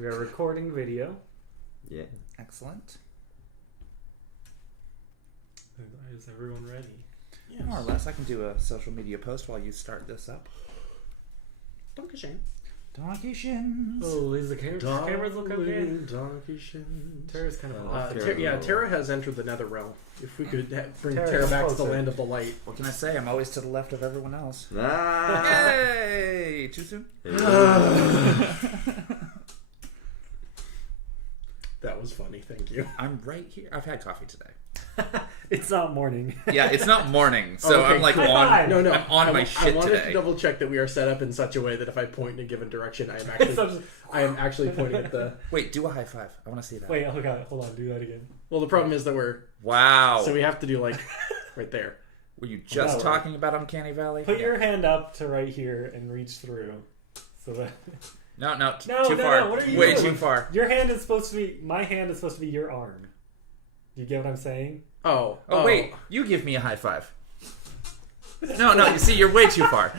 We are recording video. Yeah. Excellent. Is everyone ready? Yes. More or less. I can do a social media post while you start this up. Donkey Shane. Donkey Shins. Oh, is the cameras look okay? Donkey Shins. Terra's kind of off. Terra has entered the nether realm. If we could bring Terra Terra back to the closer. land of the light. What can I say? I'm always to the left of everyone else. Ah. Yay! Too soon? That was funny. Thank you. I'm right here. I've had coffee today. It's not morning. Yeah, it's not morning, so Okay, I'm like cool. on. No, I'm on my I shit wanted today. to double check that we are set up in such a way that if I point in a given direction, I am actually pointing at the. Wait, do a high five. I want to see that. Wait, hold on, do that again. Well, the problem is that we're. Wow. So we have to do like right there. Were you just talking about Uncanny Valley? Put your hand up to right here and reach through, so that. No, No, too far. what are you Way doing? too far. Your hand is supposed to be. My hand is supposed to be your arm. Do you get what I'm saying? Oh, wait, you give me a high five. No, you see, you're way too far.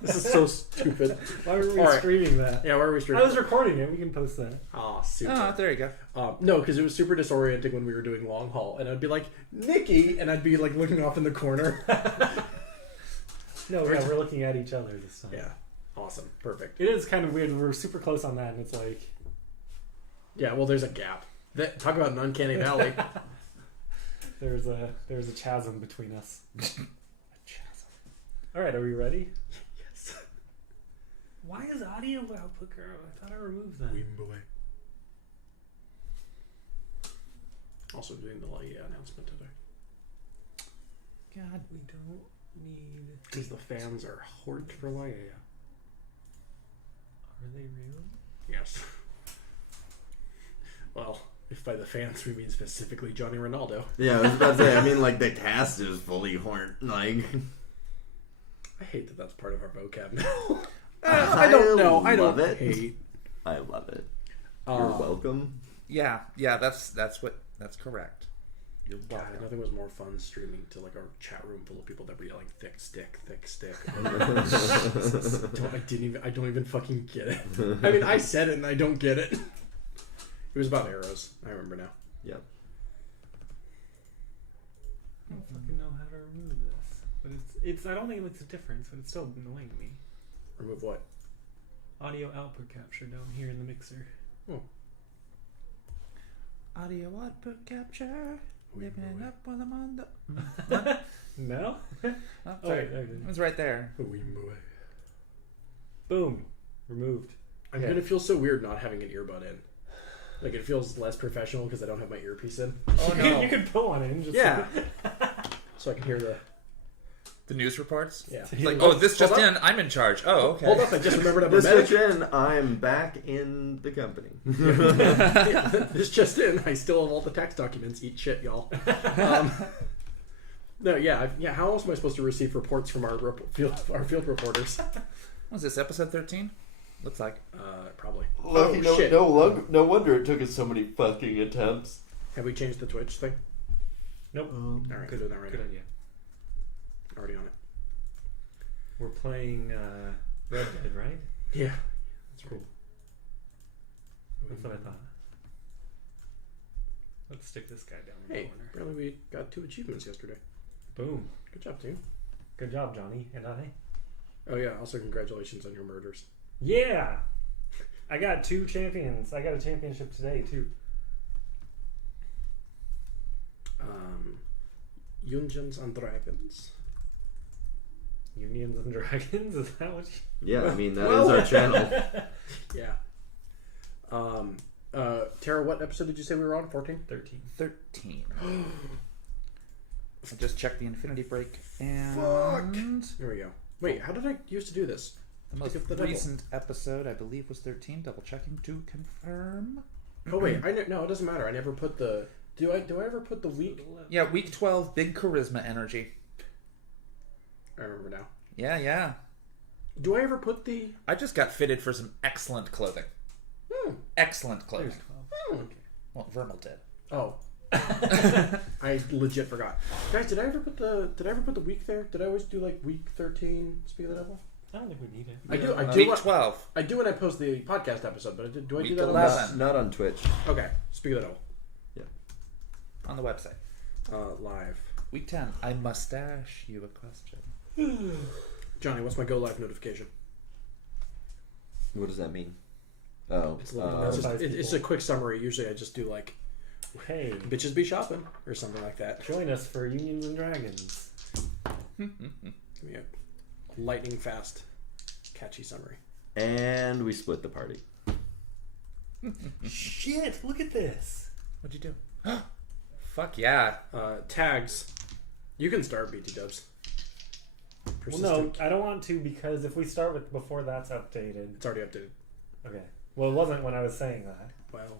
This is so stupid. Why were we streaming that? Yeah, why are we streaming? I was recording it. We can post that. Oh, super. Oh, there you go. No, because it was super disorienting when we were doing long haul, and I'd be like, Nikki, and I'd be like looking off in the corner. No, yeah, we're looking at each other this time. Yeah, awesome, perfect. It is kind of weird. We're super close on that, and it's like. Yeah, well, there's a gap. Talk about an uncanny valley. There's a chasm between us. A chasm. All right, are we ready? Yes. Why is audio output girl? I thought I removed that. Also doing the light announcement today. God, we don't need. Because the fans are hort for Laia. Are they real? Yes. Well, if by the fans we mean specifically Johnny Rinaldo. Yeah, I was about to say, I mean, like, the cast is fully horned. Like, I hate that that's part of our vocab now. I don't know. I don't hate. I love it. You're welcome. Yeah, that's correct. You're God, welcome. nothing was more fun streaming to like a chat room full of people that were yelling thick stick. I don't even fucking get it. I mean, I said it and I don't get it. It was about arrows. I remember now. Yep. I don't fucking know how to remove this, but it's. I don't think it makes a difference, but it's still annoying me. Remove what? Audio output capture down here in the mixer. Oh. Audio output capture. Living it up while I'm on the. No. Oh, Sorry, there it is. It was right there. Boom. Removed. I'm gonna feel so weird not having an earbud in. Like it feels less professional because I don't have my earpiece in. Oh no! You could put one in. Just So I can hear the news reports. Yeah. It's like, oh, this just in. I'm in charge. Oh, okay. Hold up! I just remembered I'm a This medic. just in, I'm back in the company. This just in, I still have all the tax documents. Eat shit, y'all. No, yeah. How else am I supposed to receive reports from our field reporters? Was this episode 13? Looks like. Probably. Lucky, Shit. No wonder it took us so many fucking attempts. Have we changed the Twitch thing? Nope. All right, doing that right Good now. idea. Already on it. We're playing Red Dead, right? Yeah. That's cool. That's what I thought. Let's stick this guy down in the Hey, corner. apparently we got 2 achievements yesterday. Boom. Good job, team. Good job, Johnny. And I. Oh yeah, also congratulations on your murders. Yeah. I got 2 champions. I got a championship today too. Unions and Dragons. Unions and Dragons? Is that what you... Yeah, I mean, that is our channel. Yeah. Terra, what episode did you say we were on? 14? 13. I just checked the infinity break and... Fuck! There we go. Wait, how did I used to do this? The most Pick up the recent episode, I believe, was 13. Double checking to confirm. Oh wait, no, it doesn't matter. I never put the... Do I ever put the week? Yeah, week 12, big charisma energy. I remember now. Yeah. Do I ever put the... I just got fitted for some excellent clothing. Excellent clothing. There's 12. Okay. Well, Vermal did. Oh. I legit forgot. Guys, did I ever put the week there? Did I always do like week 13 Speak of the Devil? I don't think we need it. I do. Week 12. I do when I post the podcast episode, but do I do Week that? 11. Not on Twitch. Okay, speak of the devil. On the website. Live. Week 10. I mustache you a question. Johnny, what's my go live notification? What does that mean? Oh, It's a quick summary. Usually, I just do like, Hey, "Bitches be shopping" or something like that. join us for Unions and Dragons. Give me a lightning fast, catchy summary. and we split the party. Shit! Look at this. What'd you do? Fuck yeah. Tags. You can start BT Dubs. Well, no, I don't want to because if we start with before that's updated. It's already updated. Okay. Well, it wasn't when I was saying that. Well,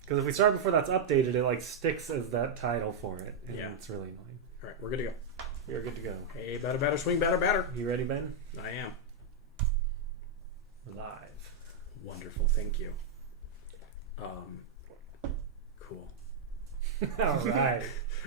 Because if we start before that's updated, it like sticks as that title for it, and Yeah. it's really annoying. all right, we're good to go. We're good to go. Hey, batter, swing, batter. You ready, Ben? I am. Live. Wonderful, thank you. Cool. All right.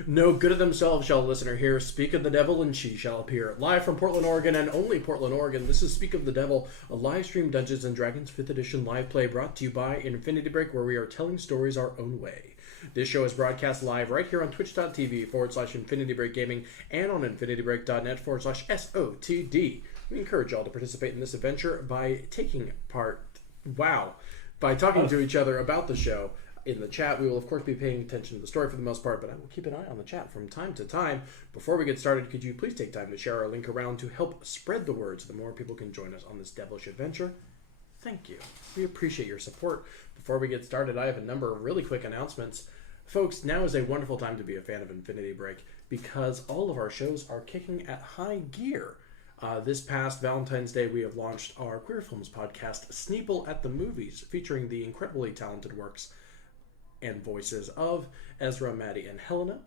No good of themselves shall a listener hear. Speak of the devil and she shall appear. Live from Portland, Oregon, and only Portland, Oregon. This is Speak of the Devil, a live stream Dungeons & Dragons 5th edition live play brought to you by Infinity Break, where we are telling stories our own way. This show is broadcast live right here on twitch.tv/Infinity Break Gaming and on infinityBreak.net/SOTD. We encourage y'all to participate in this adventure by taking part, by talking to each other about the show. In the chat, we will of course be paying attention to the story for the most part, but I will keep an eye on the chat from time to time. Before we get started, could you please take time to share our link around to help spread the word so the more people can join us on this devilish adventure? Thank you. We appreciate your support. Before we get started, I have a number of really quick announcements. Folks, now is a wonderful time to be a fan of Infinity Break because all of our shows are kicking at high gear. This past Valentine's Day, we have launched our Queer Films podcast, Sneeple at the Movies, featuring the incredibly talented works and voices of Ezra, Maddie, and Helena.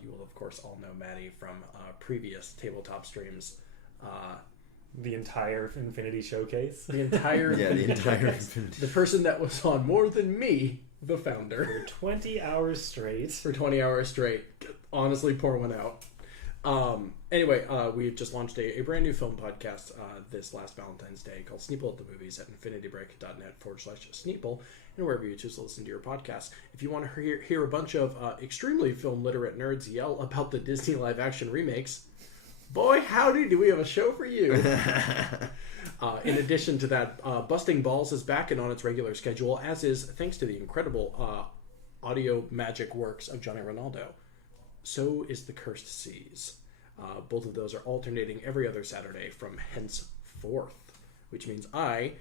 You will, of course, all know Maddie from previous tabletop streams. The entire Infinity Showcase. The entire Infinity. the person that was on more than me, the founder, For 20 hours straight. for 20 hours straight. Honestly, pour one out. Anyway, we just launched a brand new film podcast this last Valentine's Day called Sneeple at the Movies at infinitybreak.net/Sneeple and wherever you choose to listen to your podcast. If you want to hear a bunch of extremely film literate nerds yell about the Disney live action remakes, boy howdy do we have a show for you. In addition to that, Busting Balls is back and on its regular schedule, as is, thanks to the incredible audio magic works of Johnny Rinaldo. So is The Cursed Seas. Both of those are alternating every other Saturday from henceforth, which means I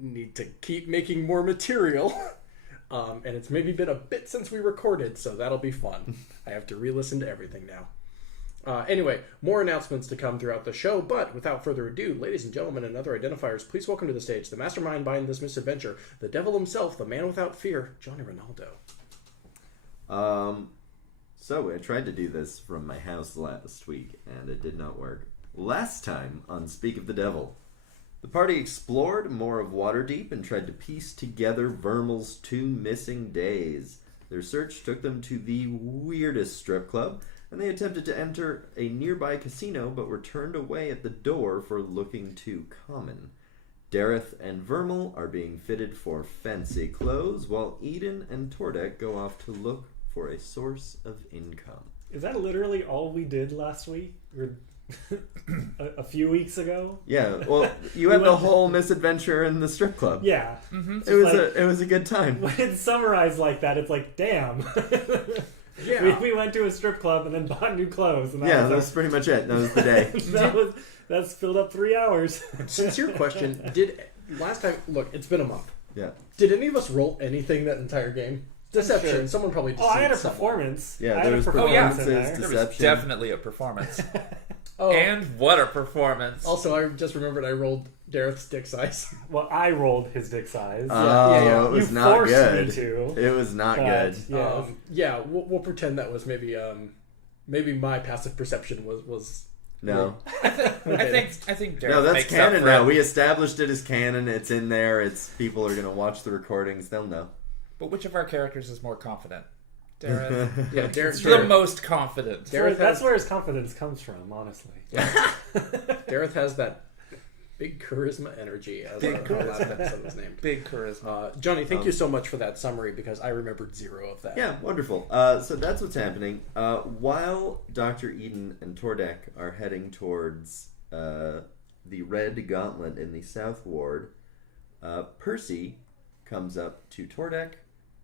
need to keep making more material. And it's maybe been a bit since we recorded, so that'll be fun. I have to re-listen to everything now. Anyway, more announcements to come throughout the show, but without further ado, ladies and gentlemen and other identifiers, please welcome to the stage the mastermind behind this misadventure, the devil himself, the man without fear, Johnny Rinaldo. So I tried to do this from my house last week, and it did not work. Last time on Speak of the Devil, the party explored more of Waterdeep and tried to piece together Vermal's 2 missing days. Their search took them to the weirdest strip club, and they attempted to enter a nearby casino, but were turned away at the door for looking too common. Dareth and Vermal are being fitted for fancy clothes, while Eden and Tordek go off to look for a source of income. Is that literally all we did last week? Or a few weeks ago? Yeah, well, you had the whole misadventure in the strip club. Yeah. Mm-hmm. It was a good time. When it's summarized like that, it's like, damn. Yeah. we went to a strip club and then bought new clothes. And Yeah, that's pretty much it. That was the day. That's filled up 3 hours. Sincere question, last time, look, it's been a month. Yeah. Did any of us roll anything that entire game? Deception. Sure. Someone probably just I had a someone. performance. Yeah, I had there a was performance in performances. there. There was definitely a performance. Oh, And what a performance. also, I just remembered I rolled Dareth's dick size. Well, I rolled his dick size. Oh, it was you not forced good. me to. It was not good. Yeah. We'll pretend that was maybe my passive perception was No. I think Derek No, that's makes canon up for now. it. We established it as canon. It's in there. People are going to watch the recordings. They'll know. But which of our characters is more confident? Dareth. yeah. Dareth, The most confident. Dareth That's has, where his confidence comes from, honestly. Dareth has that Big charisma energy, as Big our last episode was named. Big charisma. Johnny, thank you so much for that summary because I remembered 0 of that. Yeah, wonderful. So that's what's happening. While Dr. Eden and Tordek are heading towards the Red Gauntlet in the South Ward, Percy comes up to Tordek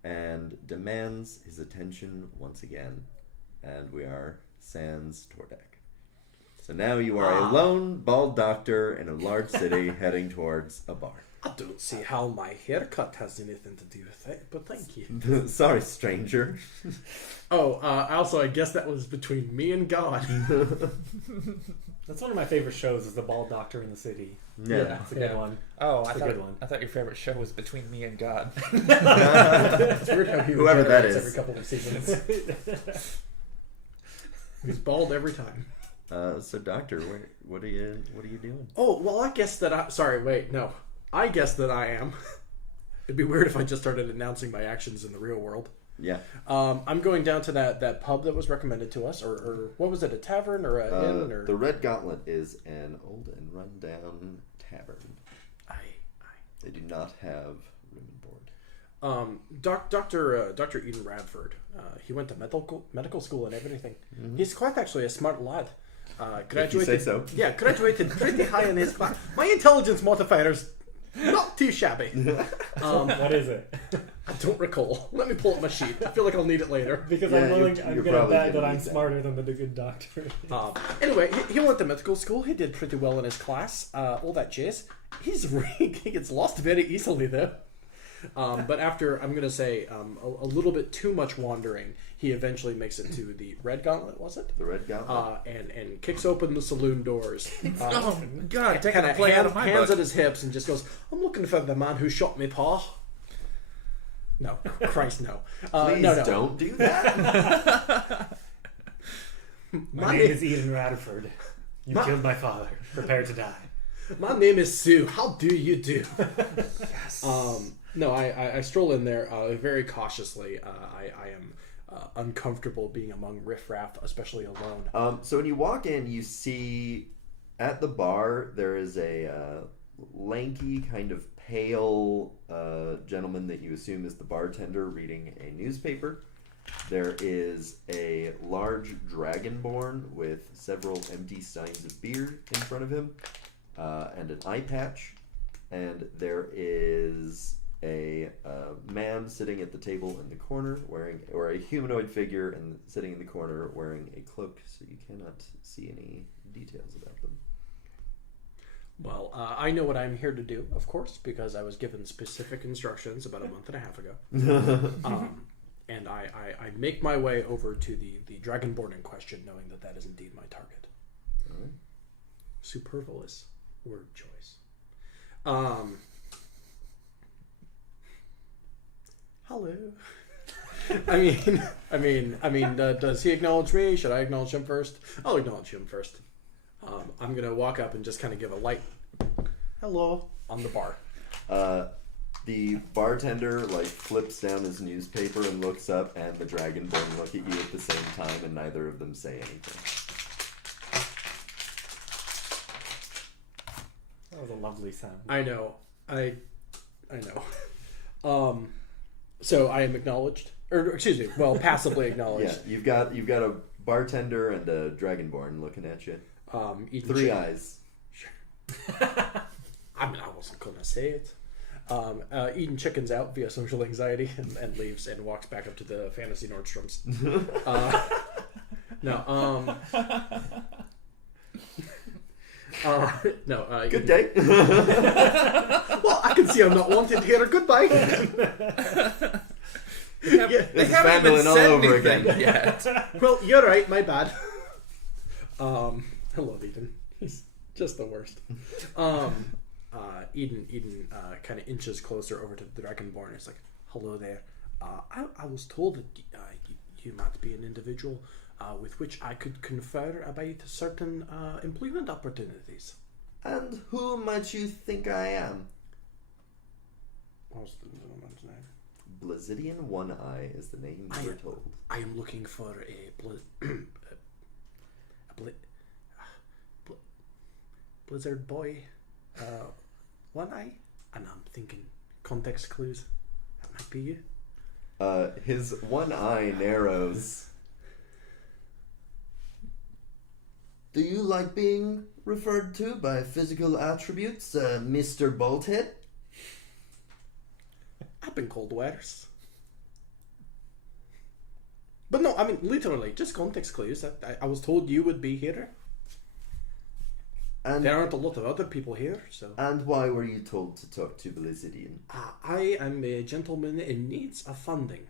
and demands his attention once again. And we are sans Tordek. So now you are a lone, bald doctor in a large city heading towards a bar. I don't see how my haircut has anything to do with it, but thank you. Sorry, stranger. Also, I guess that was between me and God. That's one of my favorite shows. Is the Bald Doctor in the City. Yeah. It's a good one. Oh, It's a good one. I thought your favorite show was Between Me and God. It's weird how he Whoever that regenerates is. every couple of seasons. He's bald every time. So, Doctor, what are you doing? Oh, well, I guess that I guess that I am. It'd be weird if I just started announcing my actions in the real world. Yeah. I'm going down to that pub that was recommended to us, or what was it, a tavern or an inn? Or... The Red Gauntlet is an old and run-down tavern. They do not have room and board. Dr. Eden Radford, he went to medical school and everything. Mm-hmm. He's quite actually a smart lad. Graduated, if you say so. Yeah, graduated pretty high in his class. My intelligence modifier's not too shabby. What is it? I don't recall. Let me pull up my sheet. I feel like I'll need it later. Because Yeah, I'm you're going to probably bet that gonna I'm need that. smarter than the good doctor. Anyway, he went to medical school. He did pretty well in his class. All that jazz. He gets lost very easily though. But after, I'm going to say, a little bit too much wandering, he eventually makes it to the Red Gauntlet, was it? The Red Gauntlet? And kicks open the saloon doors. Oh, God, taking Kind a of play out of my hands book. at his hips and just goes, I'm looking for the man who shot me pa. No. Christ, no. Please no. don't do that. My name is Eden Radford. You killed my father. Prepare to die. My name is Sue. How do you do? Yes. No, I stroll in there very cautiously. I am uncomfortable being among riffraff, especially alone. So when you walk in, you see at the bar there is a lanky, kind of pale gentleman that you assume is the bartender reading a newspaper. There is a large dragonborn with several empty steins of beer in front of him, and an eye patch. And there is a man sitting at the table in the corner or a humanoid figure and sitting in the corner wearing a cloak, so you cannot see any details about them. Well, I know what I'm here to do, of course, because I was given specific instructions about a month and a half ago. And I make my way over to the dragonborn in question, knowing that is indeed my target. All right. Superfluous word choice. Hello. I mean, does he acknowledge me? Should I acknowledge him first? I'll acknowledge him first. I'm gonna walk up and just kind of give a light hello on the bar. The bartender flips down his newspaper and looks up, and the dragonborn look at you at the same time, and neither of them say anything. That was a lovely sound. I know. I know. So I am acknowledged, or excuse me, passively acknowledged. Yeah, you've got a bartender and a dragonborn looking at you. Eating Three chicken. eyes. I wasn't gonna say it. Eating chickens out via social anxiety and leaves and walks back up to the fantasy Nordstrom's. Good day. Well, I can see I'm not wanted here. Goodbye. They haven't even all said over anything again. yet. Well, you're right. My bad. I love Eden. He's just the worst. Eden kind of inches closer over to the dragonborn. He's like, "Hello there. I was told that you might be an individual with which I could confer about certain employment opportunities." And who might you think I am? What was the gentleman's name? Blazidian One Eye is the name you were told. I am looking for a blizzard boy. One eye? And I'm thinking context clues. That might be you. His one eye narrows. Do you like being referred to by physical attributes, Mr. Bolthead? I've been called worse. But no, I mean, literally, just context clues. I was told you would be here. And, there aren't a lot of other people here, so... And why were you told to talk to Blizzidian? I am a gentleman in needs of funding.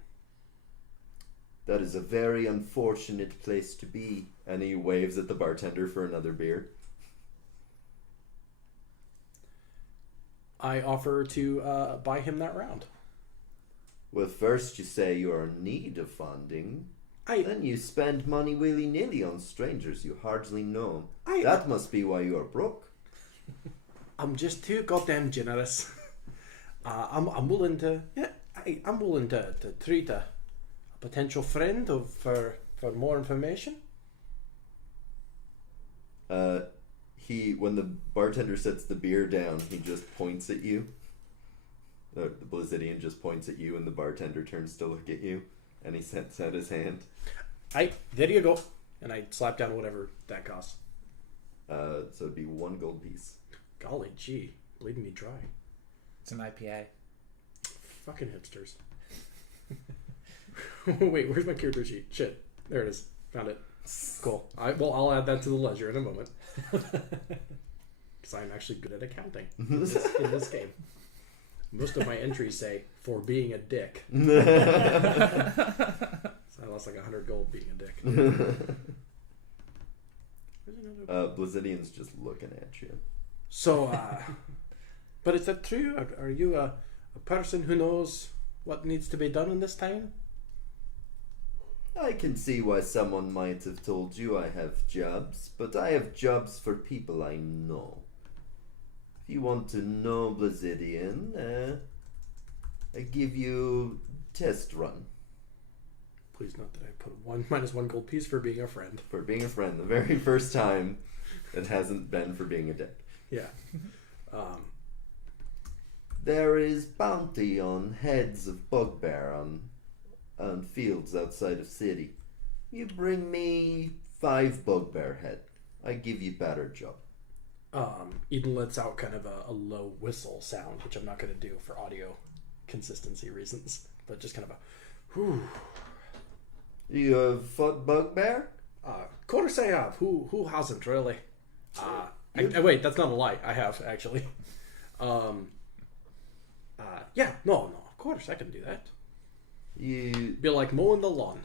That is a very unfortunate place to be. And he waves at the bartender for another beer. I offer to buy him that round. Well, first you say you are in need of funding. Then you spend money willy-nilly on strangers you hardly know. That must be why you are broke. I'm just too goddamn generous. I'm willing to... Yeah, I'm willing to treat a potential friend for more information. When the bartender sets the beer down, he just points at you. The Blizzidian just points at you, and the bartender turns to look at you, and he sets out his hand. There you go. And I slap down whatever that costs. So it'd be 1 gold piece. Golly gee, leaving me dry. It's an IPA. Fucking hipsters. Wait, where's my character sheet? Shit, there it is. Found it. Cool. I'll add that to the ledger in a moment. Because I'm actually good at accounting in this game. Most of my entries say, for being a dick. So I lost like 100 gold being a dick. Blizzidian's just looking at you. So, but is that true? Are you a person who knows what needs to be done in this town? I can see why someone might have told you I have jobs, but I have jobs for people I know. If you want to know Blizzidian, I give you test run. Please note that I put -1 gold piece for being a friend. For being a friend, the very first time it hasn't been for being a dick. Yeah. There is bounty on heads of bugbear on fields outside of city. You bring me 5 bugbear head. I give you better job. Eden lets out kind of a low whistle sound, which I'm not going to do for audio consistency reasons, but just kind of a whew. You have fought bugbear? Of course I have. Who hasn't really? Wait, that's not a lie. I have actually. Yeah, no, of course I can do that. You be like mowing the lawn.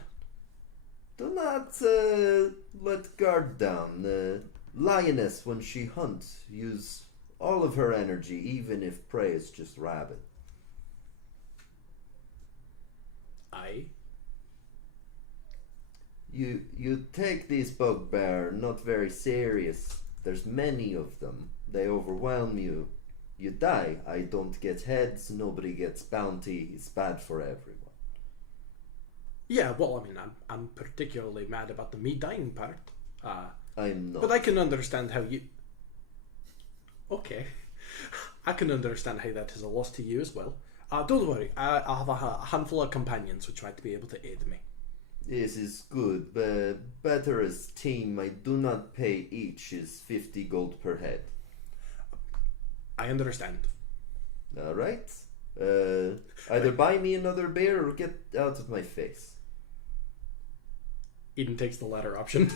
Do not let guard down. The lioness, when she hunts, use all of her energy, even if prey is just rabbit. You take these bugbear not very serious. There's many of them. They overwhelm you. You die. I don't get heads. Nobody gets bounty. It's bad for everyone. Yeah, well, I mean, I'm particularly mad about the me dying part. I'm not. But I can understand how you... Okay. I can understand how that is a loss to you as well. Don't worry, I have a handful of companions which might be able to aid me. This is good, but better as team. I do not pay each is 50 gold per head. I understand. Alright. Either buy me another beer or get out of my face. Eden takes the latter option.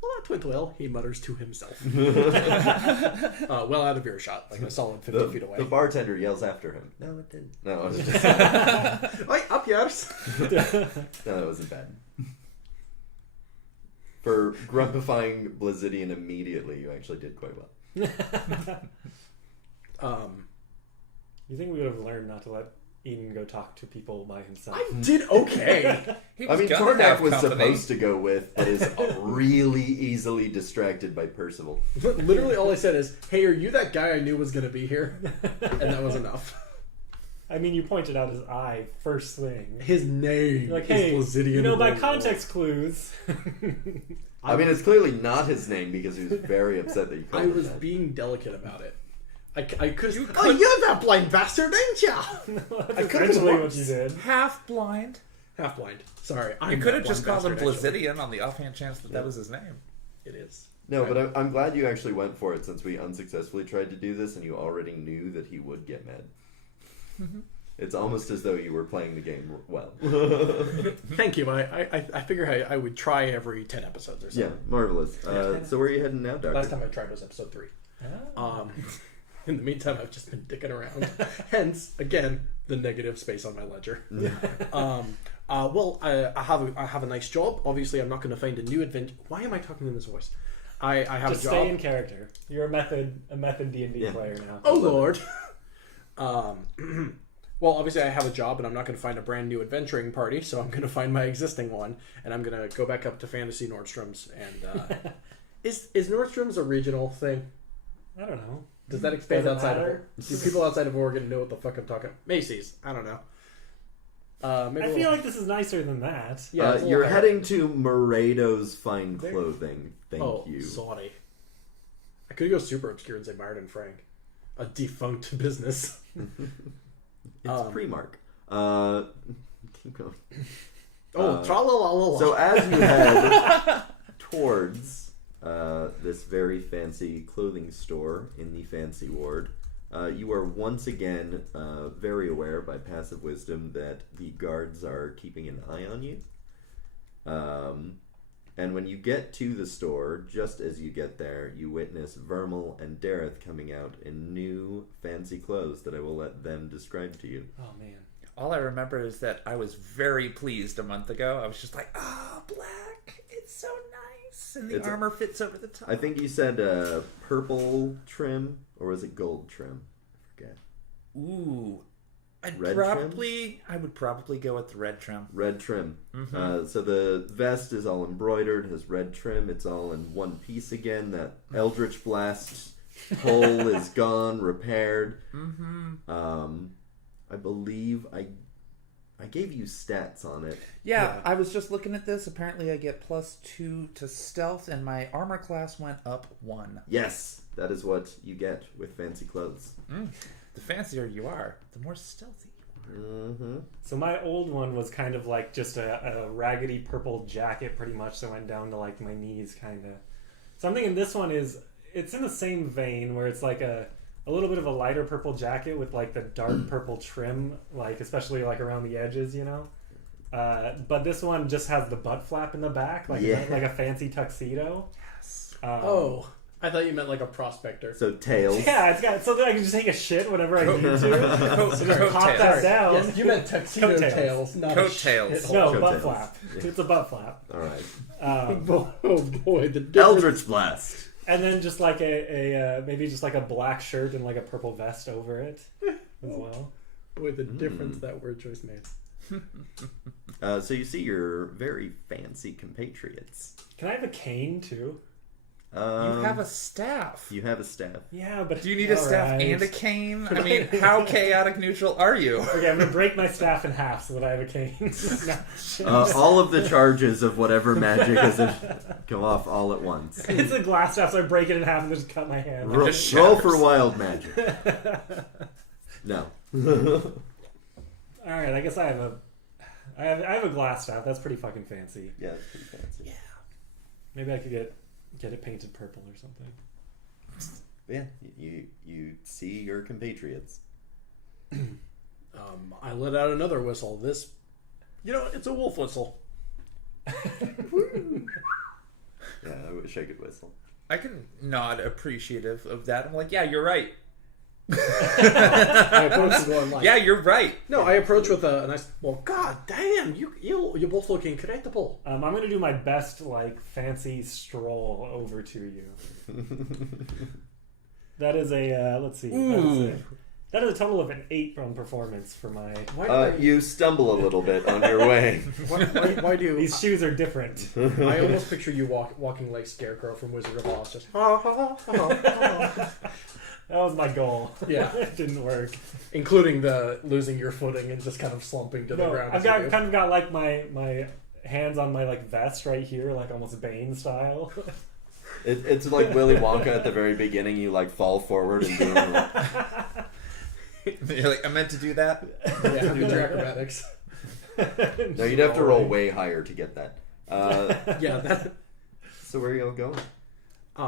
Well, that went well, he mutters to himself. Well out of earshot, like a solid 50 feet away. The bartender yells after him. No, it didn't. No, it was just... Wait, up yours! No, that wasn't bad. For grumpifying Blizzidian immediately, you actually did quite well. You think we would have learned not to let Eden go talk to people by himself? I did okay. I mean, Tornak was supposed to go with, but is really easily distracted by Percival. Literally all I said is, hey, are you that guy I knew was going to be here? And that was enough. I mean, you pointed out his eye first thing. His name Like, is hey, Placidian. by context clues. I mean, it's clearly not his name because he was very upset that you called I him was that. being delicate about it. I could. You Oh, could- you're that blind bastard, ain't ya? That's I could've essentially been what you did. Half blind. Half blind. Sorry, You I'm could have that just blind called him bastard, actually. Placidian on the offhand chance that that was his name. It is. No, but I'm glad you actually went for it since we unsuccessfully tried to do this and you already knew that he would get mad. It's almost as though you were playing the game well. Thank you. I figure I would try every 10 episodes or so. Yeah, marvelous. So where are you heading now, Doctor? Last time I tried was episode 3. Oh. In the meantime, I've just been dicking around. Hence, again, the negative space on my ledger. I have a nice job. Obviously, I'm not going to find a new adventure. Why am I talking in this voice? I have Just a job. stay in character. You're a method D&D player now. Oh Lord. Well, obviously, I have a job, and I'm not going to find a brand new adventuring party, so I'm going to find my existing one, and I'm going to go back up to Fantasy Nordstrom's. And is Nordstrom's a regional thing? I don't know. Does that expand Does it outside matter? of? Do people outside of Oregon know what the fuck I'm talking? Macy's. I don't know. Maybe I feel like this is nicer than that. it's a little You're higher. heading to Moredo's Fine Clothing. Thank you. Sorry. I could go super obscure and say Myron and Frank, a defunct business. It's Primark. Keep going. Tra-la-la-la-la. So as you head towards this very fancy clothing store in the fancy ward, you are once again very aware by passive wisdom that the guards are keeping an eye on you. And when you get to the store, just as you get there, you witness Vermal and Dareth coming out in new fancy clothes that I will let them describe to you. Oh man. All I remember is that I was very pleased a month ago. I was just like, black. It's so nice. And the armor fits over the top. I think you said purple trim, or was it gold trim? I forget. Ooh. I would probably go with the red trim. Red trim. Mm-hmm. So the vest is all embroidered, has red trim. It's all in one piece again. That Eldritch Blast hole is gone, repaired. Mm-hmm. I believe I gave you stats on it. Yeah, I was just looking at this. Apparently I get +2 to stealth, and my armor class went up 1. Yes, that is what you get with fancy clothes. The fancier you are, the more stealthy you are. Mm-hmm. So my old one was kind of like just a raggedy purple jacket, pretty much, that went down to like my knees, kind of. So I'm thinking this one it's in the same vein where it's like a little bit of a lighter purple jacket with like the dark purple trim, like especially like around the edges, you know. But this one just has the butt flap in the back, like like a fancy tuxedo. Yes. I thought you meant like a prospector. So tails. Yeah, it's got so that I can just take a shit whenever I need to. So just pop Coattails. that down. Yes, you meant tuxedo Coattails. tails, not Coattails. a shithole. No, Coattails. butt flap. Yeah. It's a butt flap. All right. Oh boy, the difference. Eldritch Blast. And then just like a maybe just like a black shirt and like a purple vest over it as well. Boy, the difference that word choice made. So you see your very fancy compatriots. Can I have a cane too? You have a staff. You have a staff. Yeah, but Do you need a staff alright. and a cane? I mean, how chaotic neutral are you? Okay, I'm gonna break my staff in half so that I have a cane. No. All of the charges of whatever magic is go off all at once. It's a glass staff, so I break it in half and just cut my hand. Roll just for shatters. wild magic. No. All right, I guess I have a glass staff. That's pretty fucking fancy. Yeah, it's pretty fancy. Maybe I could get it painted purple or something. Yeah, you see your compatriots. I let out another whistle. This, it's a wolf whistle. Yeah, I wish I could whistle. I can nod appreciative of that. I'm like, yeah, you're right. I approach and going like, Yeah, you're right. No, I approach with a nice. Well, god damn, you both look incredible. I'm gonna do my best like fancy stroll over to you. That is a let's see. That is a total of an 8 on performance for my. You stumble a little bit on your way. Why do These shoes are different. I almost picture you walking like Scarecrow from Wizard of Oz, just ha ha ha ha. That was my goal. Yeah. It didn't work. Including the losing your footing and just kind of slumping to the No, ground. I've got kind of got like my hands on my like vest right here, like almost Bane style. It's like Willy Wonka at the very beginning. You like fall forward and do You're like, I meant to do that. Yeah, do your acrobatics. No, you'd have to roll way higher to get that. Yeah, that. So where are you all going?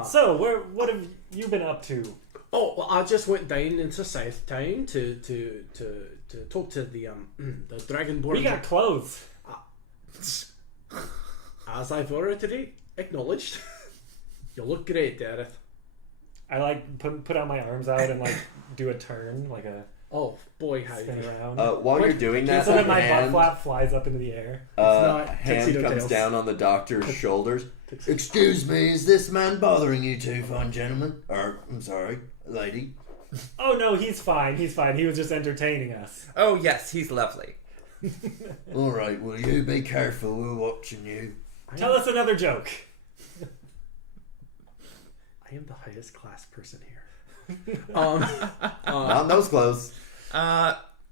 So what have you been up to? Oh, well, I just went down into South Town to talk to the Dragonborn. We got clothes. As I've already acknowledged, you look great, Dareth. I like put out my arms out and like do a turn, like a Oh boy, how spin you around. While you're doing that, So that my butt hand, flap flies up into the air. not hand Tuxedo comes Tales. down on the doctor's shoulders. Excuse me, is this man bothering you two fine gentlemen? Or, I'm sorry, lady. Oh no, he's fine. He's fine. He was just entertaining us. Oh, yes, he's lovely. All right, will you be careful? We're watching you. Tell us another joke. I am the highest class person here. Not in those clothes.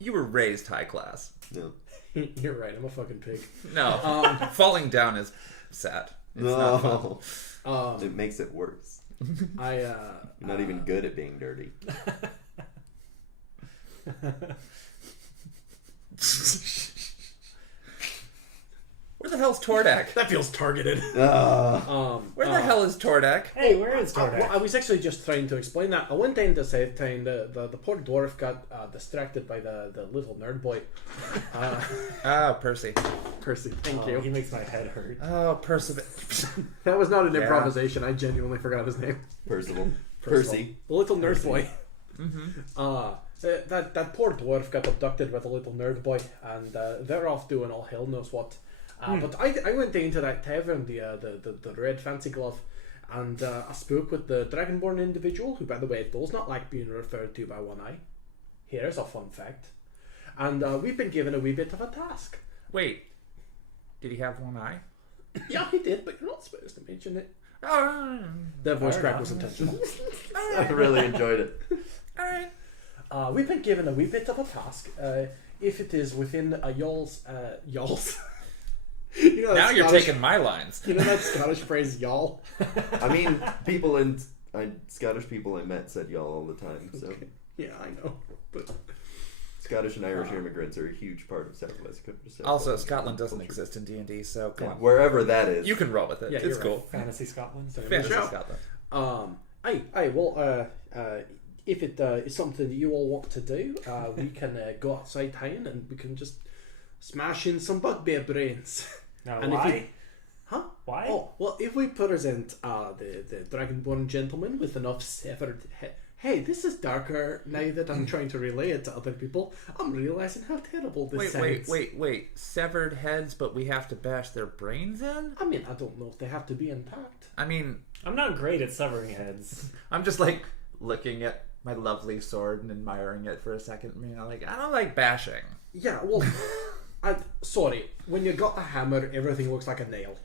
You were raised high class. No. You're right. I'm a fucking pig. No, falling down is sad. It's not fun. It makes it worse. You're You're not even good at being dirty. Where the hell's Tordek? That feels targeted. Where the hell is Tordek? Hey, where is Tordek? Well, I was actually just trying to explain that. I went down to South Town. The poor dwarf got distracted by the little nerd boy. Percy. Percy, thank Oh, you. he makes my head hurt. Oh, Percy. That was not an Yeah. improvisation. I genuinely forgot his name. Percival. Percival. Percy. The little nerd boy. That poor dwarf got abducted with a little nerd boy, and they're off doing all hell knows what. But I went down to that tavern, the Red Fancy Glove, and I spoke with the Dragonborn individual, who, by the way, does not like being referred to by one eye. Here's a fun fact. And we've been given a wee bit of a task. Wait, did he have one eye? Yeah, he did, but you're not supposed to mention it. Oh, The voice Fair crack enough. was intentional. I really enjoyed it. alright. We've been given a wee bit of a task. If it is within y'all's... You know that Now you're Scottish- taking my lines. You know that Scottish phrase, y'all? I mean, Scottish people I met said y'all all the time. So Yeah, I know. But Scottish and Irish immigrants are a huge part of Southwest. Also, Scotland doesn't exist in D&D, so come on. Wherever that is. You can roll with it. Yeah, it's you're right. cool. Fantasy Scotland. Fantasy Sure. Scotland. If it is something that you all want to do, we can go outside town and we can just smash in some bugbear brains. Now, And if why? you- Huh? Why? Oh, well, if we present the Dragonborn gentleman with enough severed head. Hey, this is darker now that I'm trying to relay it to other people. I'm realizing how terrible this sounds. Wait. Severed heads, but we have to bash their brains in? I mean, I don't know if they have to be intact. I mean, I'm not great at severing heads. I'm just like looking at my lovely sword and admiring it for a second. I mean, I don't like bashing. Yeah, well, sorry. When you got a hammer, everything looks like a nail.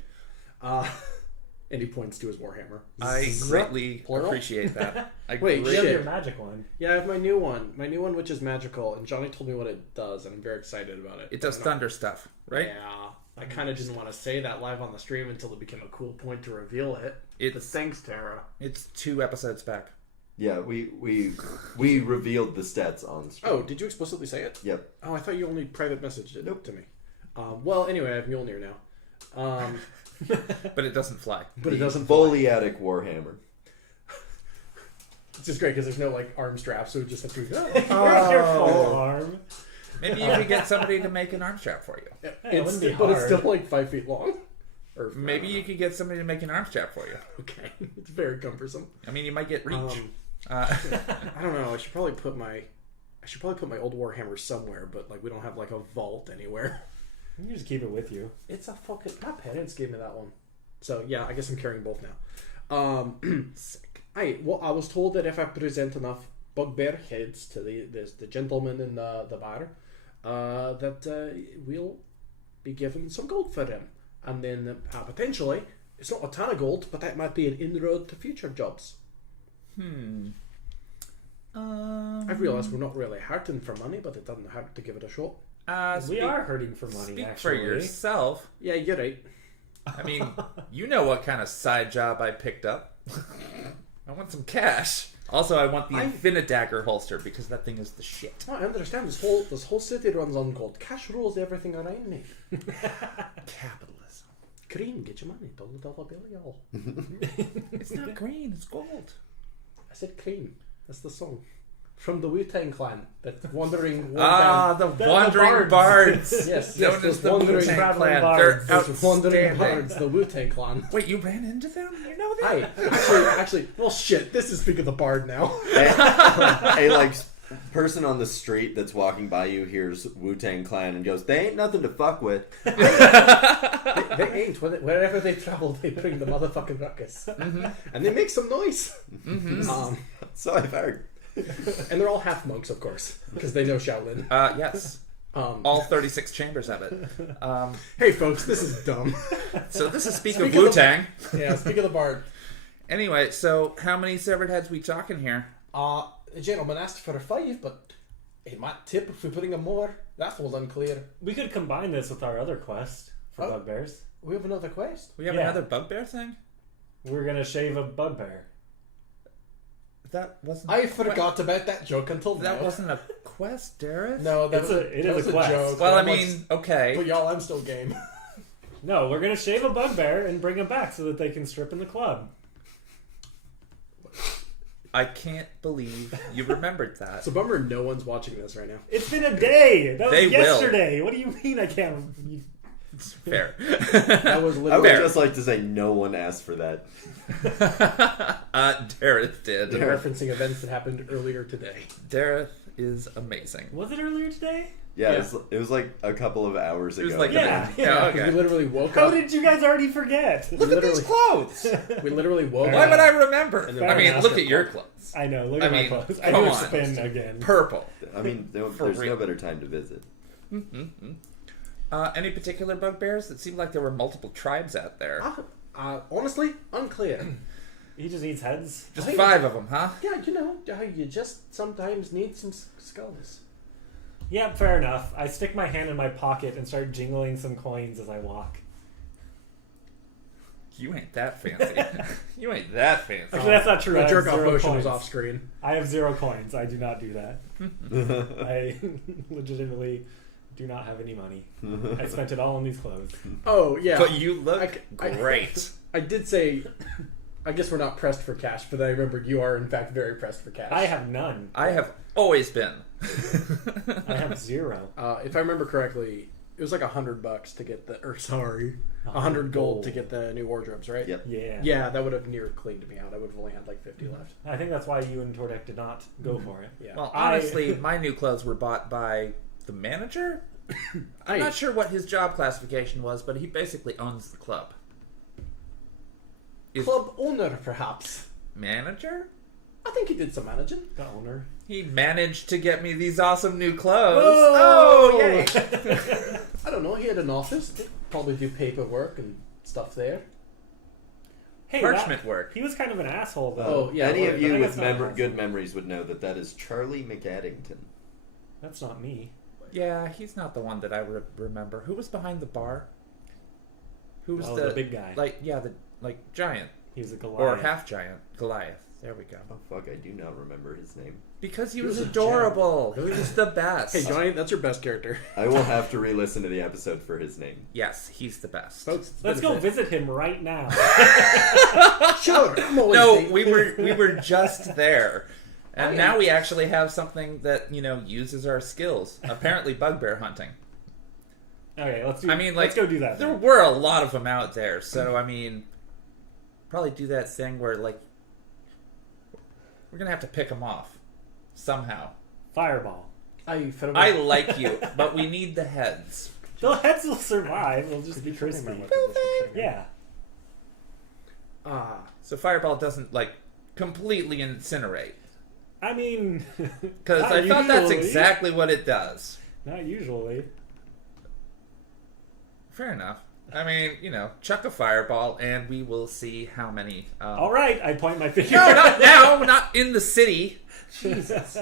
And he points to his warhammer. I greatly Plural? appreciate that. Wait, You shit. have your magic one. Yeah, I have my new one. My new one, which is magical, and Johnny told me what it does, and I'm very excited about it. It does thunder stuff, right? Yeah. I kind of didn't want to say that live on the stream until it became a cool point to reveal it. It's But thanks, Terra. it's 2 episodes back. Yeah, we revealed the stats on stream. Oh, did you explicitly say it? Yep. Oh, I thought you only private messaged it to me. Well, anyway, I have Mjolnir now. But it doesn't fly. But it doesn't. Foliatic Warhammer. It's just great because there's no like arm strap, so it just have to. Where's your full arm? Maybe you could get somebody to make an arm strap for you. it wouldn't be but it's hard. still like 5 feet long. Or Maybe you could get somebody to make an arm strap for you. Okay, it's very cumbersome. I mean, you might get reach. I don't know. I should probably put my old Warhammer somewhere, but like we don't have like a vault anywhere. You can just keep it with you. It's a fucking. My parents gave me that one, so yeah, I guess I'm carrying both now. Sick. I was told that if I present enough bugbear heads to the gentleman in the bar, that we'll be given some gold for him, and then potentially it's not a ton of gold, but that might be an inroad to future jobs. I've realised we're not really hurting for money, but it doesn't hurt to give it a shot. We are hurting for money, Speak actually. for yourself. Yeah, you're right. I mean, you know what kind of side job I picked up. I want some cash. Also, I want the Infinidagger holster because that thing is the shit. Oh, I understand. This whole city runs on gold. Cash rules everything around me. Capitalism. Green, get your money. $1 bill, y'all. It's not green, it's gold. I said cream. That's the song. From the Wu-Tang Clan. That wandering... The Wandering Bards. Yes, Known as the wandering Wu-Tang traveling Clan. bards. They're Those wandering outstanding. bards, the Wu-Tang Clan. Wait, you ran into them? You know that? Actually, well, shit. This is Speak of the Bard now. Hey, like, person on the street that's walking by you hears Wu-Tang Clan and goes, "They ain't nothing to fuck with." They ain't. Wherever they travel, they bring the motherfucking ruckus, and they make some noise. So I've heard. And they're all half monks, of course, because they know Shaolin. Yes. All 36 chambers of it. Hey, folks, this is dumb. So this is Speak Speak of of Wu-Tang. Yeah, Speak of the Bard. Anyway, so how many severed heads we talking here? The gentleman asked for 5, but he might tip if we're putting him more. That was unclear. We could combine this with our other quest for bugbears. We have another quest. We have another bugbear thing? We're going to shave a bugbear. That wasn't... I forgot about that joke until now. That wasn't a quest, Dareth? No, It is a quest. joke. Well, I I'm like, mean, okay. but y'all, I'm still game. No, we're going to shave a bugbear and bring him back so that they can strip in the club. I can't believe you remembered that. It's a bummer no one's watching this right now. It's been a day. That was They will. yesterday. What do you mean I can't? Fair. That was I literally... would just like to say no one asked for that. Dareth did. They're referencing events that happened earlier today. Dareth is amazing. Was it earlier today? Yeah, Yeah. It was like a couple of hours It ago. was like, Yeah. yeah, We okay. literally woke How up. did you guys already forget? Look at these clothes. We literally woke Why up. would I remember? And then I mean, Master look at your Johnny. clothes. I know. Look I at my mean, clothes. I come do on. spin again. Purple. I mean, For there's real. no better time to visit. Any particular bugbears? It seemed like there were multiple tribes out there. Honestly, unclear. He just eats heads. Just 5 of them, huh? Yeah, you know, how you just sometimes need some skulls. Yeah, fair enough. I stick my hand in my pocket and start jingling some coins as I walk. You ain't that fancy. You ain't that fancy. Actually, that's not true. The I have jerk off 0 motion coins. was off screen. I have 0 coins. I do not do that. I legitimately do not have any money. I spent it all on these clothes. Oh, yeah. But you look I- great. I did say, I guess we're not pressed for cash, but I remembered you are, in fact, very pressed for cash. I have none. I have always been. I have 0. If I remember correctly, it was like $100 to get the, or sorry, 100 gold to get the new wardrobes, right? Yep. Yeah. Yeah, that would have near cleaned me out. I would have only had like 50 left. I think that's why you and Tordek did not go for it. Yeah. Well, honestly, my new clothes were bought by the manager. I'm not sure what his job classification was, but he basically owns the club. Club owner, perhaps. Manager? I think he did some managing. The owner. He managed to get me these awesome new clothes. Whoa! Oh, yay! I don't know. He had an office. They'd probably do paperwork and stuff there. Hey, Parchment work. He was kind of an asshole, though. Oh, yeah, Any well, of I you think with that's not good memories would know that is Charlie McAddington. That's not me. Yeah, he's not the one that I remember. Who was behind the bar? Who was Oh, the big guy. the giant He was a Goliath. or half giant Goliath. There we go. Oh fuck, I do not remember his name. Because he He was was a adorable. He was the best. Hey, Johnny, that's your best character. I will have to re-listen to the episode for his name. Yes, he's the best. Folks, it's Let's been a go bit. visit him right now. Sure. I'm always No, the- we were just there. And now we actually have something that, uses our skills. Apparently bugbear hunting. Okay, let's do. Let's go do that. There then. were a lot of them out there, so probably do that thing where we're gonna have to pick them off somehow. Fireball. I like you, but we need the heads. The heads will survive. They'll just be Could you crispy. tell me what the description Yeah. So fireball doesn't completely incinerate. I mean, Because not I thought that's usually. exactly what it does. Not usually. Fair enough. I mean, chuck a fireball, and we will see how many. All right, I point my finger. No, not now. Not in the city. Jesus.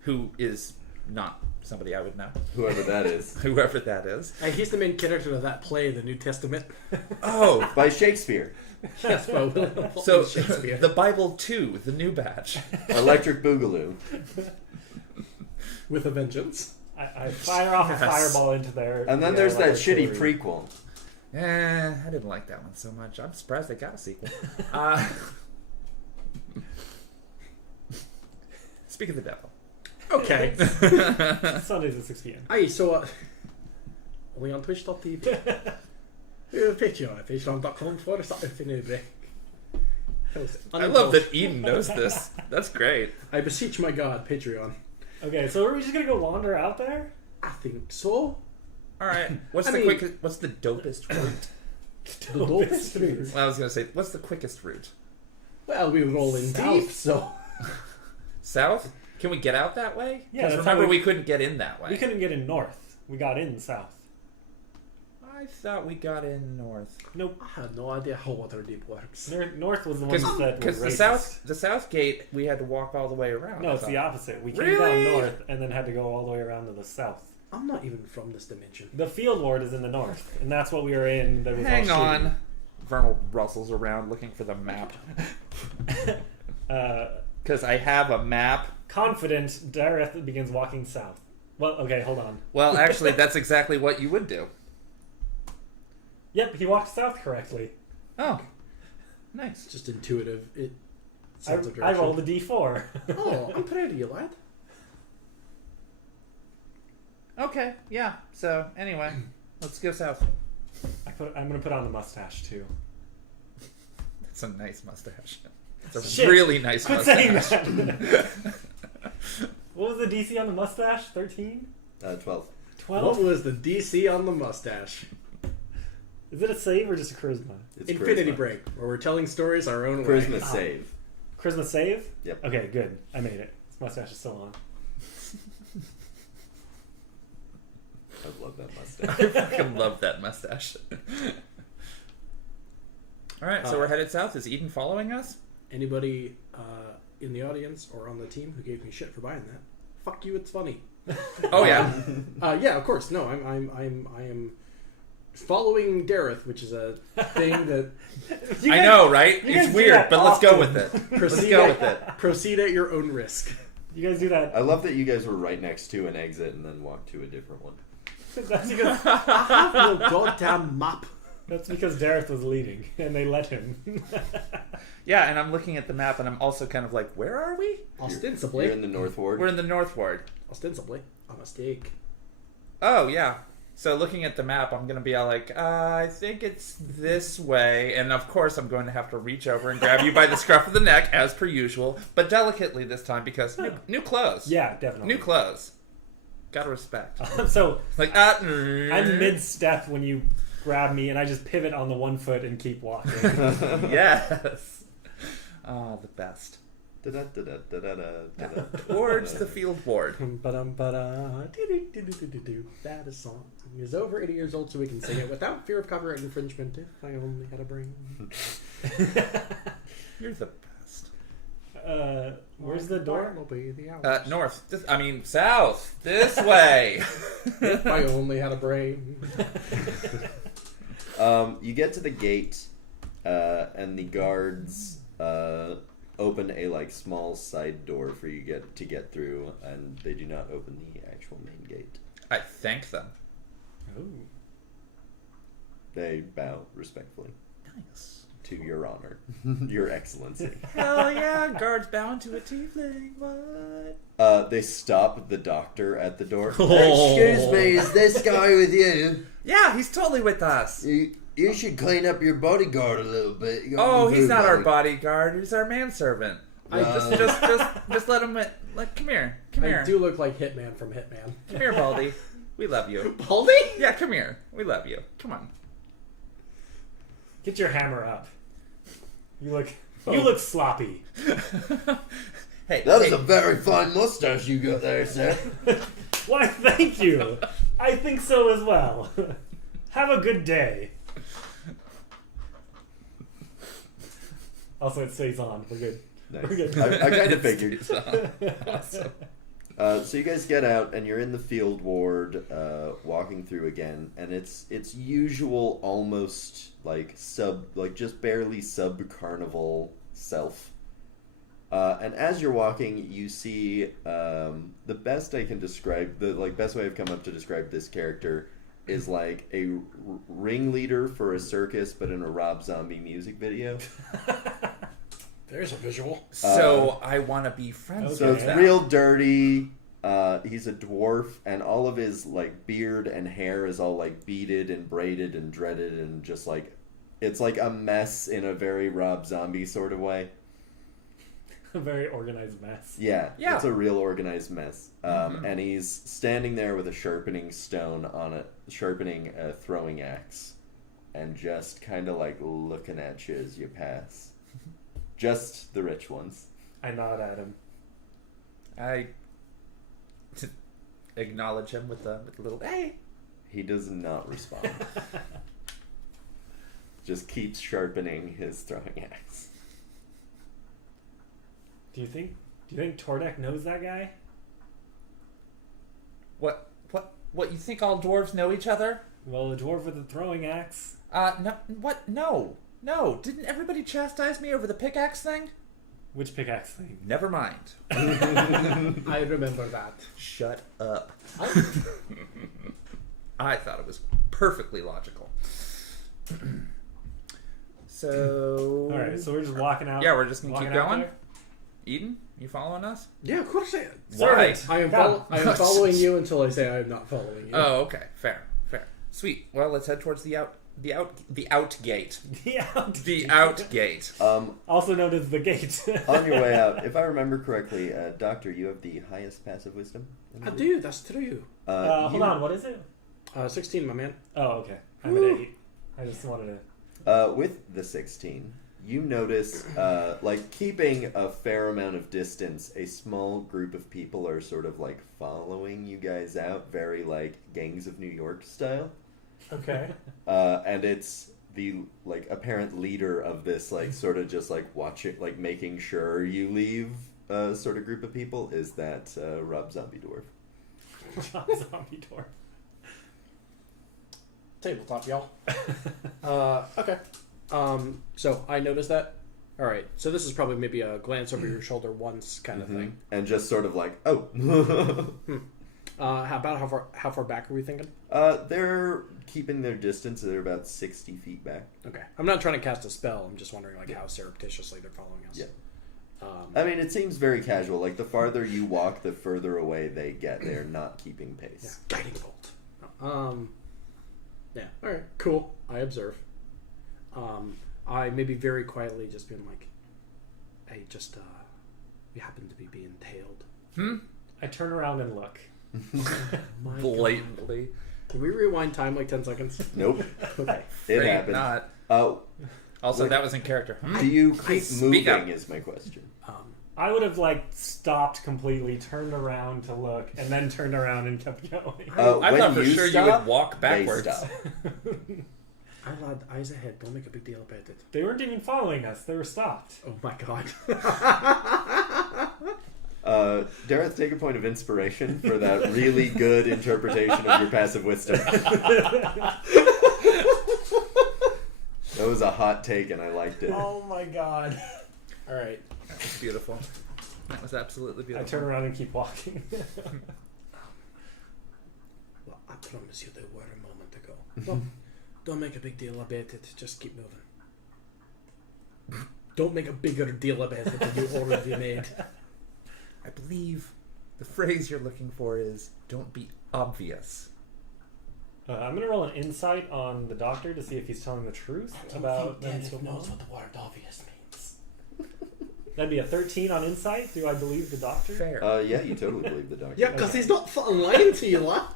Who is not somebody I would know. Whoever that is. Whoever that is. He's the main character of that play, the New Testament. Oh. By Shakespeare. Yes, well, So, Shakespeare. the Bible 2, the new batch. Electric Boogaloo. With a vengeance. I fire off a fireball into there. And then there's that shitty prequel. I didn't like that one so much. I'm surprised they got a sequel. Speak of the devil. Okay. Sundays at 6 p.m. Aye, so, only on twitch.tv. Patreon, patreon.com/infinitybreak. I love that Eden knows this. That's great. I beseech my God, Patreon. Okay, so are we just gonna go wander out there? I think so. All right. What's the dopest route? The dopest route. Well, I was gonna say, what's the quickest route? Well, we were all in deep, so. South? Can we get out that way? Yeah, 'Cause that's remember how we couldn't get in that way. We couldn't get in north. We got in south. I thought we got in north. Nope. I had no idea how Waterdeep works. North was the one that were Because racist. the south gate, we had to walk all the way around. No, I it's the thought. opposite. We came Really? down north and then had to go all the way around to the south. I'm not even from this dimension. The field ward is in the north, and that's what we were in. That was Hang all on. Vernal rustles around looking for the map. shitty. Because I have a map. Confident, Dareth begins walking south. Well, okay, hold on. Well, actually, that's exactly what you would do. Yep, he walked south correctly. Oh, nice. Just intuitive. It I sense of direction. rolled a d4. Oh, I'm proud of you, lad. Okay, yeah. So, anyway, let's go south. I'm gonna put on the mustache too. That's a nice mustache. It's a Shit. really nice Quit saying mustache. that. What was the DC on the mustache? 13? 12. What 12? was the DC on the mustache? Is it a save or just a charisma? It's Infinity charisma. Break, where we're telling stories our own way. Charisma save. Charisma save? Yep. Okay, good. I made it. This mustache is still on. I love that mustache. I fucking love that mustache. Alright, so we're headed south. Is Eden following us? Anybody in the audience or on the team who gave me shit for buying that? Fuck you. It's funny. Oh, yeah. Yeah, of course. No, I am following Dareth, which is a thing that You I guys- know, right? you guys It's do weird, that but let's go often. with it. Let's proceed go at, with it. proceed at your own risk. You guys do that. I love that you guys were right next to an exit and then walked to a different one. That's because, I have no goddamn map. that's because Dareth was leading, and they let him. Yeah, and I'm looking at the map, and I'm also kind of like, where are we? Ostensibly. You're in the North Ward. We're in the North Ward. Ostensibly. A mistake. Oh, yeah. So looking at the map, I'm going to be all like, I think it's this way. And of course, I'm going to have to reach over and grab you by the scruff of the neck, as per usual. But delicately this time, because new clothes. Yeah, definitely. New clothes. Gotta respect. So, Like, I'm mid-step when you grab me, and I just pivot on the one foot and keep walking. Yes. Oh, the best. Da-da-da-da-da-da-da. Towards the field ward. That is song is over 80 years old, so we can sing it without fear of copyright infringement. If I only had a brain. You're the best. Where's the door? Will be the hours. North. South. This way. If I only had a brain. You get to the gate, and the guards open a small side door for you to get through, and they do not open the actual main gate. I thank them. Ooh. They bow respectfully Nice. to your honor, your excellency. Hell yeah, guards bound to a tiefling. What? They stop the doctor at the door. Oh. Excuse me, is this guy with you? Yeah, he's totally with us. You should clean up your bodyguard a little bit. You got Oh, no he's food, not our buddy. bodyguard. He's our manservant. Uh, Just let him. Come here. Come I here. do look like Hitman from Hitman. Come here, Baldy. We love you. Baldy? Yeah, come here. We love you. Come on. Get your hammer up. You look sloppy. Hey, That is hey, a very fine mustache you got there, sir. Why, thank you. I think so as well. Have a good day. Also, it stays on. We're good. Nice. We're good. I kind of figured. Awesome. So you guys get out and you're in the field ward, walking through again, and it's usual, almost like just barely sub carnival self. And as you're walking, you see the best I can describe, the best way I've come up to describe this character is like a ringleader for a circus, but in a Rob Zombie music video. There's a visual. So I want to be friends So with it's that. real dirty. He's a dwarf, and all of his like beard and hair is all like beaded and braided and dreaded, and just like it's like a mess in a very Rob Zombie sort of way. A very organized mess. Yeah, Yeah. it's a real organized mess. And he's standing there with a sharpening stone on sharpening a throwing axe, and just kind of like looking at you as you pass. Just the rich ones. I nod at him. I acknowledge him with a little hey. He does not respond. Just keeps sharpening his throwing axe. Do you think Tordek knows that guy? What? You think all dwarves know each other? Well, the dwarf with the throwing axe. No. What? No. Didn't everybody chastise me over the pickaxe thing? Which pickaxe thing? Never mind. I remember that. Shut up. I thought it was perfectly logical. So. All right, so we're just walking out. Yeah, we're just gonna walking keep out going. there? Eden, you following us? Yeah, of course I am. Why? I am, Come. I am following you until I say I am not following you. Oh, okay. Fair. Sweet. Well, let's head towards the out gate. The out. The out gate. Also known as the gate. On your way out, if I remember correctly, Doctor, you have the highest passive wisdom. I do, that's true. Hold on, what is it? 16, my man. Oh, okay. I'm at 8. I just wanted to... With the 16, you notice, like, keeping a fair amount of distance, a small group of people are sort of, like, following you guys out, very, like, Gangs of New York style. Okay. And it's the, like, apparent leader of this, like, sort of just, like, watching, like, making sure you leave sort of group of people is that Rob Zombie Dwarf. Zombie dwarf. Tabletop, y'all. Okay. So I noticed that. All right. So this is probably maybe a glance over your shoulder once kind of thing. And just sort of like, oh. How far back are we thinking? They're keeping their distance. They're about 60 feet back. Okay. I'm not trying to cast a spell. I'm just wondering like how surreptitiously they're following us. Yeah. I mean, it seems very casual. Like, the farther you walk, the further away they get. They're not keeping pace. Yeah. Guiding bolt. Yeah. All right. Cool. I observe. I maybe very quietly just been like, hey, just we happen to be being tailed. I turn around and look. My Blatantly. God. Can we rewind time like 10 seconds? Nope. Okay. It Afraid happened. not. Also, Like- that was in character. Do you keep Speak moving up. is my question. I would have, like, stopped completely, turned around to look, and then turned around and kept going. I When thought for you sure you stop, would walk they backwards. stop. I lad, eyes ahead. Don't make a big deal about it. They weren't even following us. They were stopped. Oh my God. Dareth, take a point of inspiration for that really good interpretation of your passive wisdom. That was a hot take, and I liked it. Oh my God. All right. That was beautiful. That was absolutely I beautiful. turn around and keep walking. Well, I promise you they were a moment ago. Well, don't make a big deal about it. Just keep moving. Don't make a bigger deal about it than you already made. I believe the phrase you're looking for is "don't be obvious." I'm going to roll an insight on the doctor to see if he's telling the truth about them still knows following. what the word obvious means. That'd be a 13 on insight. Do I believe the doctor? Fair. Yeah, you totally believe the doctor. Yeah, because he's not fucking lying to you, lad.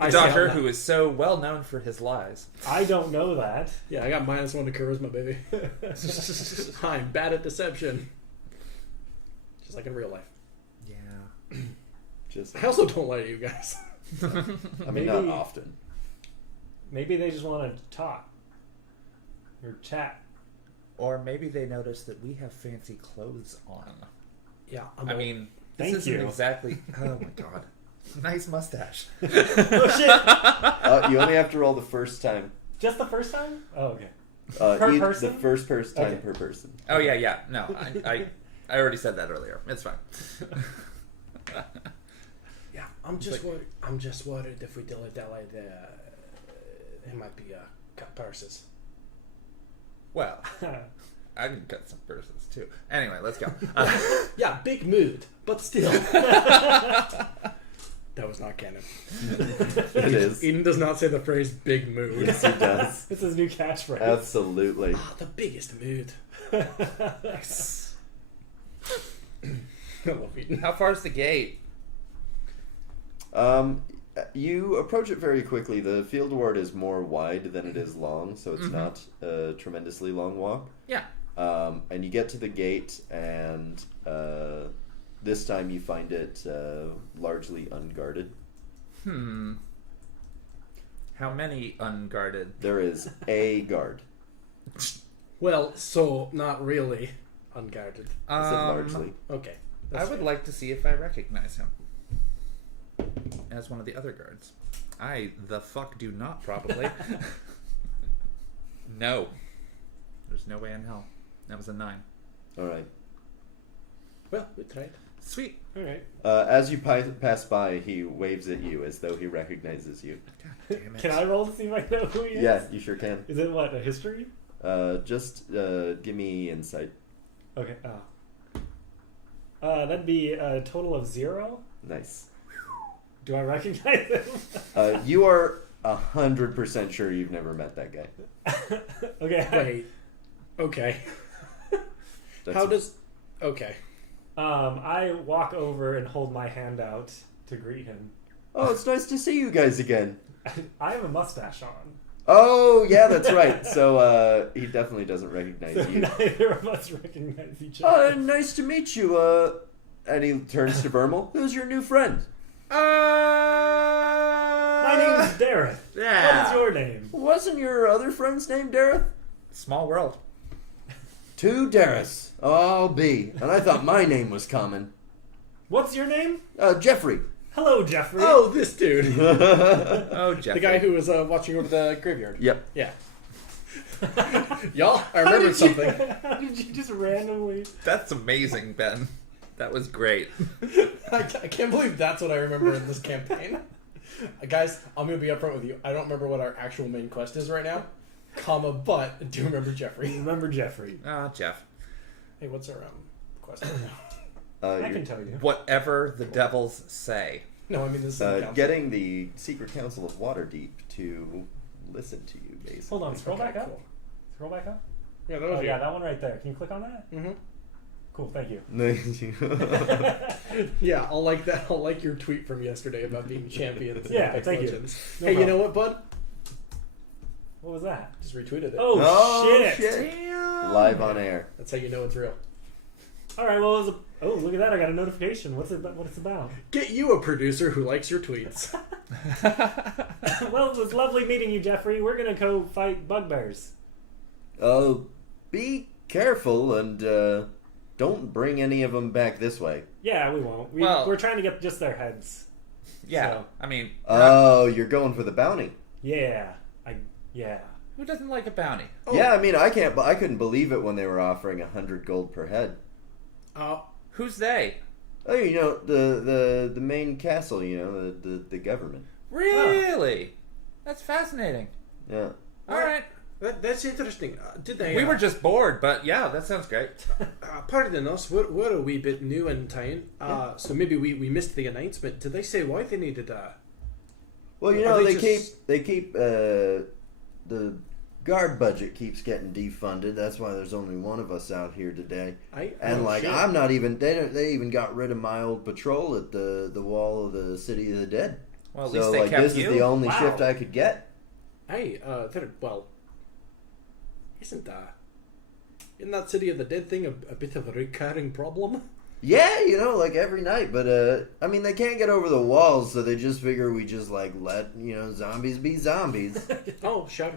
A doctor who is so well known for his lies. I don't know that. Yeah, I got -1 to charisma, baby. I'm bad at deception. Just like in real life. Yeah. Just, I also don't lie to you guys. I mean, Maybe- not often. Maybe they just want to talk or chat. Or maybe they noticed that we have fancy clothes on. Yeah, I mean, this Thank isn't you. exactly... Oh, my God. Nice mustache. Oh shit! You only have to roll the first time. Just the first time? Oh, okay. Per person? The first time Okay. per person. Oh, yeah. No, I already said that earlier. It's fine. Yeah, I'm just worried if we dilly-dally, there might be cut purses. Well, I can cut some purses, too. Anyway, let's go. Yeah, big mood, but still. That was not canon. It is. Eden does not say the phrase "big mood." Yes, he does. It's his new catchphrase. Absolutely. Ah, the biggest mood. Yes. I love Eden. How far's the gate? You approach it very quickly. The field ward is more wide than it is long, so it's not a tremendously long walk. Yeah. And you get to the gate, and this time you find it largely unguarded. How many unguarded? There is a guard. Well, so not really unguarded. I said largely. Okay. I would like to see if I recognize him as one of the other guards. I the fuck do not, probably. No. There's no way in hell. That was a 9. All right. Well, we tried. Sweet. All right. As you pass by, he waves at you as though he recognizes you. God damn it. Can I roll to see if I know who he is? Yeah, you sure can. Is it what, a history? Just give me insight. Okay. That'd be a total of 0. Nice. Do I recognize him? You are 100% sure you've never met that guy. Okay. Wait. Okay. That's How does? Okay. I walk over and hold my hand out to greet him. Oh, it's nice to see you guys again. I have a mustache on. Oh, yeah, that's right. So, he definitely doesn't recognize So you. neither of us recognize each other. Nice to meet you. And he turns to Vermal. Who's your new friend? My name is Dareth. Yeah. What is your name? Wasn't your other friend's name Dareth? Small world. 2 Dareths. I'll be. And I thought my name was common. What's your name? Jeffrey. Hello, Jeffrey. Oh, this dude. Oh, Jeffrey. The guy who was watching over the graveyard. Yep. Yeah. Y'all, I remembered something. How did you just randomly... That's amazing, Ben. That was great. I can't believe that's what I remember in this campaign. Guys, I'm going to be upfront with you. I don't remember what our actual main quest is right now, but I do remember Jeffrey. Remember Jeffrey. Ah, Jeff. Hey, what's our quest right now? I can tell you. Whatever the devils say. No, I mean this is Getting the Secret Council of Waterdeep to listen to you, basically. Hold on, scroll back up. Cool. Scroll back up. Yeah, that was Oh, yeah, that one right there. Can you click on that? Mm-hmm. Cool, thank you. Yeah, I'll like that. I'll like your tweet from yesterday about being champions. Yeah, Apex thank you. Legends. No Hey, you problem. know what, bud? What was that? Just retweeted it. Oh, shit. Damn. Live on air. That's how you know it's real. All right, well, it was a... Oh, look at that. I got a notification. What's it's about? Get you a producer who likes your tweets. Well, it was lovely meeting you, Jeffrey. We're going to go fight bugbears. Oh, be careful and don't bring any of them back this way. Yeah, we won't. We're trying to get just their heads. Yeah. So, I mean, Oh, you're going for the bounty. yeah. Yeah. who doesn't like a bounty? Oh. Yeah, I mean, I couldn't believe it when they were offering 100 gold per head. Who's they? Oh, you know, the main castle, you know, the government. Really? That's fascinating. Yeah. All right. That's interesting. Did they? We were just bored, but yeah, that sounds great. Pardon us. We're a wee bit new in town, so maybe we missed the announcement. Did they say why they needed that? Well, you Are know, they they keep the guard budget keeps getting defunded. That's why there's only one of us out here today. I'm not even. They even got rid of my old patrol at the wall of the City of the Dead. Well, at So least they like kept this you. is the only Wow. shift I could get. Hey, isn't that City of the Dead thing a bit of a recurring problem? Yeah, you know, like every night. But, I mean, they can't get over the walls, so they just figure we just, like, let, you know, zombies be zombies. Oh, sure.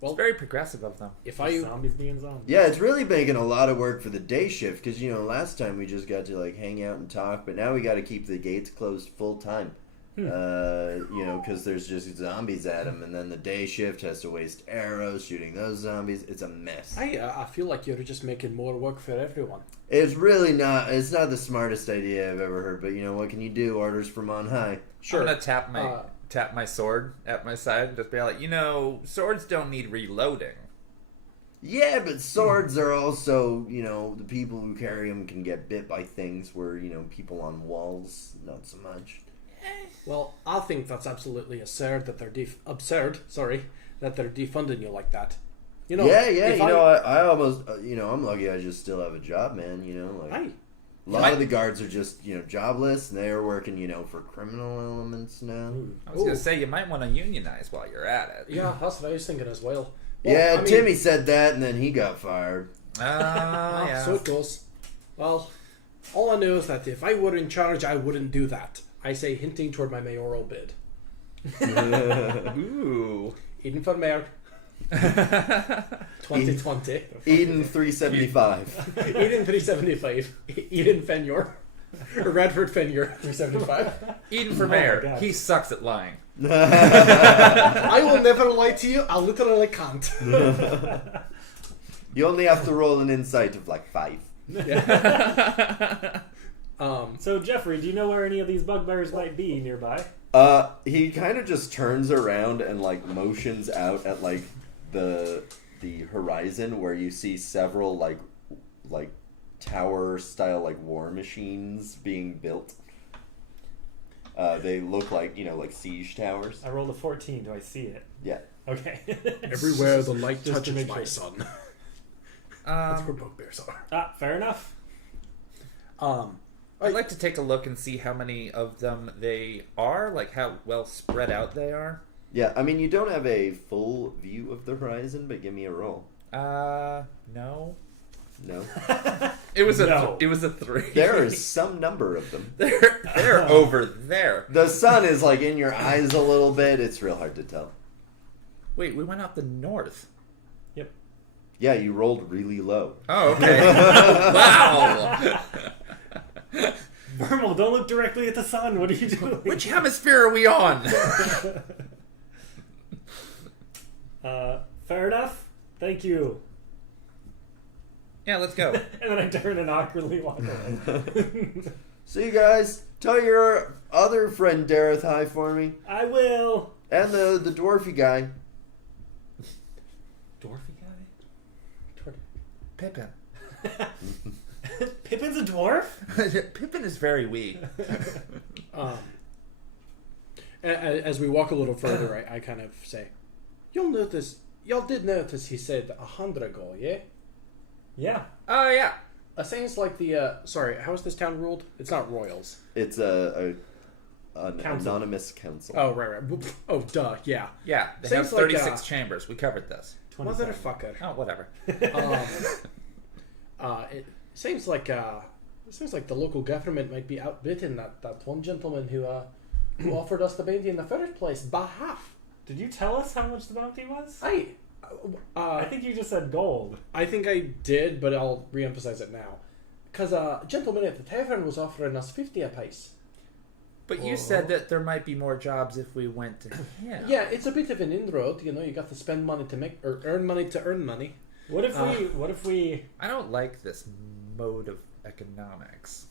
Well, It's very progressive of them. if I Zombies being zombies. Yeah, it's really making a lot of work for the day shift, because, you know, last time we just got to, like, hang out and talk, but now we got to keep the gates closed full time. You know, because there's just zombies at them, and then the day shift has to waste arrows shooting those zombies. It's a mess. I feel like you're just making more work for everyone. It's really not. It's not the smartest idea I've ever heard, but you know what can you do? Orders from on high. Sure. I'm gonna tap my sword at my side and just be like, you know, swords don't need reloading. Yeah, but swords are also, you know, the people who carry them can get bit by things where, you know, people on walls, not so much. Well, I think that's absolutely absurd that they're that they're defunding you like that. You know, Yeah, you know, I almost, you know, I'm lucky I just still have a job, man, you know, like, a lot of the guards are just, you know, jobless, and they are working, you know, for criminal elements now. I was gonna say you might want to unionize while you're at it. Yeah, that's what I was thinking as well. Yeah, I mean, Timmy said that, and then he got fired. Yeah. So it goes. Well, all I know is that if I were in charge, I wouldn't do that. I say hinting toward my mayoral bid. Ooh. Eden for mayor. 2020. Eden 375. Eden 375. Eden Fenyor. Redford Fenyor 375. Eden for Oh my mayor. God. He sucks at lying. I will never lie to you. I literally can't. You only have to roll an insight of like 5. So, Jeffrey, do you know where any of these bugbears might be nearby? He kind of just turns around and like motions out at like the horizon where you see several like tower style like war machines being built. They look like, you know, like siege towers. I rolled a 14. Do I see it? Yeah. Okay. Everywhere the light Just to touches make my sure. son. That's where bugbears are. Fair enough. I'd like to take a look and see how many of them they are, like how well spread out they are. Yeah, I mean, you don't have a full view of the horizon, but give me a roll. No. No. It was No. it was a 3. There is some number of them. They're over there. The sun is like in your eyes a little bit. It's real hard to tell. Wait, we went out the north. Yep. Yeah, you rolled really low. Oh, okay. Wow. Vermal, don't look directly at the sun. What are you doing? Which hemisphere are we on? Fair enough. Thank you. Yeah, let's go. And then I turn and awkwardly walk away. See you guys. Tell your other friend Dareth hi for me. I will. And the dwarfy guy. Dwarfy guy? Pippin. Pippin's a dwarf? Pippin is very weak. As we walk a little further, I kind of say, y'all did notice he said 100 ago, yeah? Yeah. Oh, yeah. Seems like the, sorry, how is this town ruled? It's not royals. It's an Council. anonymous council. Oh, right. Oh, duh, yeah. Yeah, they Seems have like, 36 chambers. We covered this. 27. Motherfucker. Oh, whatever. It seems like the local government might be outbidding that one gentleman who offered us the bounty in the first place by half. Did you tell us how much the bounty was? I think you just said gold. I think I did, but I'll re-emphasize it now. Because a gentleman at the tavern was offering us 50 apiece. But you said that there might be more jobs if we went to him. Yeah, it's a bit of an inroad. You know, you got to spend money to make, or earn money to earn money. What if we I don't like this mode of economics.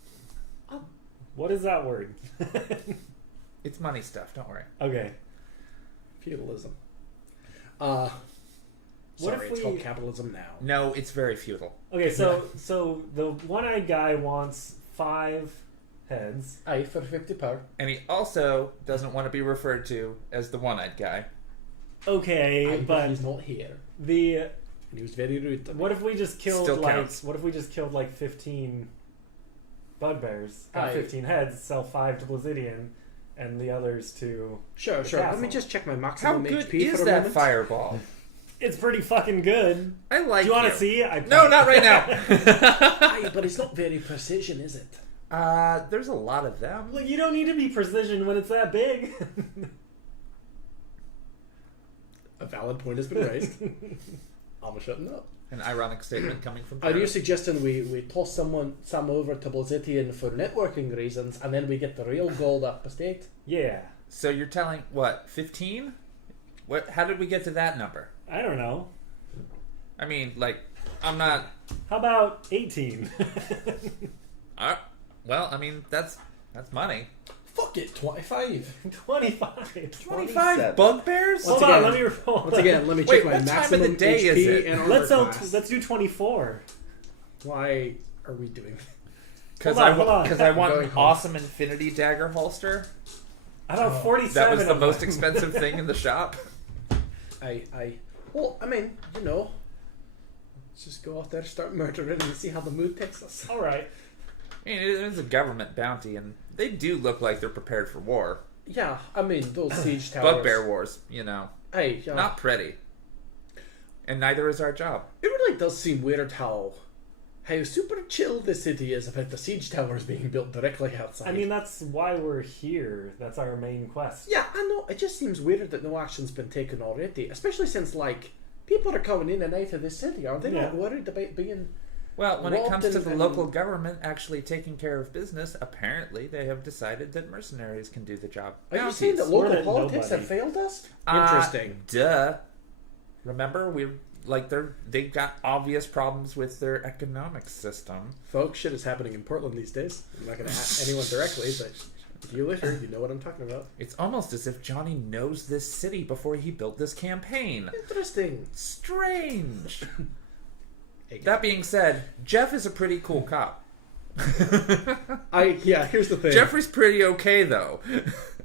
what is that word? It's money stuff, don't worry. Okay. Feudalism. What Sorry, if it's we- called capitalism now. No, it's very feudal. Okay, so the one-eyed guy wants 5 heads. Aye, for 50 per. And he also doesn't want to be referred to as the one-eyed guy. Okay, Aye, but he's not here. the And he was very rude to me. what if we just killed Still counts. 15 bugbears, got Aye. 15 heads, sell 5 to Blazidian, and the others to. Sure. The Let me castle. just check my How maximum good HP is for a that moment. fireball? It's pretty fucking good. I like Do you want you. to see? No, not right now. Aye, but it's not very precision, is it? There's a lot of them. Look, you don't need to be precision when it's that big. A valid point has been raised. I'm shutting up. An ironic statement coming from Are Terra. you suggesting we toss some over to Blazitian for networking reasons, and then we get the real gold up estate? Yeah. So you're telling, what, 15? How did we get to that number? I don't know. I mean, like, I'm not... How about 18? Well, I mean, that's money. Fuck it, 25. 25. 25 bugbears? Hold again- on, let me roll. Once again, let me Wait, check my what time of maximum the day HP is it? and armor class. Let's do 24. Why are we doing that? Because Hold on. I want going an home. awesome infinity dagger holster. How about 47? That was the of most them? expensive thing in the shop. Well, I mean, let's just go out there, start murdering, and see how the mood takes us. All right. I mean, it is a government bounty, and they do look like they're prepared for war. Yeah, I mean, those siege towers. Bugbear wars, you know. Hey, yeah. Not pretty. And neither is our job. It really does seem weird how super chill this city is about the siege towers being built directly outside. I mean, that's why we're here. That's our main quest. yeah, I know. It just seems weird that no action's been taken already, especially since, like, people are coming in and out of this city. Are they not worried about being... Well, when it comes to the and- local government actually taking care of business, apparently they have decided that mercenaries can do the job. Are you saying that We're local that politics nobody. have failed us? Interesting. Duh. Remember, they've got obvious problems with their economic system. Folks, shit is happening in Portland these days. I'm not going to ask anyone directly, but if you live here, you know what I'm talking about. It's almost as if Johnny knows this city before he built this campaign. Interesting. Strange. That being said, Jeff is a pretty cool cop. Here's the thing. Jeffrey's pretty okay, though.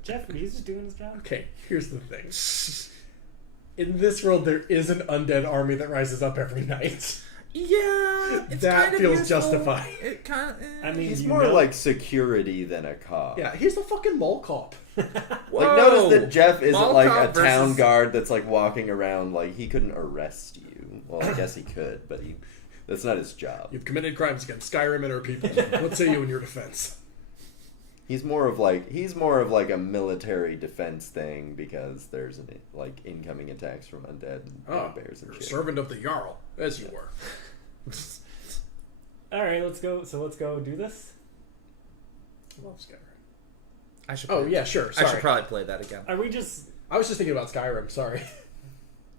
Jeff, he's just doing his job. Okay, here's the thing. In this world, there is an undead army that rises up every night. Yeah, it's That kind of feels useful. justified. It kind of, I mean, He's you more know- like security than a cop. Yeah, he's the fucking mall cop. Like, notice that Jeff isn't Mall like cop a town versus- guard that's like walking around. Like, he couldn't arrest you. Well, I guess he could, but that's not his job. You've committed crimes against Skyrim and her people. What say you in your defense? He's more of like a military defense thing because there's like incoming attacks from undead and bears and You're a shit. servant of the Jarl, as you were. All right, let's go. So let's go do this. I love Skyrim. I should. Oh, play- yeah, sure. I Sorry. should probably play that again. Are we just? I was just thinking about Skyrim, sorry.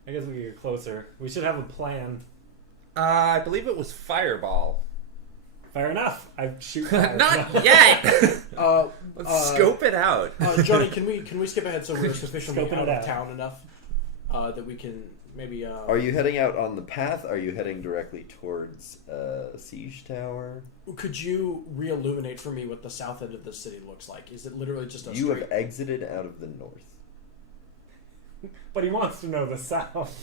I guess we could get closer. We should have a plan. I believe it was Fireball. Fair enough. I shoot. Fire. Not yet. Let's scope it out. Johnny, can we skip ahead so we're sufficiently Scoping out it of out. town enough that we can maybe... Are you heading out on the path? Are you heading directly towards a siege tower? Could you re-illuminate for me what the south end of the city looks like? Is it literally just a You straight... have exited out of the north. But he wants to know the south.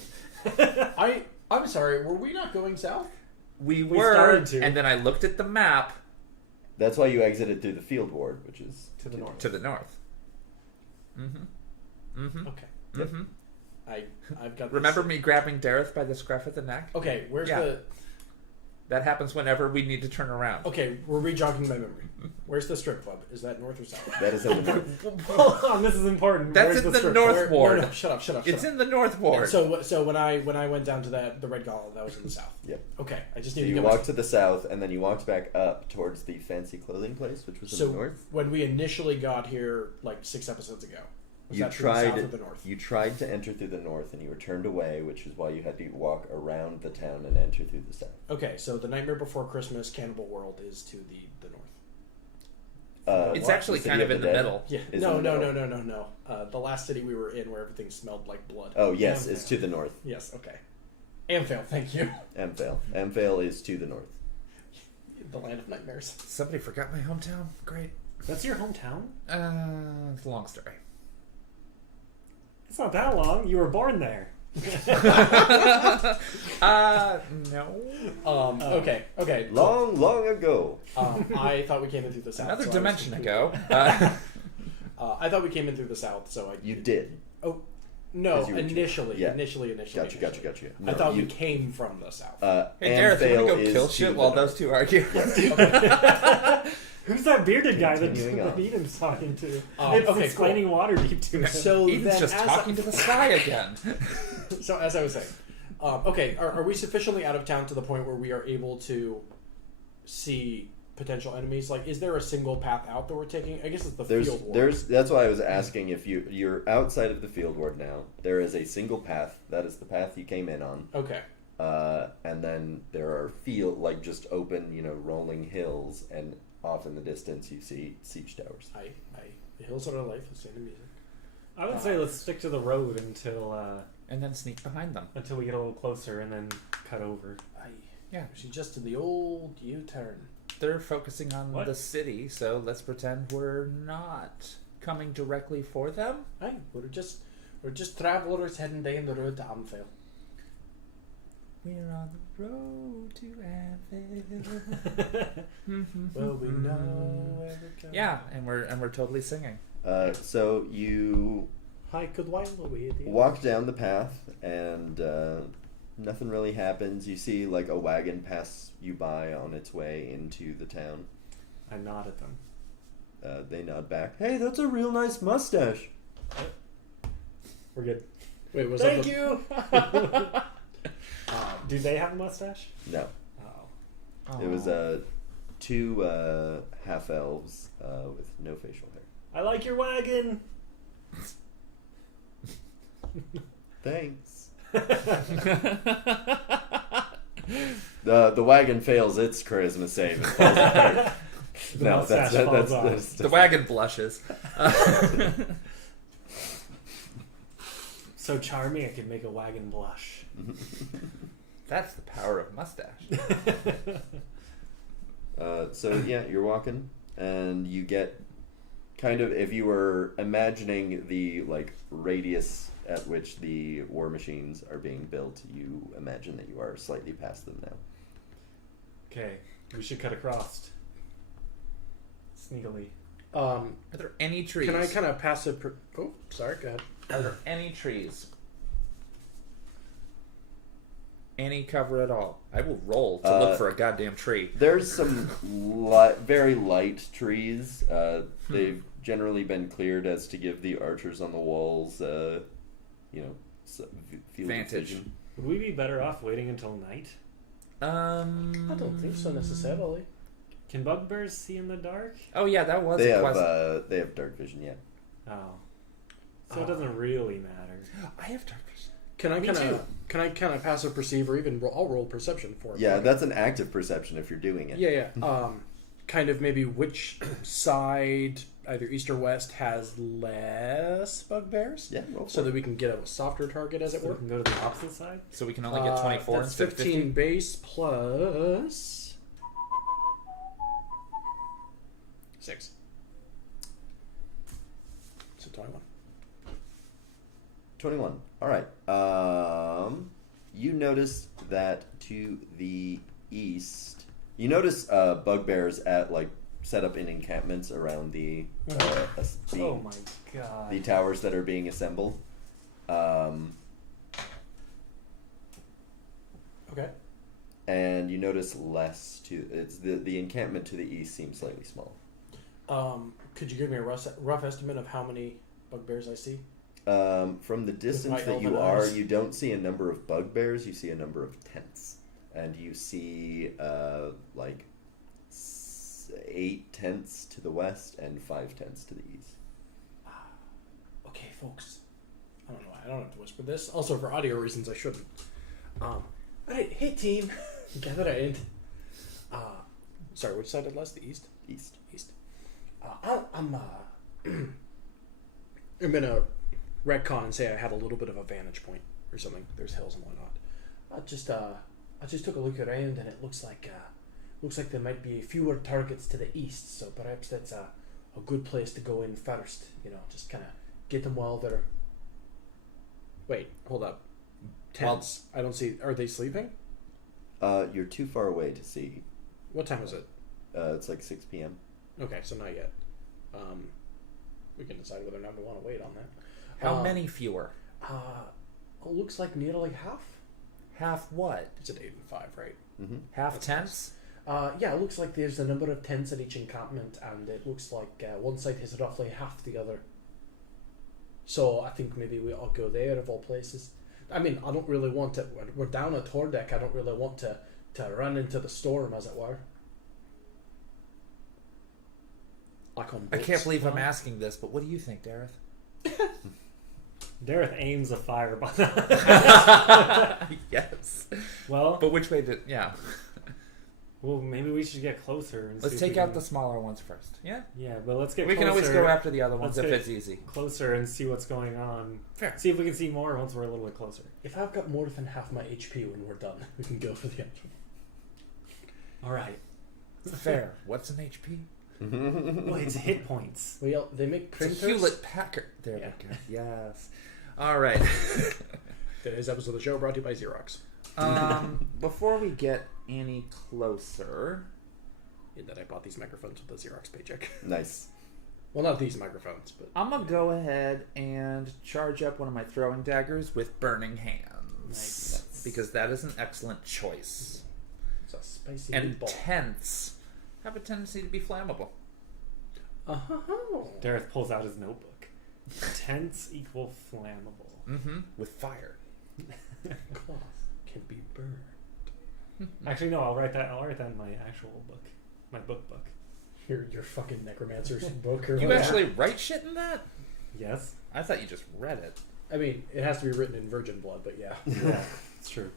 I'm sorry, were we not going south? We started to. and then I looked at the map That's why you exited through the field ward, which is To the north. to the north. Okay. Mm-hmm. I've got Remember this. me grabbing Dareth by the scruff of the neck? Okay, where's Yeah. the... That happens whenever we need to turn around. Okay, we're re-jogging my memory. Where's the strip club? Is that north or south? that is in the north. Hold on, this is important. That's Where's in the strip north club? ward. No, shut up. It's in the north ward. So when I went down to the Red Golem, that was in the south. Yep. Okay, I just So need to you get walked to the south, and then you walked back up towards the fancy clothing place, which was in So the north. when we initially got here, like 6 episodes ago, was You that through the south or tried. the north? You tried to enter through the north, and you were turned away, which is why you had to walk around the town and enter through the south. Okay, so the Nightmare Before Christmas Cannibal World is to the north. It's What? actually The kind City of in the Dead? middle. Yeah. Is No. in the middle. No. The last city we were in where everything smelled like blood. Oh yes, Amphale. it's to the north. Yes, okay. Amphale, thank you. Amphale. Amphale is to the north. The land of nightmares. Somebody forgot my hometown. Great. That's your hometown? It's a long story. It's not that long. You were born there. No. Okay. Long, long ago. I thought we came in through the south. Another so I was dimension confused. ago. I thought we came in through the south, so I... You did. Oh, no, 'Cause you were initially. yeah. Initially. Gotcha. I No, thought you, we came from the south. Hey, Dareth, you Amphale want to go is kill to shit the while north. those two argue? Who's that bearded guy that Continuing on. Eden's talking to? Okay, it's explaining Waterdeep to me. So Eden's then, just talking to the sky again. So as I was saying, okay, are we sufficiently out of town to the point where we are able to see potential enemies? Like, is there a single path out that we're taking? I guess it's the field ward. That's why I was asking if you're outside of the field ward now. There is a single path. That is the path you came in on. Okay. And then there are just open, rolling hills, and off in the distance you see siege towers. Aye. The hills are alive. It's in the music. I would say let's stick to the road until And then sneak behind them. we get a little closer and then cut over. Aye. Yeah. She just did the old U-turn. They're focusing on What? the city, so let's pretend we're not coming directly for them. Aye. We're just travellers heading down the road to Amphil. We're on the road to Anvil. Well, we know where we're going. Yeah, and we're totally singing. So you I could while away the walk down the path, and nothing really happens. You see a wagon pass you by on its way into the town. I nod at them. They nod back. Hey, that's a real nice mustache. We're good. Wait, was Thank that you! Do they have a mustache? No, Oh. it was two half elves with no facial hair. I like your wagon. Thanks. The wagon fails its charisma save. It falls apart. The No, mustache that's falls off. that's The wagon blushes. So charming, I could make a wagon blush. That's the power of mustache. So yeah, you're walking, and you get kind of, if you were imagining the radius at which the war machines are being built, you imagine that you are slightly past them now. Okay, we should cut across. Sneakily. Are there any trees? Can I kind of pass it? Oh, sorry. Go ahead. Are there any trees? Any cover at all? I will roll to look for a goddamn tree. There's some very light trees. They've generally been cleared as to give the archers on the walls, field Vantage. of vision. Would we be better off waiting until night? I don't think so necessarily. Can bugbears see in the dark? Oh yeah, that was They a have question. they have dark vision. Yeah. Oh. So it doesn't really matter. I have dark vision. Can I Me kind too. of passive perceive, or even I'll roll perception for it? Yeah, that's an active perception if you're doing it. Yeah. Kind of maybe which side, either east or west, has less bugbears. Yeah, roll So for that it. we can get a softer target, as it So were. we can go to the opposite side? So we can only get 24 That's instead of 15 50. base plus 6. So 21. 21. All right. You notice that to the east, you notice bugbears at set up in encampments around the Oh my god. the towers that are being assembled. Okay. And you notice less to it's the encampment to the east seems slightly small. Could you give me a rough estimate of how many bugbears I see? From the distance my that you elven are, eyes. you don't see a number of bugbears. You see a number of tents, and you see 8 tents to the west and 5 tents to the east. Okay, folks. I don't know why I don't have to whisper this. Also, for audio reasons, I shouldn't. Alright, hey team. Gather around. Sorry, which side had less? The east? East. East. I'm gonna retcon and say I had a little bit of a vantage point or something. There's hills and whatnot. I just took a look around, and it looks like there might be fewer targets to the east. So perhaps that's a good place to go in first. Just kind of get them while they're. Wait, hold up. Tents. I don't see. Are they sleeping? You're too far away to see. What time is it? It's 6 p.m. Okay, so not yet. We can decide whether or not we want to wait on that. How many fewer? It looks like nearly half. Half what? It's at 8 and 5, right? Mm-hmm. Half tents? Yeah, it looks like there's a number of tents at each encampment, and it looks like one side has roughly half the other. So I think maybe we ought to go there of all places. I mean, I don't really want to. We're down at Tordeck. I don't really want to run into the storm, as it were. Like on I boats. can't believe I'm asking this, but what do you think, Dareth? Dareth aims a fireball. Yes. Well, But which way did... Yeah. well, maybe we should get closer. And Let's see if take we out can- the smaller ones first. Yeah? Yeah, but let's get We closer. can always go after the other ones Let's if get- it's easy. Closer and see what's going on. Fair. See if we can see more once we're a little bit closer. If I've got more than half my HP when we're done, we can go for the other one. All right. Fair. What's an HP? Well, it's hit points. Well, they make It's a printers. Hewlett Packard. There Yeah. we go. Yes. All right. Today's episode of the show brought to you by Xerox. Before we get any closer... In that I bought these microphones with the Xerox paycheck. Nice. Well, not these microphones, but I'm going to go ahead and charge up one of my throwing daggers with burning hands. Nice. Because that is an excellent choice. It's a spicy And meatball. tents have a tendency to be flammable. Dareth pulls out his notebook. Tents equal flammable. Mm-hmm. With fire. Cloth can be burned. Actually, no. I'll write that in my actual book, my book. Your fucking necromancer's book or You whatever. actually write shit in that? Yes. I thought you just read it. I mean, it has to be written in virgin blood, but yeah. Yeah, it's true.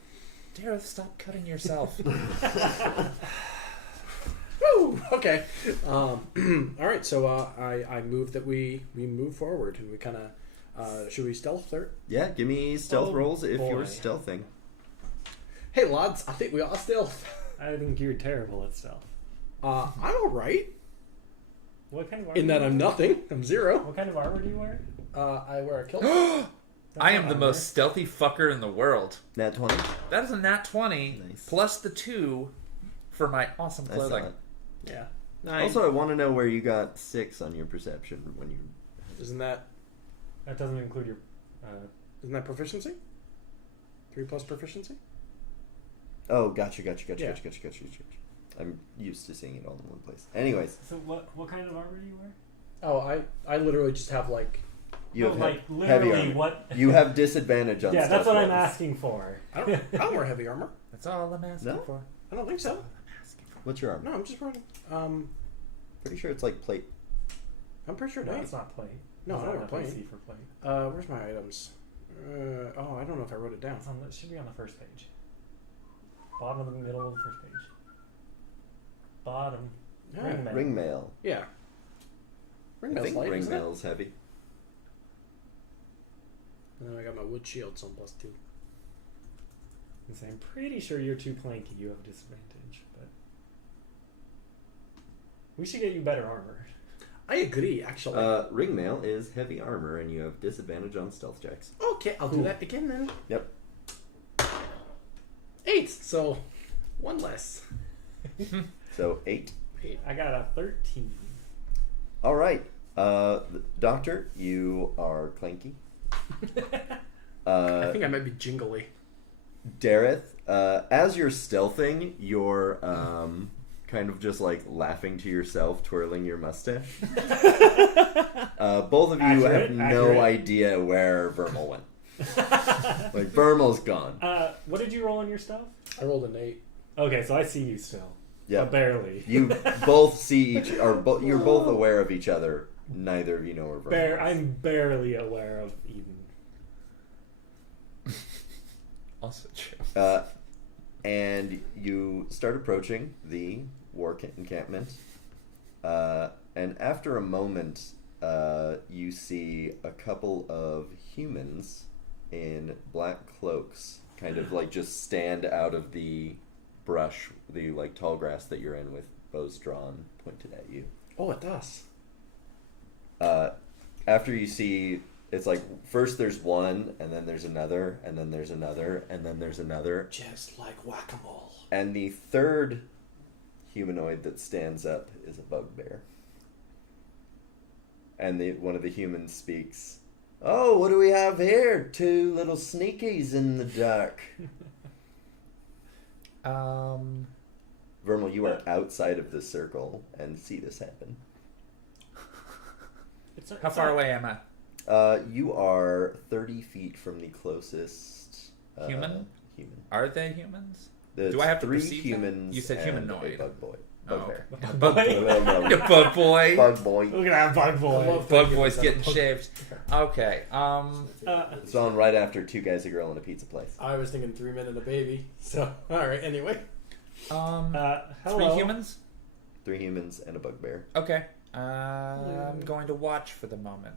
Dareth, stop cutting yourself. Woo! Okay. All right. So I move that we move forward and we kind of should we stealth there? Yeah, give me stealth Oh, rolls if boy. you're stealthing. Hey lads, I think we ought to stealth. I think you're terrible at stealth. I'm all right. What kind of armor? In that do I'm you wear? nothing. I'm zero. What kind of armor do you wear? I wear a kilt. That's I am not the armor. most stealthy fucker in the world. Nat 20? That is a nat 20 Nice. plus the 2 for my awesome I saw clothing. it. Yeah. Also, I want to know where you got 6 on your perception when you... Isn't that doesn't include your. proficiency? 3 plus proficiency? Oh, gotcha. Yeah. I'm used to seeing it all in one place. Anyways, So what kind of armor do you wear? Oh, I literally just have like you No, have like heavy literally armor. what? You have disadvantage on Yeah, stealth that's what I'm rolls. asking for. I don't wear heavy armor. That's all I'm asking No? for. I don't think so. What's your armor? No, I'm just wearing. Pretty sure it's like plate. I'm pretty sure it No, is. it's not plate. No, It's I not don't wear enough plate. AC for plate. Where's my items? I don't know if I wrote it down. It should be on the first page. Bottom of the middle of the first page. Bottom. Yeah. Ring mail. Ring mail. Yeah. Ring I mail's think light, ring isn't it? mail's heavy. And then I got my wood shield, so I'm +2. I'm pretty sure you're too planky. You have a disadvantage, but we should get you better armor. I agree, actually. Ring mail is heavy armor, and you have disadvantage on stealth checks. Okay, I'll do that again then. Yep. 8, so 1 less. So 8. I got a 13. All right. Doctor, you are clanky. I think I might be jingly. Dareth, as you're stealthing, you're kind of just like laughing to yourself, twirling your mustache. Both of you have no Accurate. idea where Vermal went. Like, Vermal's gone. What did you roll on your stuff? I rolled an 8. Okay, so I see you still. Yeah. But barely. You both see each, or you're both aware of each other. Neither of you know where Vermal is. I'm barely aware of Eden. Also true. And you start approaching the war encampment. And after a moment, you see a couple of humans in black cloaks kind of like just stand out of the brush, the like tall grass that you're in, with bows drawn, pointed at you. Oh, it does. After you see, it's like first there's one, and then there's another, and then there's another, and then there's another. Just like whack-a-mole. And the third humanoid that stands up is a bugbear. And one of the humans speaks, "Oh, what do we have here? 2 little sneakies in the dark." Vermal, you are outside of the circle and see this happen. How far away am I? You are 30 feet from the closest Human? Human. Are they humans? There's Do I have to 3 perceive them? humans. You said and humanoid. A bug boy. Oh. Bugbear. Bug boy. Bug Bug boy. Bug boy. Look at that bug boy. Bug boy's getting shaved. Okay. It's on right after 2 guys, a girl, and a pizza place. I was thinking 3 men and a baby. So, alright, anyway. Hello. 3 humans? 3 humans and a bugbear. Okay. I'm going to watch for the moment.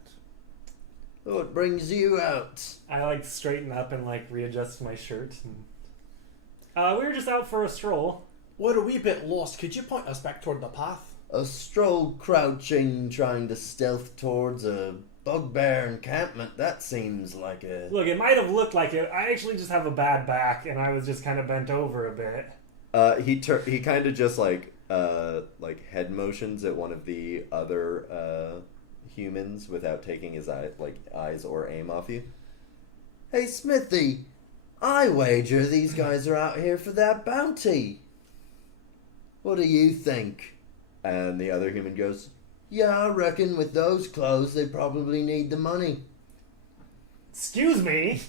What brings you out? I like straighten up and like readjust my shirt. And... we were just out for a stroll. We're a wee bit lost. Could you point us back toward the path? A stroll crouching, trying to stealth towards a bugbear encampment. That seems like a... Look, it might have looked like it. I actually just have a bad back, and I was just kind of bent over a bit. He kind of just like head motions at one of the other humans without taking his eyes or aim off you. Hey, Smithy, I wager these guys are out here for that bounty. What do you think? And the other human goes, yeah, I reckon with those clothes they probably need the money. Excuse me?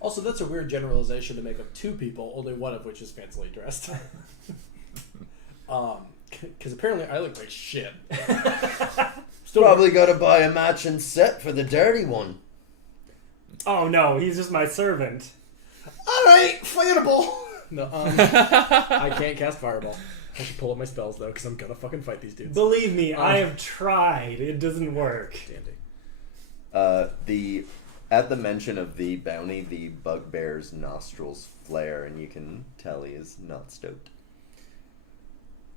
Also, that's a weird generalization to make of 2 people, only one of which is fancily dressed. Because apparently I look like shit. Still Probably got to buy a matching set for the dirty one. Oh no, he's just my servant. Alright, fireball! No, I can't cast Fireball. I should pull up my spells, though, because I'm gonna fucking fight these dudes. Believe me, I have tried. It doesn't work. Dandy. At the mention of the bounty, the bugbear's nostrils flare, and you can tell he is not stoked.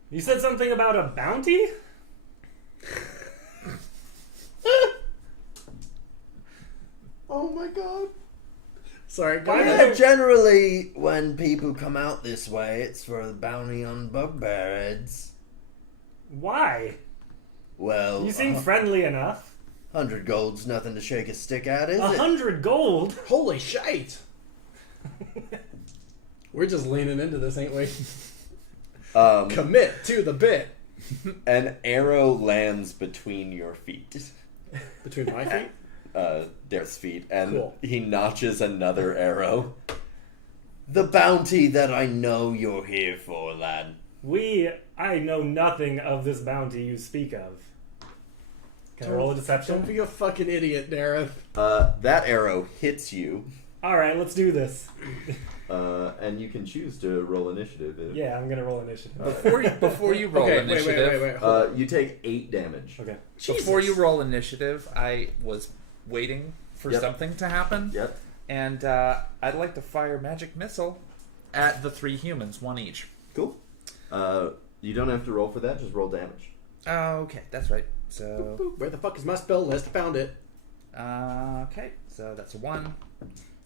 You said something about a bounty? Oh my god. Sorry, go Why ahead. did Generally, when people come out this way, it's for the bounty on bugbear heads. Why? Well, You seem friendly enough. 100 gold's nothing to shake a stick at, is it? 100 gold? Holy shite! We're just leaning into this, ain't we? Um, Commit to the bit. an arrow lands between your feet. Between my feet? Dareth's feet, and Cool. he notches another arrow. The bounty that I know you're here for, lad. I know nothing of this bounty you speak of. Can I roll a Don't deception? be a fucking idiot, Dareth. That arrow hits you, Alright, let's do this. and you can choose to roll initiative. Yeah, I'm gonna roll initiative. Before you roll Okay, initiative, wait. Hold on. You take 8 damage. Okay. before you roll initiative, I was waiting for Yep. something to happen, Yep. and I'd like to fire magic missile at the 3 humans, 1 each. Cool. You don't have to roll for that, just roll damage. Okay, that's right. So, Boop. Where the fuck is my spell list? Found it. okay, so that's a 1,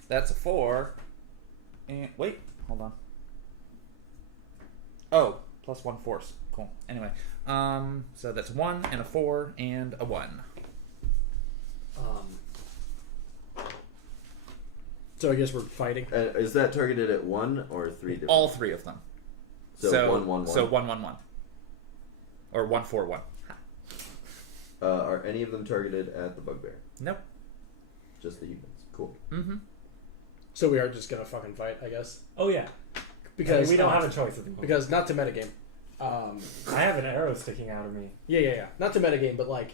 that's a 4, and wait, hold on. Oh, plus 1 force. Cool. Anyway, so that's a 1 and a 4 and a 1. So I guess we're fighting. Is that targeted at 1 or 3 different? All 3 of them. So 1, 1, 1. So 1, 1, 1. Or 1, 4, 1. Are any of them targeted at the bugbear? Nope. Just the humans. Cool. Mm-hmm. So we are just gonna fucking fight, I guess. Oh yeah. Because we don't have a choice at the moment. Because not to metagame. I have an arrow sticking out of me. Yeah. Not to metagame, but like,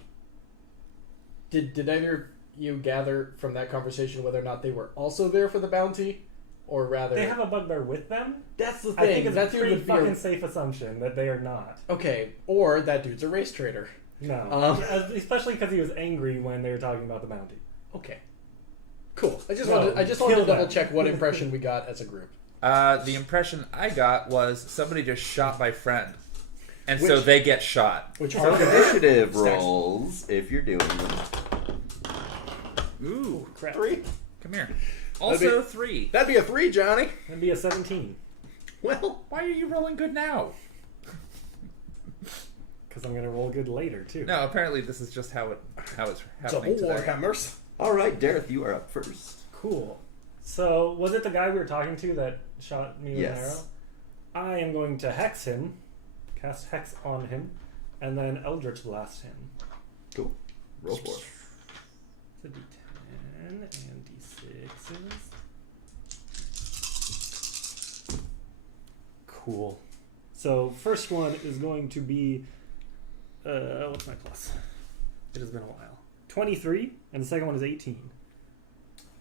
did either of you gather from that conversation whether or not they were also there for the bounty, or rather They have a bugbear with them? that's the I thing. think it's that a dude pretty would be a- fucking safe assumption that they are not. okay, or that dude's a race trader. No. Especially because he was angry when they were talking about the bounty. Okay, cool. I just No, wanted to kill double them. check what impression we got as a group. The impression I got was somebody just shot my friend. And so Which- they get shot. Which So are initiative Stacks. rolls, if you're doing them. Ooh, Crap. 3. come here. Also 3. That'd be a 3, Johnny. That'd be a 17. Well, Why are you rolling good now? Because I'm going to roll good later, too. No, apparently this is just how it's double happening today. warhammers. Alright, Dareth, you are up first. Cool. So, was it the guy we were talking to that shot me with an arrow? Yes. I am going to hex him, cast hex on him, and then Eldritch Blast him. Cool. Roll for it. It's a D10 and D6s. Cool. So first one is going to be what's my plus? It has been a while. 23, and the second one is 18.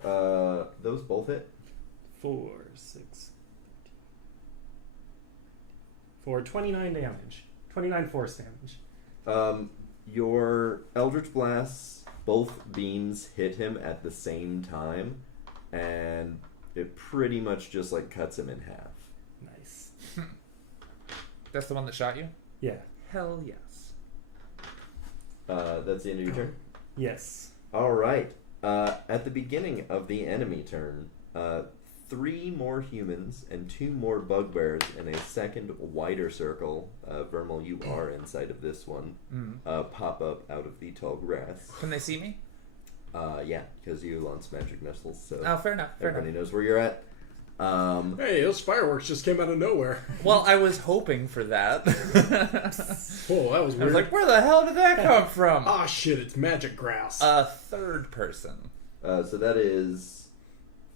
Those both hit. 4, 6, for 29 damage. 29 force damage. Your Eldritch Blasts, both beams hit him at the same time, and it pretty much just like cuts him in half. Nice. That's the one that shot you? Yeah. Hell yes. That's the end of your turn? Yes. Alright. At the beginning of the enemy turn, 3 more humans and 2 more bugbears in a second wider circle, Vermal, you are inside of this one, pop up out of the tall grass. Can they see me? Yeah, because you launch magic missiles, so Oh, fair enough. everybody knows where you're at. Hey, those fireworks just came out of nowhere. Well, I was hoping for that. Whoa, that was I weird. was like, where the hell did that come from? Ah, shit, it's magic grass. A third person. So that is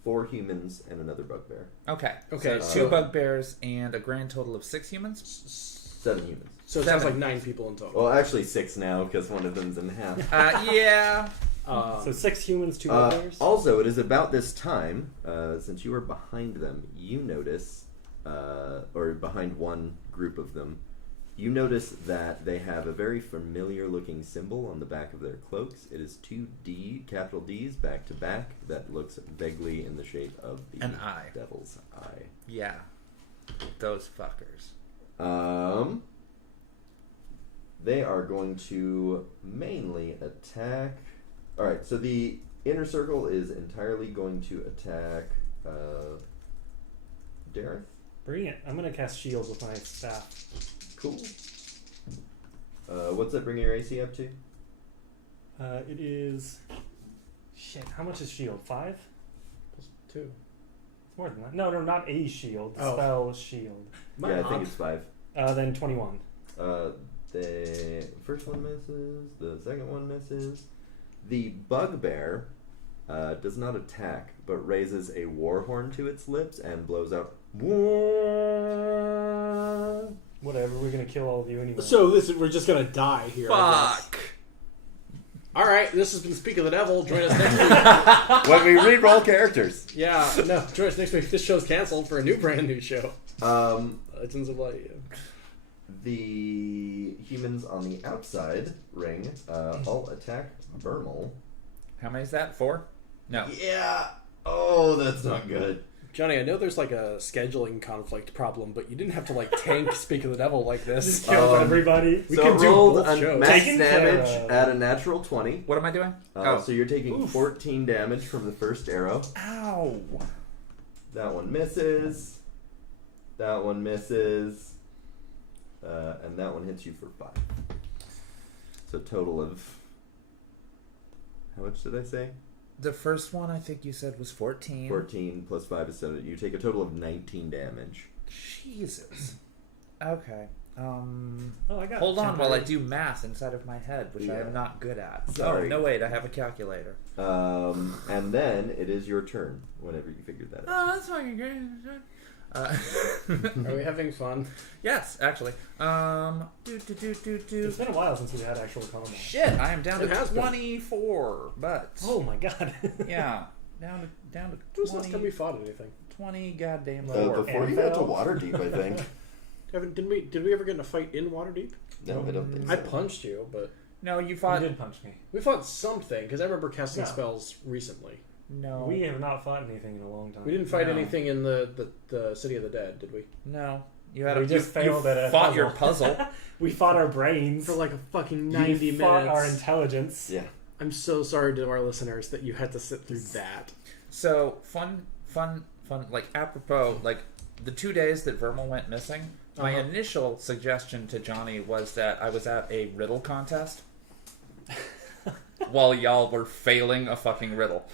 4 humans and another bugbear. Okay. Okay, So so- 2 bugbears and a grand total of 6 humans? 7 humans. So it sounds like 9 people in total. Well, actually 6 now, because one of them's in half. Yeah. So 6 humans, 2 bugbears. Also, it is about this time, since you are behind them, you notice, or behind one group of them, you notice that they have a very familiar looking symbol on the back of their cloaks. It is 2 capital D's back to back that looks vaguely in the shape of the An eye. devil's eye. Yeah. Those fuckers. They are going to mainly attack. Alright, so the inner circle is entirely going to attack Dareth. Bring it. I'm going to cast shield with my staff. Cool. What's that bringing your AC up to? It is... Shit, how much is shield? 5? Plus 2. It's more than that. No, not a shield. Oh. Spell shield. Yeah, I think it's 5. Then 21. The first one misses. The second one misses. The bugbear does not attack, but raises a war horn to its lips and blows out. Whatever, we're going to kill all of you anyway. So we're just gonna die here. I guess. Fuck. All right, this has been Speak of the Devil. Join us next week. When we re-roll characters. Yeah, no, join us next week. This show's canceled for a brand new show. Legends of Light. The humans on the outside ring all attack Vermal. How many is that? 4? No. Yeah. Oh, that's not good. Johnny, I know there's like a scheduling conflict problem, but you didn't have to like tank Speak of the Devil like this. Just kill everybody. We so can it do rolled both a shows. max Taking damage Terra. at a natural 20. What am I doing? So you're taking 14 damage from the first arrow. Ow. That one misses. That one misses. And that one hits you for 5. So total of... How much did I say? The first one I think you said was 14. 14 plus 5 is 7. You take a total of 19 damage. Jesus. Okay. Oh, I got Hold on while I temporary. do math inside of my head, which I Yeah. am not good at. Sorry. Oh, no, wait, I have a calculator. And then it is your turn whenever you figured that out. Oh, that's fucking great. Are we having fun? Yes, actually. It's been a while since we had actual combat. Shit, I am down It to has been. 24, but Oh my god. yeah, down to When was the last time we 20, fought anything? 20 goddamn Before 4. you got to Waterdeep, I think. Did we ever get in a fight in Waterdeep? No, I don't think so. I punched you, but No, you You fought. did punch me. we fought something because I remember casting No. spells recently. No, We have not fought anything in a long time. We didn't fight No. anything in the City of the Dead, did we? no. You had We a, just you failed at a fought puzzle. your puzzle. We fought our brains. For like a fucking You 90 fought minutes. our intelligence. Yeah. I'm so sorry to our listeners that you had to sit through that. So fun. Like apropos, like the 2 days that Vermal went missing. My Uh-huh. initial suggestion to Johnny was that I was at a riddle contest while y'all were failing a fucking riddle.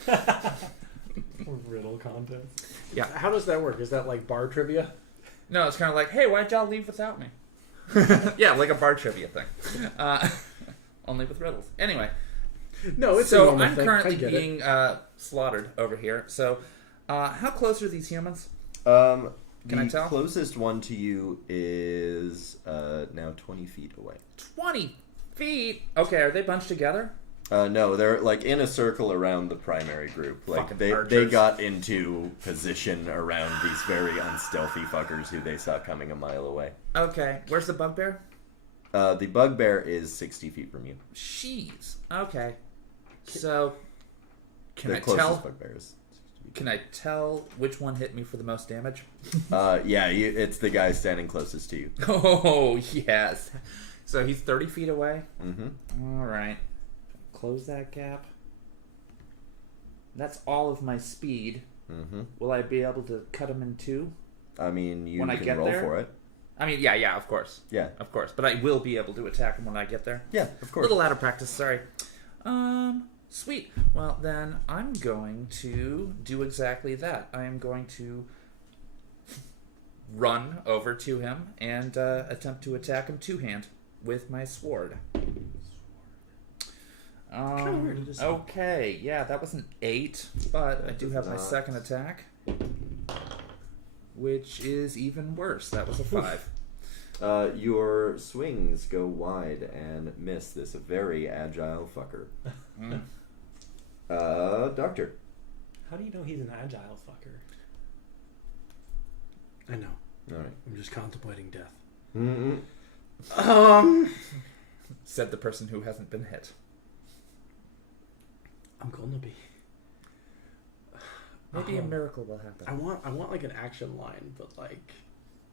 Riddle contest. Yeah. How does that work? Is that like bar trivia? No, it's kind of like, hey, why'd y'all leave without me? Yeah, like a bar trivia thing. Only with riddles. Anyway. No, it's so a normal I'm thing. currently I get being slaughtered over here. So how close are these humans? Can I tell? The closest one to you is now 20 feet away. 20 feet? Okay, are they bunched together? No, they're like in a circle around the primary group. Like Fucking they archers. got into position around these very unstealthy fuckers who they saw coming a mile away. Okay, where's the bugbear? The bugbear is 60 feet from you. Jeez. Okay. So, can The I closest tell? bugbear is 60 feet. Can I tell which one hit me for the most damage? Yeah, it's the guy standing closest to you. Oh yes. So he's 30 feet away. Mm-hmm. All right. Close that gap. That's all of my speed. Mm-hmm. Will I be able to cut him in two? I mean, you When I can get roll there? for it. I mean, yeah, of course. Yeah. Of course. But I will be able to attack him when I get there. Yeah, of course. Little ladder practice, sorry. Sweet. Well, then I'm going to do exactly that. I am going to run over to him and attempt to attack him two-hand with my sword. Okay, yeah, that was an 8, but I do have my second attack, which is even worse. That was a 5. Your swings go wide and miss this very agile fucker. Doctor. How do you know he's an agile fucker? I know. All right. I'm just contemplating death. Mm-hmm. Said the person who hasn't been hit. I'm gonna be. Maybe a miracle will happen. I want like an action line, but like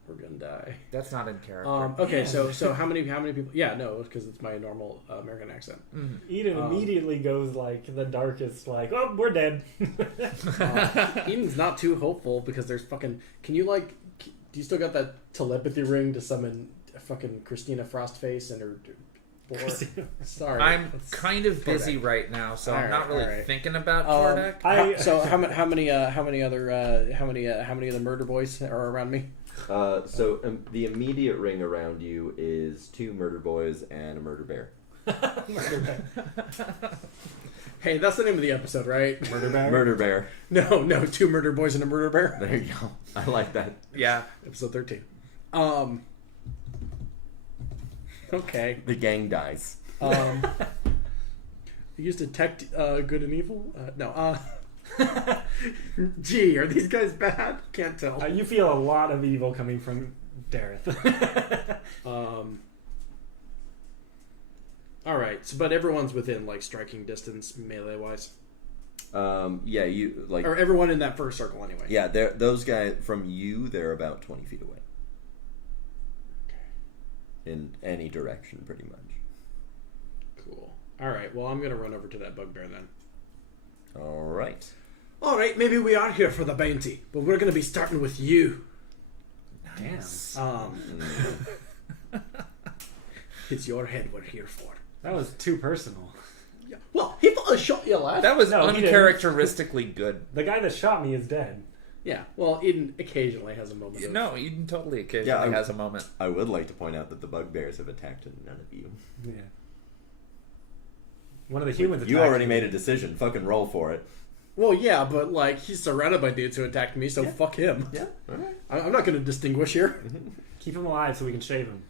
we're gonna die. That's not in character. Okay, so how many people? Yeah, no, because it's my normal American accent. Eden immediately goes like the darkest, like, oh, we're dead. Eden's not too hopeful because there's fucking. Can you like? Do you still got that telepathy ring to summon fucking Christina Frostface and her? Sorry, I'm kind of busy right now, so I'm not really thinking about Tordek. So how many other murder boys are around me? The immediate ring around you is 2 murder boys and a murder bear. Hey, that's the name of the episode, right? Murderbear? Murder bear. No, 2 murder boys and a murder bear. There you go. I like that. Yeah. Episode 13. Okay. The gang dies. You used to detect good and evil? No. Gee, are these guys bad? Can't tell. You feel a lot of evil coming from Dareth. All right, so but everyone's within like striking distance melee wise. Yeah, you like. Or everyone in that first circle anyway. Yeah, those guys from you. They're about 20 feet away. In any direction, pretty much. Cool. All right. Well, I'm gonna run over to that bugbear then. All right. All right. Maybe we are here for the bounty, but we're gonna be starting with you. Nice. It's your head we're here for. That was too personal. Yeah. Well, he thought I shot you, lad. That was No, he didn't. uncharacteristically good. The guy that shot me is dead. Yeah. Well, Eden occasionally has a moment. Of... No, Eden totally occasionally has a moment. I would like to point out that the bugbears have attacked none of you. Yeah. One of the humans You attacked already me. made a decision. Fucking roll for it. Well, yeah, but like he's surrounded by dudes who attacked me, so fuck him. Yeah. All right. I'm not going to distinguish here. Keep him alive so we can shave him.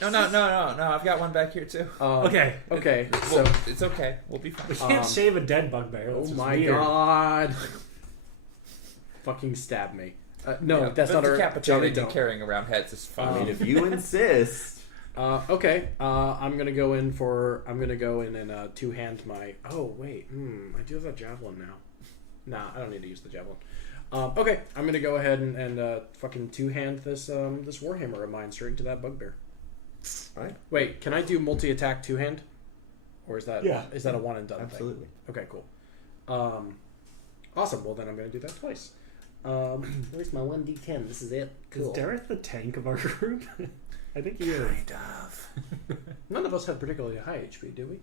No. I've got one back here too. Okay. Okay. So. It's okay. We'll be fine. We can't shave a dead bugbear. Oh That's just my weird. god! Fucking stab me. No, Yeah, that's not our. decapitated Johnny, and don't. carrying around heads is fine. I mean, if you insist. Okay. I'm gonna go in and two-hand my. Oh wait. I do have that javelin now. Nah, I don't need to use the javelin. Okay. I'm gonna go ahead and fucking two-hand this this warhammer of mine straight into that bugbear. All right. Wait, can I do multi-attack two-hand? Or is that a one and done Absolutely. thing? Okay, cool. Awesome. Well, then I'm going to do that twice. Where's my 1d10? This is it. Cool. Is Dareth the tank of our group? I think he is. Kind of. None of us have particularly high HP, do we?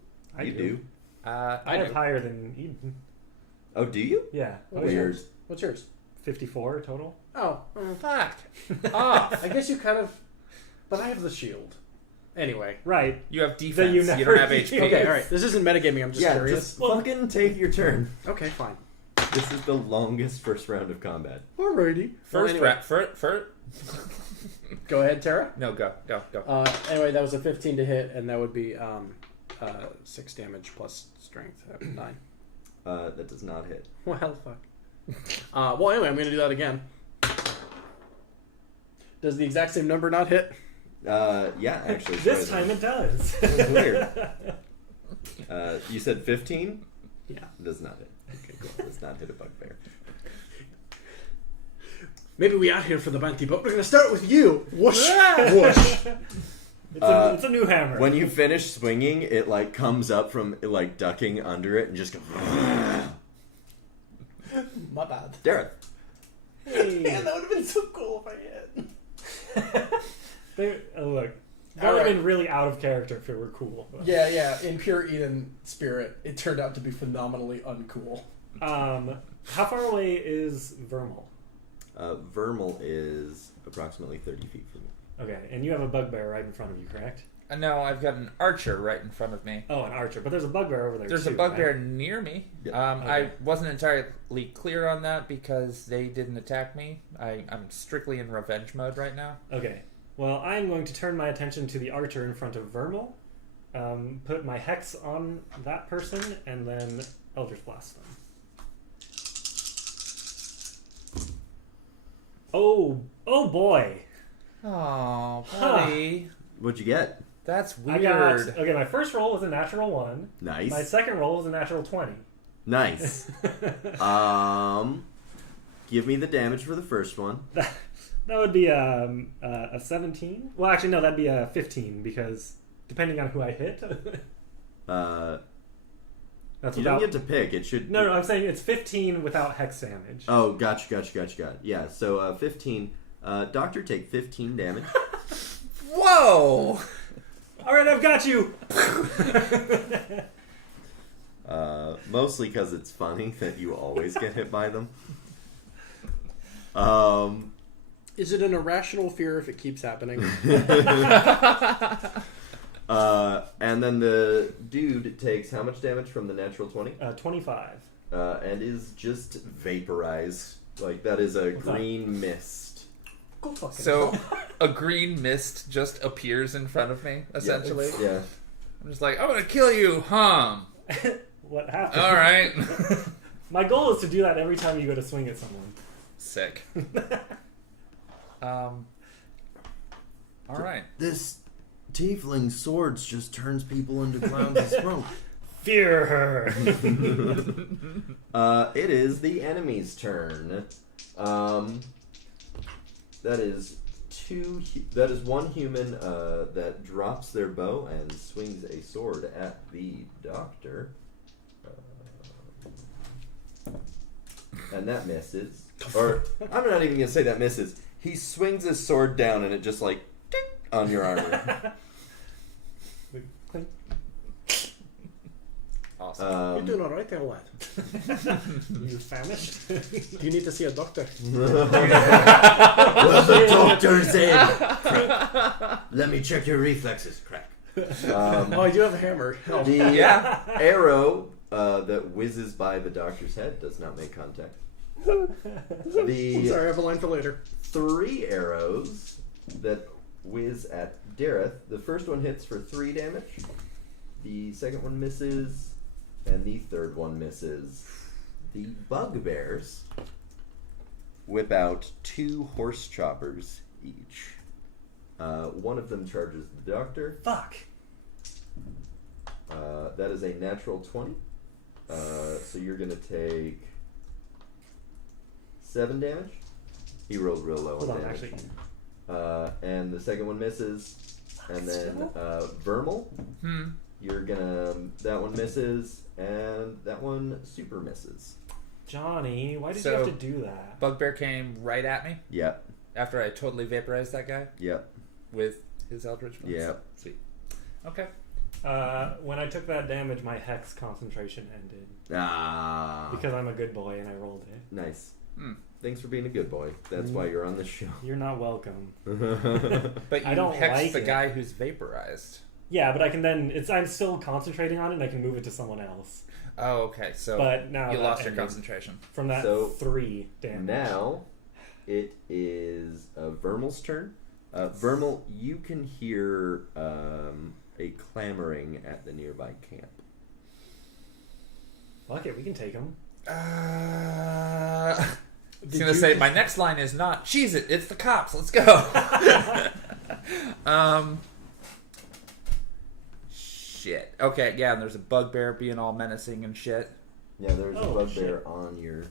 You do. I have higher than Eden. Oh, do you? Yeah. What What's is yours? What's yours? 54 total. Oh, Fuck off. I guess you kind of. But I have the shield. Anyway. Right. You have Then defense. you You, never don't have HP. Okay, alright. This isn't metagaming, I'm just Yeah, curious. just fucking take your turn. Okay, fine. This is the longest first round of combat. Alrighty. First anyway, first. Go ahead, Terra. No, go. Anyway, that was a 15 to hit, and that would be 6 damage plus strength. 9. That does not hit. Well, fuck. Well, anyway, I'm going to do that again. Does the exact same number not hit? Yeah, actually. This time it does. That's weird. You said 15? Yeah. It does not hit. Okay, cool. Does not hit a bugbear. Maybe we are here for the bounty, but we're going to start with you. Whoosh! Whoosh! It's a new hammer. When you finish swinging, it like comes up from like ducking under it and just goes. My bad. Darren. Hey. Man, that would have been so cool if I hit. Look, that All would have right. been really out of character if it were cool. Yeah. In pure Eden spirit, it turned out to be phenomenally uncool. How far away is Vermal? Vermal is approximately 30 feet from me. Okay, and you have a bugbear right in front of you, correct? No, I've got an archer right in front of me. Oh, an archer, but there's a bugbear over there There's too, a bugbear right? near me. Yep. I Okay. wasn't entirely clear on that because they didn't attack me. I'm strictly in revenge mode right now. Okay, well, I'm going to turn my attention to the archer in front of Vermal, put my hex on that person, and then Eldritch Blast them. Oh boy! Oh, buddy. What'd you get? That's I weird. got, okay, my first roll was a natural 1. Nice. My second roll was a natural 20. Nice. Give me the damage for the first one. That would be a 17. Well, actually, no, that'd be a 15 because depending on who I hit, that's You without. don't get to pick. It should. No, I'm saying it's 15 without hex damage. Oh, gotcha. Yeah, so 15. Doctor, take 15 damage. Whoa! All right, I've got you. Mostly because it's funny that you always get hit by them. Is it an irrational fear if it keeps happening? And then the dude takes how much damage from the natural 20? 25. And is just vaporized. Like, that is a What's that? green mist. Go fucking So, a green mist just appears in front of me, essentially. Yeah. I'm just like, I'm gonna kill you, What happened? All right. My goal is to do that every time you go to swing at someone. Sick. All right. This tiefling swords just turns people into clouds of smoke. Fear her. It is the enemy's turn. That is one human that drops their bow and swings a sword at the doctor. And that misses. Or, I'm not even going to say that misses. He swings his sword down and it just like, ding, on your armor. Clink. Awesome. You're doing alright there, lad. You famished? Do you need to see a doctor? Well, the doctor's in. Crack. Let me check your reflexes. Crack. Oh, I do have a hammer. Oh. The Yeah. arrow that whizzes by the doctor's head does not make contact. The Sorry, I have a line for later. 3 arrows that whiz at Dareth. The first one hits for 3 damage. The second one misses. And the third one misses. The bugbears whip out 2 horse choppers each. One of them charges the doctor. Fuck. That is a natural 20. So you're going to take 7 damage. He rolled real low Hold on on, damage. actually. And the second one misses. And then Vermal, you're gonna. That one misses, and that one super misses. Johnny, why did So- you have to do that? Bugbear came right at me Yep. after I totally vaporized that guy Yep. with his Eldritch Blast. Yep. Sweet. Okay. When I took that damage, my hex concentration ended. Ah. Because I'm a good boy and I rolled it. Nice. Thanks for being a good boy. That's why you're on this show. You're not welcome. But you I don't hex like the it. guy who's vaporized. Yeah, but I can then... I'm still concentrating on it, and I can move it to someone else. Oh, okay. So But now you that lost your ended concentration. From that So, 3 damage. Now, it is Vermal's turn. Vermal, you can hear a clamoring at the nearby camp. Fuck it, we can take him. I was going to say, my next line is not, cheese it, it's the cops, let's go. Shit. Okay, yeah, and there's a bugbear being all menacing and shit. Yeah, there's a Oh, bugbear shit. on your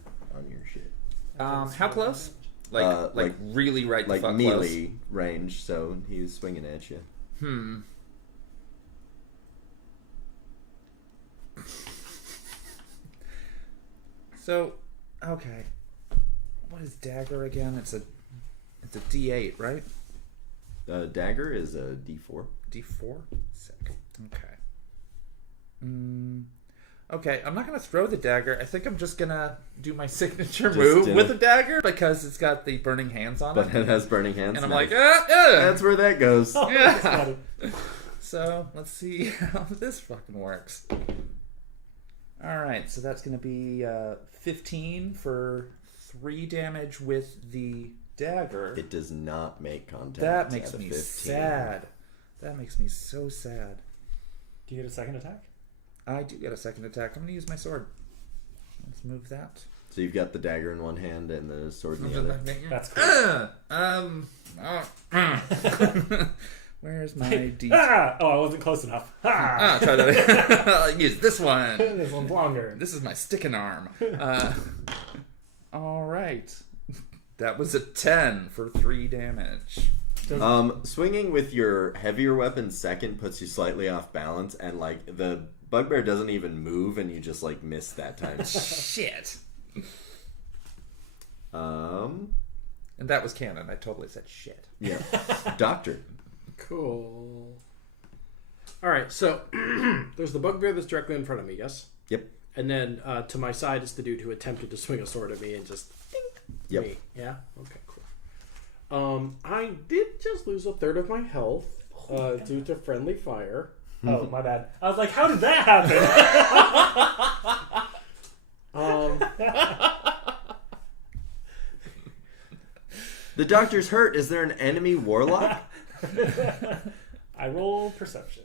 shit. How close? Like really right the Like fuck melee range, so he's swinging at you. close? So, okay. What is dagger again? It's a D8, right? Dagger is a D4. D4? Sick. Okay. Okay, I'm not going to throw the dagger. I think I'm just going to do my signature Just move do with it. the dagger because it's got the burning hands on But it. it has burning hands. And I'm nice. like, That's where that goes. yeah. So, let's see how this fucking works. Alright, so that's going to be 15 for 3 damage with the dagger. It does not make contact. That makes at a me 15. sad. That makes me so sad. Do you get a second attack? I do get a second attack. I'm going to use my sword. Let's move that. So you've got the dagger in one hand and the sword in the other. That's cool. Where's my D? Ah! Oh, I wasn't close enough. Ah! Try to use this one. This one's longer. This is my sticking arm. All right. That was a 10 for 3 damage. Swinging with your heavier weapon second puts you slightly off balance, and like the bugbear doesn't even move, and you just like miss that time. Shit. Um, And that was canon. I totally said shit. yeah, Doctor. Cool. All right, so there's the bugbear that's directly in front of me, yes? Yep. And then to my side is the dude who attempted to swing a sword at me and just Yep. me. Yeah? Okay, cool. I did just lose a third of my health due to friendly fire. Oh, my bad. I was like, how did that happen? The doctor's hurt. Is there an enemy warlock? I roll perception.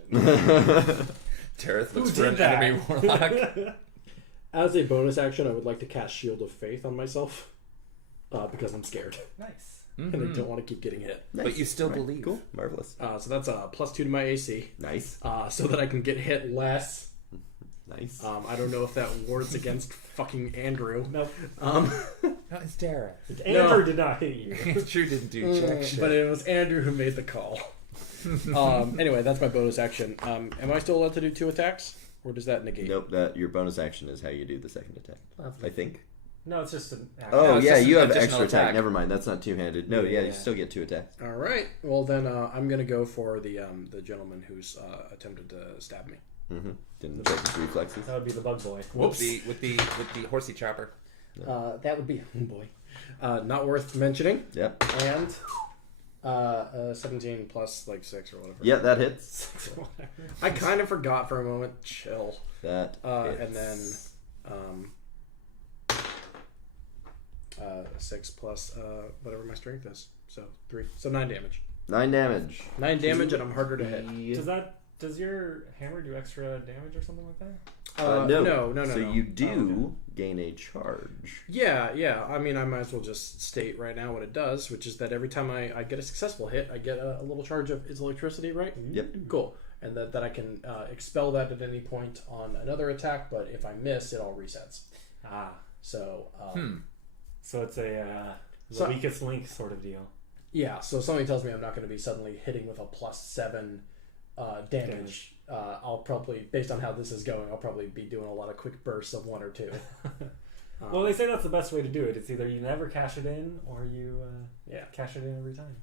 Terra looks Who for an did that? enemy warlock. As a bonus action, I would like to cast Shield of Faith on myself because I'm scared Nice. and I don't want to keep getting hit. Nice. But you still believe. Cool. Marvelous. So that's a +2 to my AC Nice. so that I can get hit less. Nice. I don't know if that wards against fucking Andrew. Nope. No, it's Terra. Andrew did not hit you. Andrew didn't do jack shit. But it was Andrew who made the call. Anyway, that's my bonus action. Am I still allowed to do 2 attacks? Or does that negate? Nope. That your bonus action is how you do the second attack. I think. No, it's just an action. Oh it's yeah, just you an have additional extra attack. attack. Never mind. That's not two-handed. No, yeah, Yeah. you still get 2 attacks. All right. Well, then I'm going to go for the gentleman who's attempted to stab me. Mm-hmm. Didn't check his reflexes. That would be the bug boy. With the horsey chopper. That would be, oh boy, not worth mentioning. Yep. And 17 plus like 6 or whatever. Yeah, that hits. I kind of forgot for a moment. Chill. That hits. And then 6 plus whatever my strength is. So 3. So 9 damage. 9 damage. 9 damage, and I'm harder to hit. Does your hammer do extra damage or something like that? No. No. So you do Oh, okay. gain a charge. Yeah. I mean, I might as well just state right now what it does, which is that every time I get a successful hit, I get a little charge of it's electricity, right? Yep. Cool. And that I can expel that at any point on another attack, but if I miss, it all resets. Ah. So, So it's the So- weakest link sort of deal. yeah, so something tells me I'm not going to be suddenly hitting with a +7 damage. I'll probably, based on how this is going, I'll probably be doing a lot of quick bursts of 1 or 2. Well, they say that's the best way to do it. It's either you never cash it in or you cash it in every time.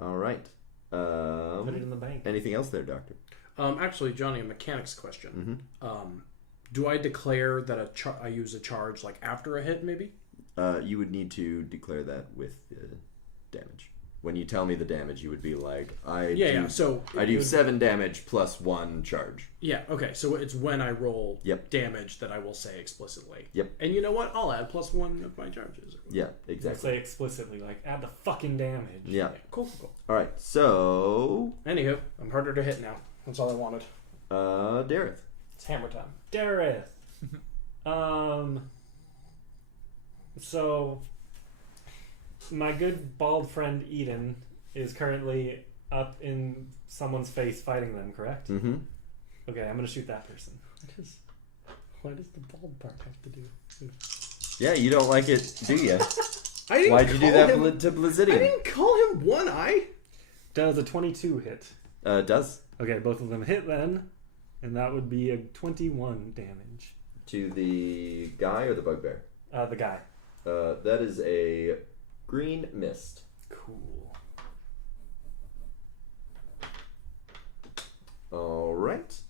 All right. Put it in the bank. Anything else there, Doctor? Actually, Johnny, a mechanics question. Do I declare that I use a charge like after a hit, maybe? You would need to declare that with the damage. When you tell me the damage, you would be like, I do 7 damage plus 1 charge. Yeah, okay, so it's when I roll Yep. damage that I will say explicitly. Yep. And you know what? I'll add +1 of my charges. Yeah, exactly. Say explicitly, like, add the fucking damage. Yeah. Cool. Alright, so... Anywho, I'm harder to hit now. That's all I wanted. Dareth. It's hammer time. Dareth. So, my good bald friend Eden is currently up in someone's face fighting them, correct? Mm-hmm. Okay, I'm gonna shoot that person. What does the bald part have to do? Yeah, you don't like it, do you? I didn't Why'd you do call that him, to I Blizzidian? didn't call him One Eye. Does a 22 hit? Does. Okay, both of them hit then, and that would be a 21 damage. To the guy or the bugbear? The guy. That is a green mist. Cool. Alright.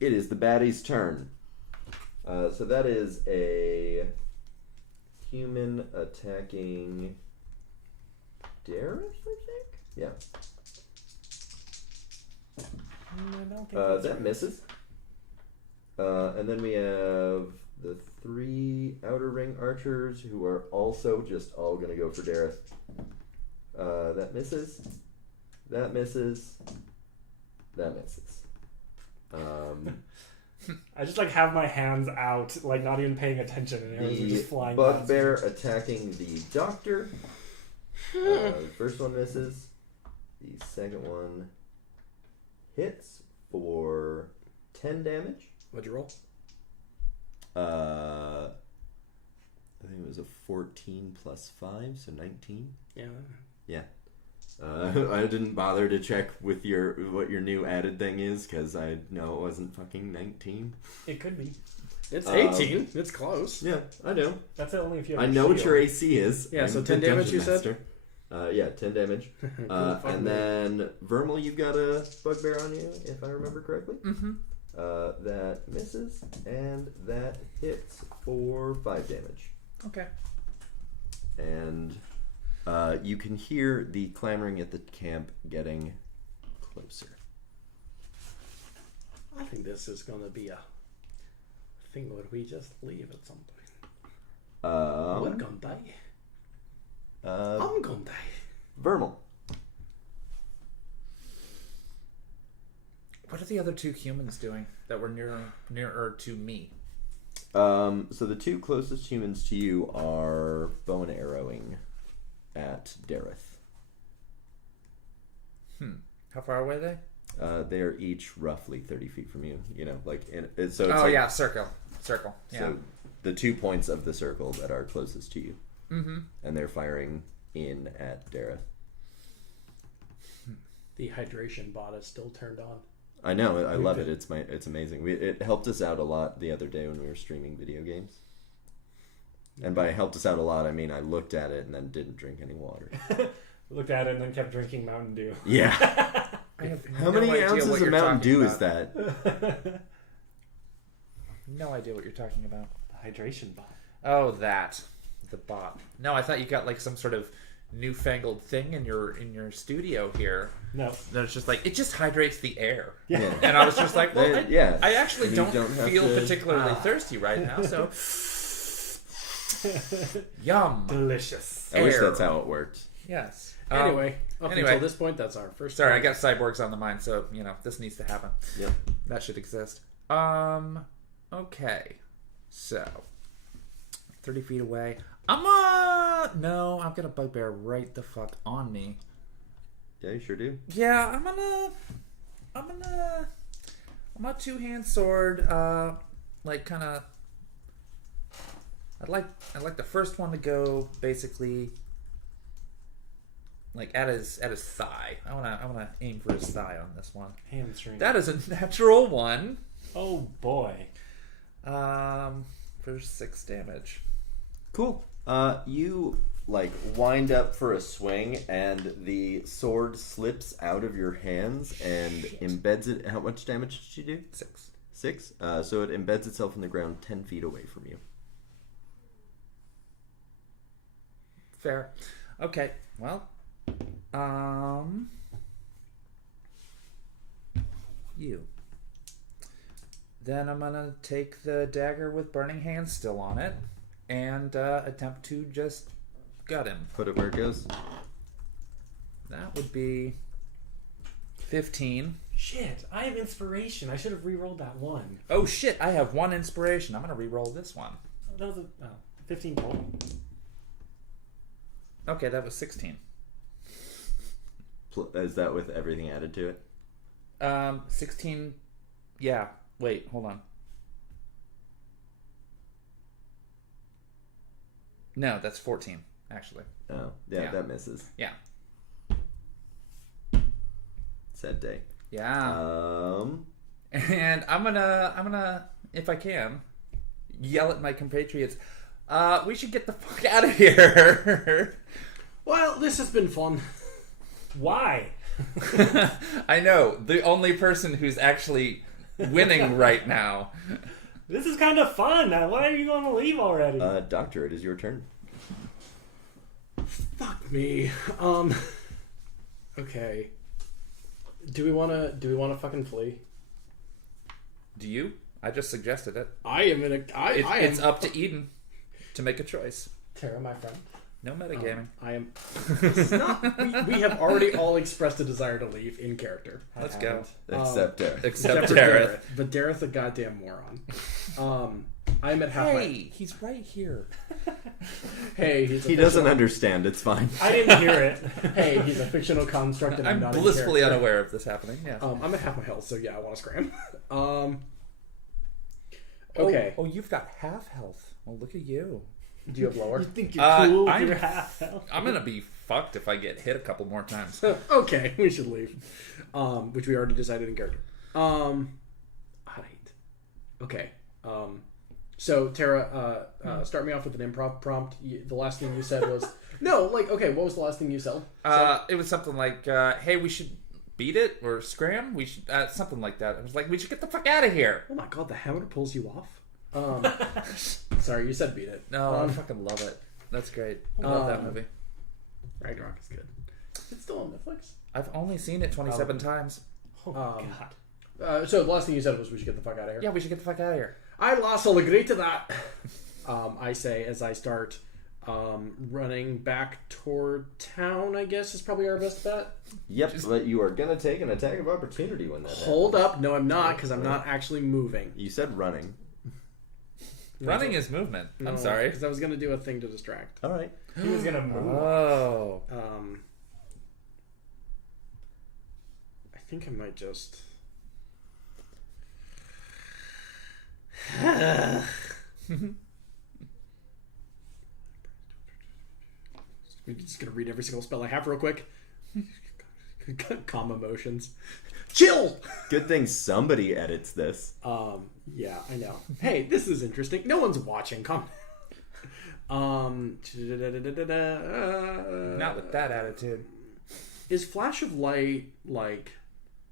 It is the baddie's turn. So that is a human attacking Dareth, I think? Yeah. I don't think That misses. And then we have the 3 outer ring archers who are also just all going to go for Dareth. That misses. That misses. That misses. I just like have my hands out, like not even paying attention, and arrows are The just flying. bugbear attacking the doctor. The first one misses. The second one hits for 10 damage. What'd you roll? I think it was a 14 plus 5, so 19. Yeah. Yeah. I didn't bother to check with what your new added thing is because I know it wasn't fucking 19. It could be. It's 18. It's close. Yeah, I know. That's only if you have I a know what shield. your AC is. Yeah, I'm so the 10 damage dungeon you said? master. Yeah, 10 damage. Fuck And me. then Vermal, you've got a bugbear on you, if I remember correctly. Mm-hmm. That misses, and that hits for 5 damage. Okay. And you can hear the clamoring at the camp getting closer. I think this is going to be a thing where we just leave at some point. We're going to die. I'm going to die. Vermal. What are the other 2 humans doing that were nearer to me? So the 2 closest humans to you are bow and arrowing at Dareth. How far away are they? They are each roughly 30 feet from you. You know, like so. It's Oh like, yeah, circle. Yeah. So the 2 points of the circle that are closest to you, and they're firing in at Dareth. The hydration bot is still turned on. I know. I love it. It's amazing. It helped us out a lot the other day when we were streaming video games. And by helped us out a lot, I mean I looked at it and then didn't drink any water. Looked at it and then kept drinking Mountain Dew. Yeah. I have How no many idea ounces what of you're Mountain talking Dew about. is that? No idea what you're talking about. The hydration bot. Oh, that. The bot. No, I thought you got like some sort of newfangled thing in your studio here. No. That's just like, it just hydrates the air. Yeah. And I was just like, well, I actually And you don't have feel to- particularly thirsty right now, so yum. Delicious. I wish Air. that's how it worked. Yes. Anyway, up anyway. until this point, that's our first. Sorry, I round. got cyborgs on the mind, so this needs to happen. Yep. That should exist. Okay. So 30 feet away. I've got a bugbear right the fuck on me. Yeah, you sure do. Yeah, I'm a 2-hand sword, like kind of. I'd like the first one to go basically like at his thigh. I wanna aim for his thigh on this one. Hamstring. That is a natural one. Oh boy. For 6 damage. Cool. You like wind up for a swing, and the sword slips out of your hands and embeds it. How much damage did you do? 6. 6. So it embeds itself in the ground 10 feet away from you. Fair. Okay. Well, you. Then I'm gonna take the dagger with burning hands still on it, and attempt to just gut him. Put it where it goes. That would be 15. Shit, I have inspiration. I should have re-rolled that one. Oh shit! I have 1 inspiration. I'm gonna re-roll this one. That was 15 total. Okay, that was 16. Is that with everything added to it? 16. Yeah. Wait, hold on. No, that's 14, actually. Oh, yeah, Yeah. that misses. Yeah. Sad day. Yeah. And I'm gonna, if I can, yell at my compatriots. We should get the fuck out of here. Well, this has been fun. Why? I know, the only person who's actually winning right now. This is kind of fun. Why are you going to leave already? Doctor, it is your turn. Fuck me. Okay. Do we wanna fucking flee? Do you? I just suggested it. I am in a. It's up to Eden to make a choice. Terra, my friend. No metagaming. I am. This is not. We have already all expressed a desire to leave in character. Let's go. Except Terra. Except for Terra. But Dareth a goddamn moron. I'm at half Hey, he's right here. Hey, he's a He doesn't understand. It's fine. I didn't hear it. Hey, he's a fictional construct, and I'm I'm not in blissfully character. unaware of this happening. Yeah. I'm at half my health, so yeah, I want to scram. Okay. Oh, you've got half health. Well, look at you. Do you have lower? You think you're cool with I'm- your half health? I'm gonna be fucked if I get hit a couple more times. Okay, we should leave. Which we already decided in character. Alright. Okay. So Terra, start me off with an improv prompt. The last thing you said was okay. What was the last thing you said? It was something like, "Hey, we should beat it or scram. We should something like that." I was like, "We should get the fuck out of here." Oh my god, the hammer pulls you off. Sorry, you said beat it. No, I fucking love it. That's great. I love that movie. Ragnarok is good. It's still on Netflix. I've only seen it 27 times. Oh my god. So the last thing you said was we should get the fuck out of here. Yeah, we should get the fuck out of here. I will agree to that. I say as I start running back toward town, I guess is probably our best bet. Yep, but you are going to take an attack of opportunity when that Hold happens. up. No, I'm not, because I'm not actually moving. You said running. Running is movement. I'm sorry. Because I was going to do a thing to distract. All right. He was gonna move. Oh. I think I might just... We're just gonna read every single spell I have real quick. Calm emotions. Chill. Good thing somebody edits this. Yeah, I know. Hey, this is interesting. No one's watching. Calm. Not with that attitude. Is flash of light like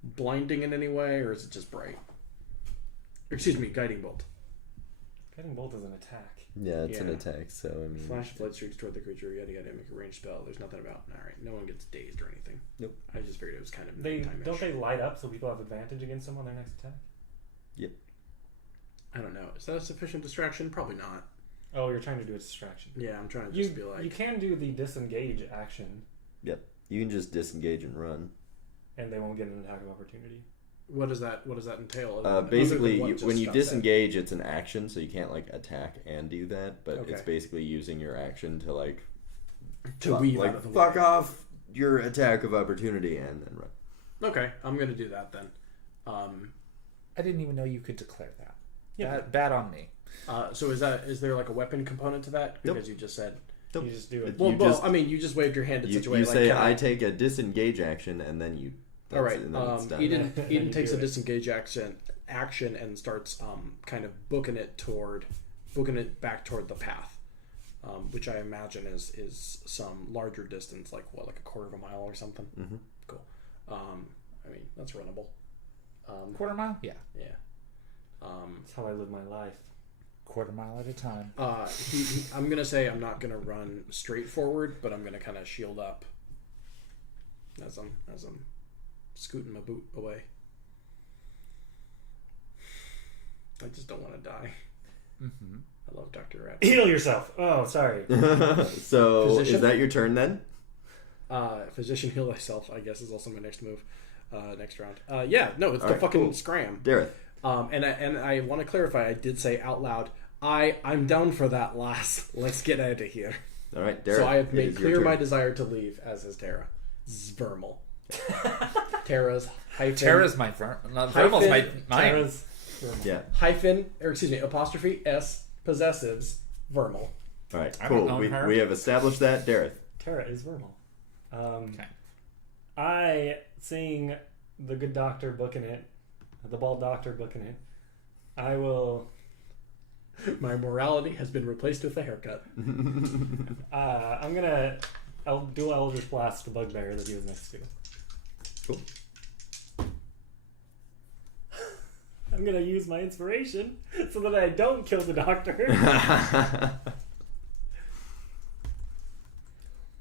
blinding in any way, or is it just bright? Excuse me, guiding bolt. Guiding bolt is an attack. Yeah, it's an Yeah. attack, so I mean... Flash of light streaks toward the creature. Yada yada. Make a ranged spell. There's nothing about. All right, no one gets dazed or anything. Nope. I just figured it was kind of They nighttime-ish. don't they light up so people have advantage against them on their next attack? I don't know. Is that a sufficient distraction? Probably not. Oh, you're trying to do a distraction. Yeah, I'm trying to just be You like. can do the disengage action, Yep. You can just disengage and run. and they won't get an attack of opportunity. What does that entail? Basically, Other than what when you just got said? disengage, it's an action, so you can't like attack and do that. But it's Okay. basically using your action to like weave like out of the fuck way. off your attack of opportunity and then run. Okay, I'm gonna do that then. I didn't even know you could declare that. Yeah. Bad on me. So is there like a weapon component to that? Nope. Because you just said. Nope. You just do it. You Well, just- I mean, you just waved your hand in You, such a way. you like, say can I take a disengage action and then you. All right. And then it's done. Eden Then Eden you takes do a it. disengage action and starts kind of booking it back toward the path, which I imagine is some larger distance, like what, like a quarter of a mile or something. Mhm. Cool. I mean, that's runnable. Quarter mile? Yeah. Yeah. That's how I live my life. Quarter mile at a time. I'm gonna say I'm not gonna run straight forward, but I'm gonna kind of shield up as I'm scooting my boot away. I just don't want to die. Mm-hmm. I love Dr. Rabbit. Heal yourself. Oh, sorry. So, Physician? is that your turn then? Physician heal thyself, I guess, is also my next move. Next round. Yeah, no, it's All the right, fucking cool. scram. Dareth. And I want to clarify, I did say out loud, I'm down for that, lass. Let's get out of here. All right, Dareth. So I have it made is your clear turn. my desire to leave, as is Terra. Zvermal. Terra's hyphen. Terra's my Vermal's my mine. Tara's Yeah. Hyphen, or excuse me, apostrophe S, possessives, Vermal. All right, I don't cool. own her. We have established that. Dareth. Terra is Vermal. Okay. I, seeing the good doctor booking it, the bald doctor booking it, I will. My morality has been replaced with a haircut. I'll do Eldritch Blast the bugbear that he was next to. Cool. I'm gonna use my inspiration so that I don't kill the doctor.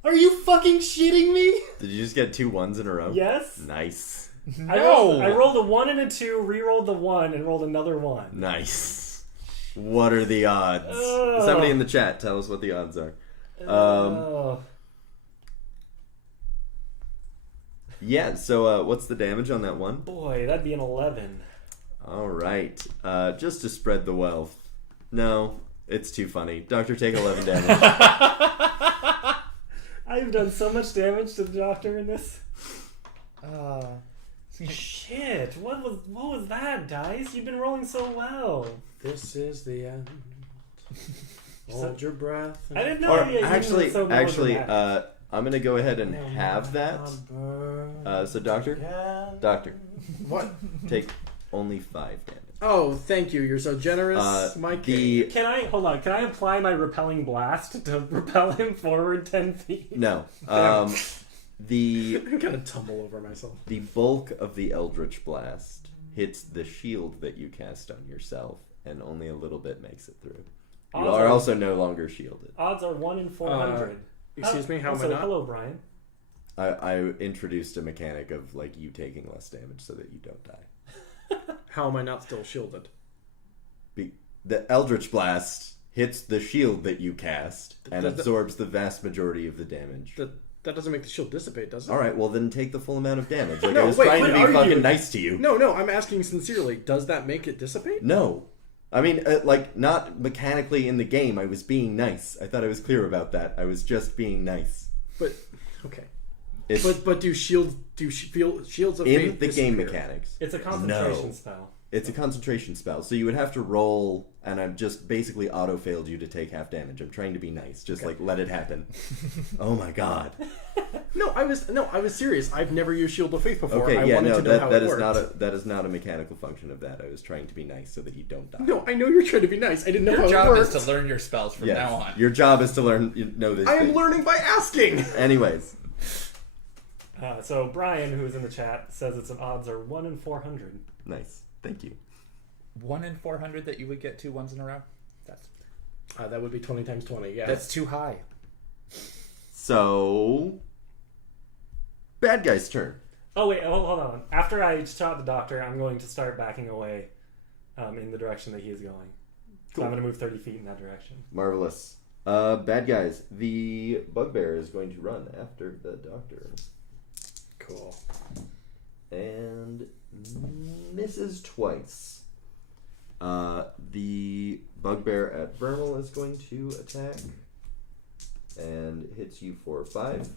Are you fucking shitting me? Did you just get 2 1s in a row? Yes. Nice. I rolled a 1 and a 2, re-rolled the 1, and rolled another 1. Nice. What are the odds? Ugh. Somebody in the chat, tell us what the odds are. Oh. Yeah, so what's the damage on that one? Boy, that'd be an 11. All right. Just to spread the wealth. No, it's too funny. Doctor, take 11 damage. I've done so much damage to the doctor in this. Shit! What was that, dice? You've been rolling so well. This is the end. Hold your breath. I didn't know. Or you actually, so well I'm gonna go ahead and have that. So, Doctor, What? take only 5 damage. Oh, thank you. You're so generous, Mike. Can I hold on? Can I apply my repelling blast to repel him forward 10 feet? No. The I'm gonna tumble over myself. the bulk of the Eldritch Blast hits the shield that you cast on yourself, and only a little bit makes it through. You are also no longer shielded. Odds are 1 in 400. Excuse me, how am I also, not? hello, Brian. I introduced a mechanic of like you taking less damage so that you don't die. How am I not still shielded? The Eldritch Blast hits the shield that you cast and Does the- absorbs the vast majority of the damage. That doesn't make the shield dissipate, does it? All right, well then take the full amount of damage. Like No, I was wait, trying what to be are fucking you? nice to you. No, I'm asking sincerely. Does that make it dissipate? No. I mean, like, not mechanically in the game. I was being nice. I thought I was clear about that. I was just being nice. But okay. It's But do shields of in faith the game disappear? mechanics. It's a concentration No. spell. It's a concentration spell, so you would have to roll, and I've just basically auto-failed you to take half damage. I'm trying to be nice. Just, like, let it happen. Oh my god. No, I was serious. I've never used Shield of Faith before. Okay, I yeah, wanted no, to know how that it is worked. that is not a mechanical function of that. I was trying to be nice so that you don't die. No, I know you're trying to be nice. I didn't know Your how job it is worked. to learn your spells from Yes. now on. Your job is to know this. I am learning by asking. Anyways, So Brian, who's in the chat, says its odds are 1 in 400. nice. Thank you. 1 in 400 that you would get 2 1s in a row? That would be 20 times 20. Yeah. That's too high. So, bad guy's turn. Oh wait, hold on. After I shot the doctor, I'm going to start backing away in the direction that he is going. So I'm going to move 30 feet in that direction. Marvelous. Bad guys. The bugbear is going to run after the doctor. cool. And misses twice. The bugbear at Vermal is going to attack and hits you for 5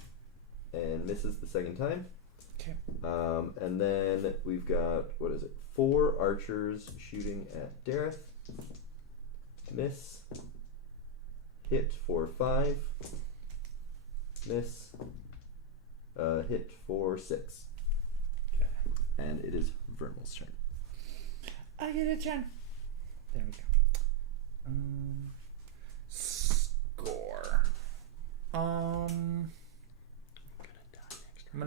and misses the second time. Okay. And then we've got, 4 archers shooting at Dareth. Miss. Hit for 5. Miss. Hit for 6. Okay. And it is Vermal's turn. I get a turn. There we go. Score. I'm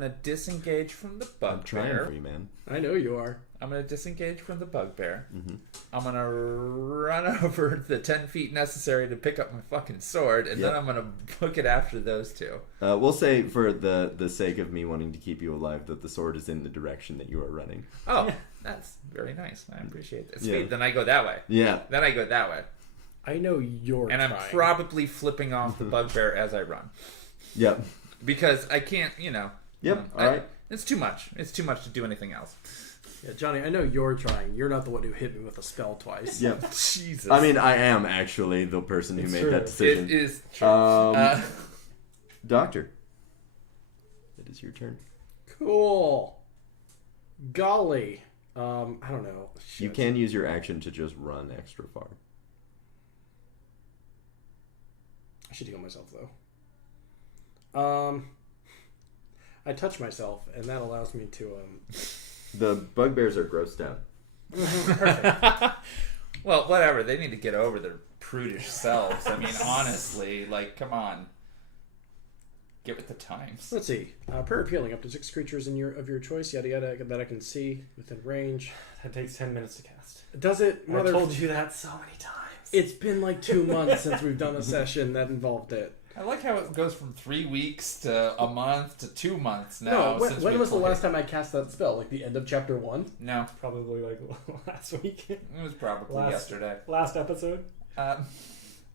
going to disengage from the I'm trying bugbear. for you, man. I know you are. I'm going to disengage from the bugbear. Mm-hmm. I'm going to run over the 10 feet necessary to pick up my fucking sword, and then I'm going to book it after those two. We'll say, for the sake of me wanting to keep you alive, that the sword is in the direction that you are running. Oh, that's very nice. I appreciate that. Yeah. Sweet. Then I go that way. Yeah. Then I go that way. I know you're And I'm trying. probably flipping off the bugbear as I run. Yep. Because I can't, Yep. All right. It's too much. It's too much to do anything else. Yeah, Johnny, I know you're trying. You're not the one who hit me with a spell twice. Yep. Jesus. I mean, I am actually the person who It's made true. that decision. It is true. Doctor, it is your turn. Cool. Golly. I don't know. You Shit. can use your action to just run extra far. I should heal myself though. I touch myself, and that allows me to The bugbears are grossed out. Well, whatever. They need to get over their prudish selves. I mean, honestly, come on. Get with the times. Let's see. Prayer of healing up to 6 creatures of your choice, yada yada, that I can see within range. That takes 10 minutes to cast. Does it? I told you that so many times. It's been like 2 months since we've done a session that involved it. I like how it goes from 3 weeks to a month to 2 months now. No, when we was the played. last time I cast that spell? Like the end of chapter 1? No, Probably like last week. it was probably yesterday. Last episode.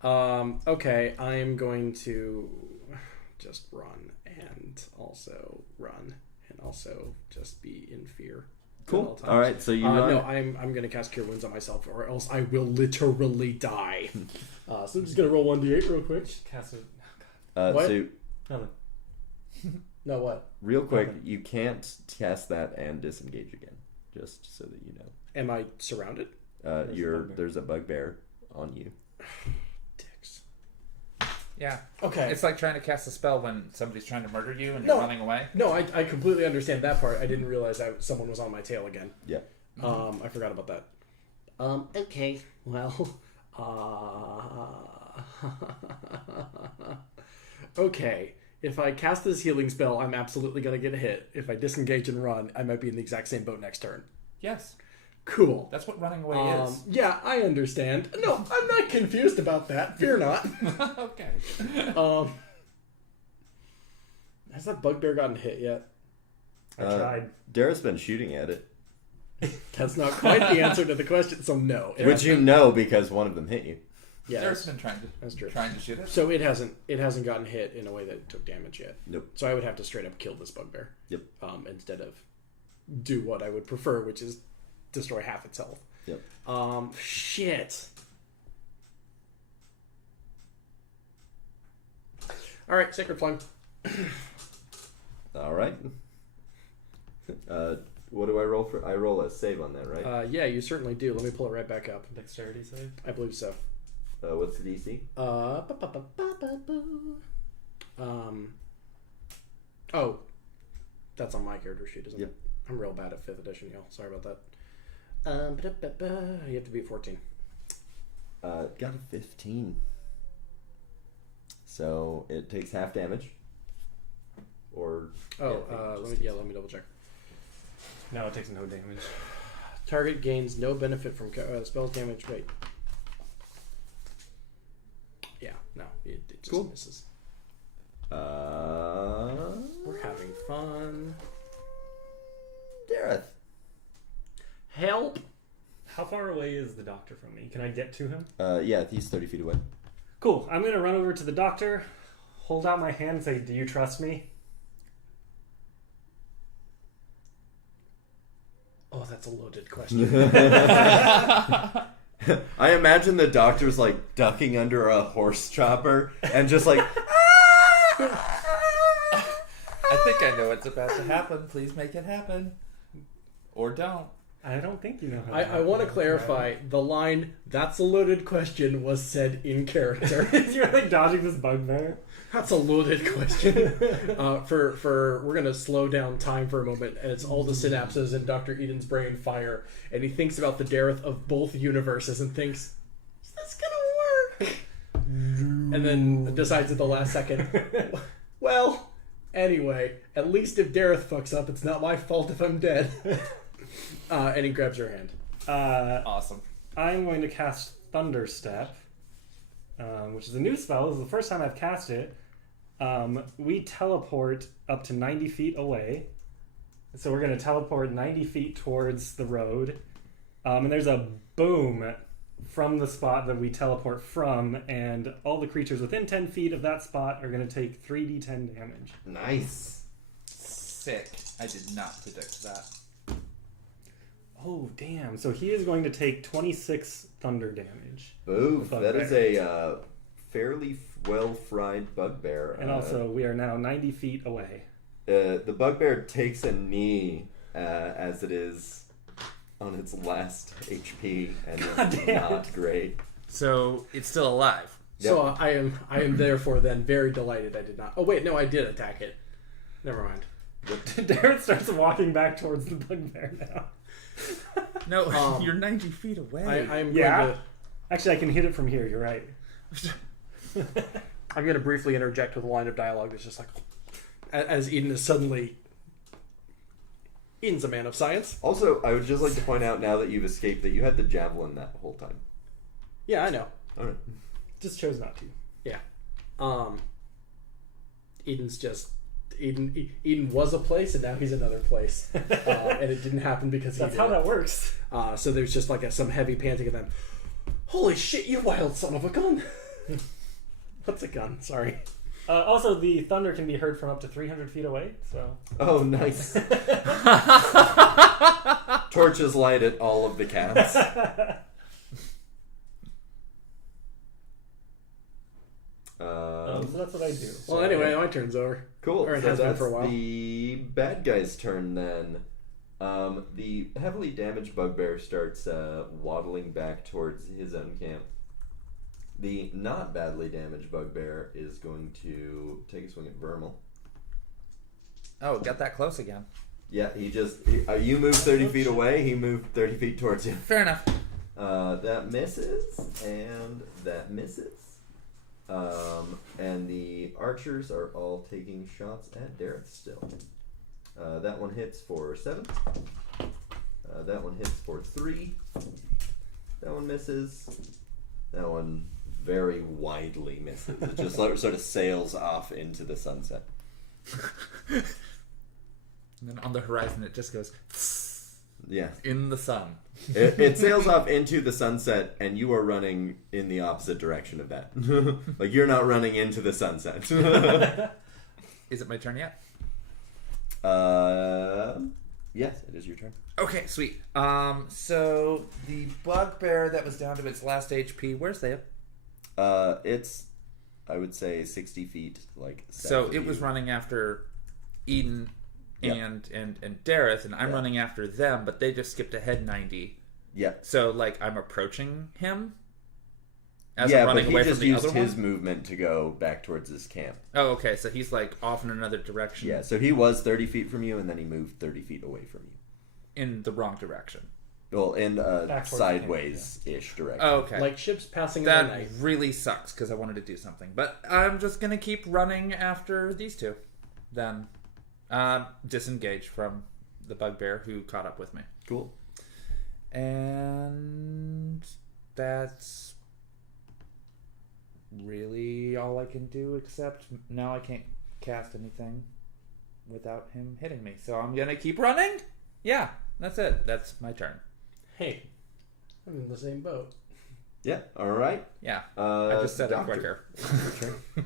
Okay, I'm going to just run and also just be in fear. at all Cool. times. All right, so you run. No, I'm going to cast Cure Wounds on myself, or else I will literally die. So I'm just going to roll 1d8 real quick. Cast it. What? So Nothing. No, what? real quick, you can't cast that and disengage again. Just so that you know. Am I surrounded? There's a bugbear on you. Dicks. Yeah. Okay. It's like trying to cast a spell when somebody's trying to murder you and No. you're running away. No, I completely understand that part. I didn't realize someone was on my tail again. Yeah. I forgot about that. Okay. Well. Okay. If I cast this healing spell, I'm absolutely going to get a hit. If I disengage and run, I might be in the exact same boat next turn. Yes. Cool. That's what running away is. Yeah, I understand. No, I'm not confused about that. Fear not. Okay. Has that bugbear gotten hit yet? I tried. Dara's been shooting at it. That's not quite the answer to the question, so no. Which you know because one of them hit you. Yeah, There's been trying to shoot it. so it hasn't gotten hit in a way that it took damage yet. Nope. So I would have to straight up kill this bugbear. Yep. Instead of do what I would prefer, which is destroy half its health. Yep. Shit. All right, Sacred Flame. All right. What do I roll for? I roll a save on that, right? Yeah, you certainly do. Let me pull it right back up. Dexterity save. I believe so. What's the DC? Oh, that's on my character sheet, isn't Yep. it? I'm real bad at 5th edition, y'all. Sorry about that. You have to be 14. Got a 15. So it takes half damage. Or Let me double check. No, it takes no damage. Target gains no benefit from spell damage. Wait. Yeah, no, it just Cool. misses. We're We're having fun. Dareth. Help! How far away is the doctor from me? Can I get to him? Yeah, he's 30 feet away. Cool. I'm going to run over to the doctor, hold out my hand and say, "Do you trust me?" Oh, that's a loaded question. I imagine the doctor's like ducking under a horse chopper and just like I think I know what's about to happen. Please make it happen. Or don't. I don't think you know how I want to clarify the line, "That's a loaded question," was said in character. You're like dodging this bugbear. That's a loaded question. We're gonna slow down time for a moment, and it's all the synapses in Dr. Eden's brain fire, and he thinks about the Dareth of both universes and thinks, "Is this gonna work?" And then decides at the last second, well, Anyway, at least if Dareth fucks up, it's not my fault if I'm dead. And he grabs your hand. Awesome. I'm going to cast Thunderstep, which is a new spell. This is the first time I've cast it. We teleport up to 90 feet away. So we're going to teleport 90 feet towards the road. And there's a boom from the spot that we teleport from, and all the creatures within 10 feet of that spot are going to take 3d10 damage. Nice. Sick. I did not predict that. Oh, damn. So he is going to take 26 thunder damage. Oof, Bugbear. that is a fairly well-fried bugbear. And also, we are now 90 feet away. The bugbear takes a knee as it is on its last HP, and it's not great. So it's still alive. Yep. So I am therefore then very delighted I did not. Oh wait, no, I did attack it. Never mind. Darren starts walking back towards the bugbear now. No, you're 90 feet away. I'm Yeah. going to... Actually, I can hit it from here. You're right. I'm going to briefly interject with a line of dialogue that's just like, as Eden is suddenly... Eden's a man of science. Also, I would just like to point out now that you've escaped that you had the javelin that whole time. Yeah, I know. Alright. Just chose not to. Yeah. Eden's just... Eden was a place, and now he's another place. And it didn't happen because That's he how did that works. it. So there's just like some heavy panting, and then, holy shit, you wild son of a gun! What's a gun? Sorry. Also, the thunder can be heard from up to 300 feet away, so... Oh, nice. Torches light at all of the cats. So that's what I do. Well, anyway, my turn's over. Cool. Or it So has been that's for a while. the bad guy's turn then. The heavily damaged bugbear starts waddling back towards his own camp. The not badly damaged bugbear is going to take a swing at Vermal. Oh, got that close again. Yeah, you moved 30 feet away, he moved 30 feet towards you. Fair enough. That misses, and that misses. And the archers are all taking shots at Dareth still. That one hits for 7. That one hits for 3. That one misses. That one very widely misses. It just sort of sails off into the sunset. And then on the horizon, it just goes Yeah. in the sun. It sails off into the sunset, and you are running in the opposite direction of that. Like, you're not running into the sunset. Is it my turn yet? Yes, it is your turn. Okay, sweet. So the bugbear that was down to its last HP, where's that? It's, I would say, 60 feet, like, south So of it was you. running after Eden Yep. and Dareth, and I'm Yeah. running after them, but they just skipped ahead 90. Yeah. So, like, I'm approaching him as Yeah, I'm running but he away just from the used other his one? movement to go back towards his camp. Oh, okay, so he's, like, off in another direction. Yeah, so he was 30 feet from you, and then he moved 30 feet away from you. In the wrong direction. Well, in a Back towards the sideways-ish direction. Oh, okay. Like ships passing in the That night. really sucks, because I wanted to do something. But I'm just going to keep running after these two. Then disengage from the bugbear who caught up with me. Cool. And that's really all I can do, except now I can't cast anything without him hitting me. So I'm going to keep running? Yeah, that's it. That's my turn. Hey, I'm in the same boat. Yeah, all right. Yeah, I just said Doctor. it quicker.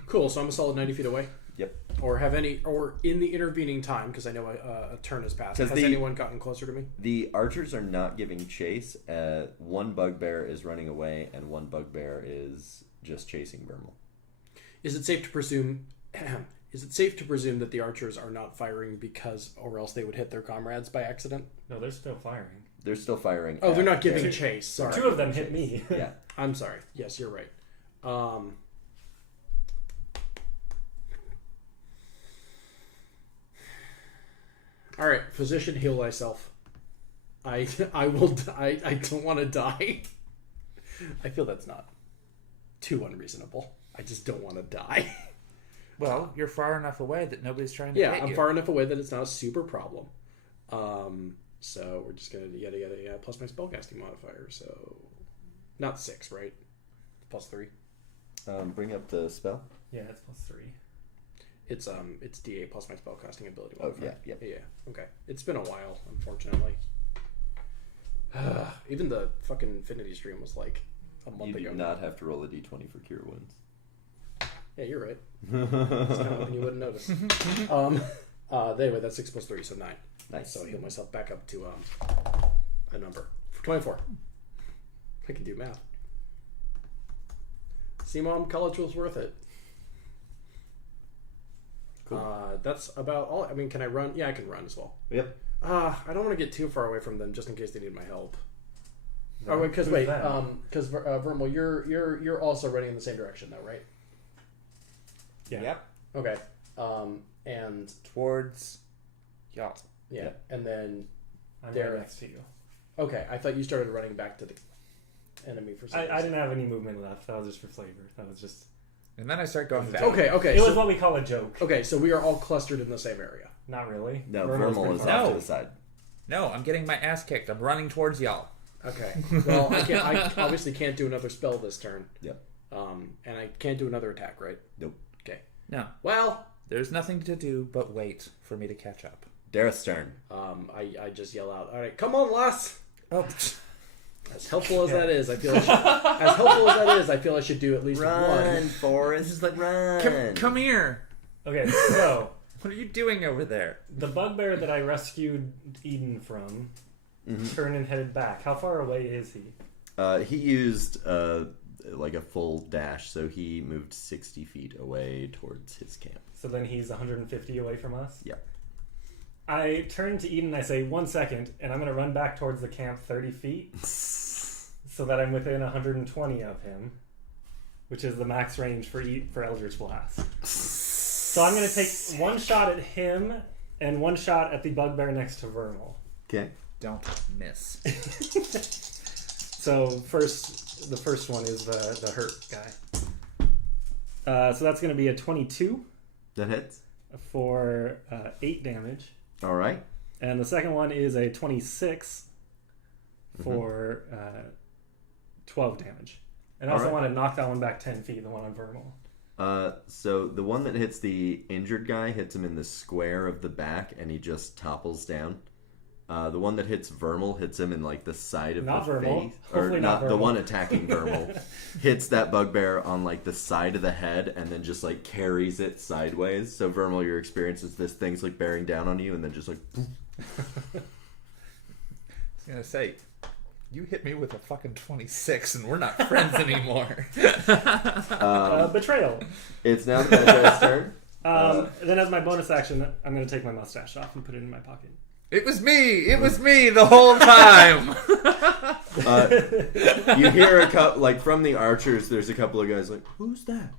Cool, so I'm a solid 90 feet away. Yep. Or in the intervening time, because I know a turn has passed. 'Cause Has anyone gotten closer to me? The archers are not giving chase. One bugbear is running away, and one bugbear is just chasing Vermal. Is it safe to presume? Is it safe to presume that the archers are not firing because, or else they would hit their comrades by accident? No, they're still firing. They're still firing. Oh, they're at not giving Dareth. chase. Sorry. 2 of them hit me. Yeah. I'm sorry. Yes, you're right. All right, physician, heal thyself. I will. I don't want to die. I feel that's not too unreasonable. I just don't want to die. Well, you're far enough away that nobody's trying to Yeah, hit I'm you. far enough away that it's not a super problem. So we're just gonna yada plus my spellcasting modifier. So not 6, right? +3. Bring up the spell. Yeah, it's +3. It's D8 plus my spellcasting ability Oh, modifier. yeah. Okay. It's been a while, unfortunately. Even the fucking Infinity stream was like a month You ago. do not have to roll a d20 for cure wounds. Yeah, you're right. It's kind of hoping you wouldn't notice. Anyway, that's 6 + 3, so 9. Nice. So I heal myself back up to a number. 24. I can do math. See, Mom, college was worth it. Cool. That's about all. I mean, can I run? Yeah, I can run as well. Yep. I don't want to get too far away from them just in case they need my help. No. Oh, because Who's that? Vermal, you're also running in the same direction though, right? Yeah. Yep. Okay. And Towards y'all. yeah, Yep. and then I'm There. right next to you. okay, I thought you started running back to the enemy for some I reason. didn't have any movement left. That was just for flavor. That was just. And then I start going back. Okay, It was so, what we call a joke. okay, so we are all clustered in the same area. Not really. No, Vermal's Vermal pretty is far. off No. to the side. No, I'm getting my ass kicked. I'm running towards y'all. Okay. Well, I obviously can't do another spell this turn. Yep. And I can't do another attack, right? Nope. Okay. No, Well, there's nothing to do but wait for me to catch up. Dareth's turn. I just yell out, "All right, come on, lass!" Oh, As helpful as that is, I feel I should do at least one. Forrest. Run. come here. Okay, so What are you doing over there? the bugbear that I rescued Eden from Mhm. turned and headed back. How far away is he? He used like a full dash, so he moved 60 feet away towards his camp. So then he's 150 away from us? Yeah. I turn to Eden and I say, 1 second, and I'm going to run back towards the camp 30 feet so that I'm within 120 of him, which is the max range for Eldritch Blast. So I'm going to take one shot at him and one shot at the bugbear next to Vermal. Okay. Don't miss. So the first one is the hurt guy. So that's going to be a 22 That hits. for 8 damage. All right. And the second one is a 26 for 12 damage. And I also Alright. want to knock that one back 10 feet, the one on Vermal. So the one that hits the injured guy hits him in the square of the back, and he just topples down. The one that hits Vermal hits him in like the side of Not the Vermal. face, Hopefully or not not the Vermal. one attacking Vermal. Hits that bugbear on like the side of the head, and then just like carries it sideways. So Vermal, your experience is this thing's like bearing down on you, and then just like. I was gonna say, you hit me with a fucking 26, and we're not friends anymore. Betrayal. It's now the bugbear's turn. Then as my bonus action, I'm going to take my mustache off and put it in my pocket. It was me. It was me the whole time. You hear like from the archers. There's a couple of guys like, "Who's that?"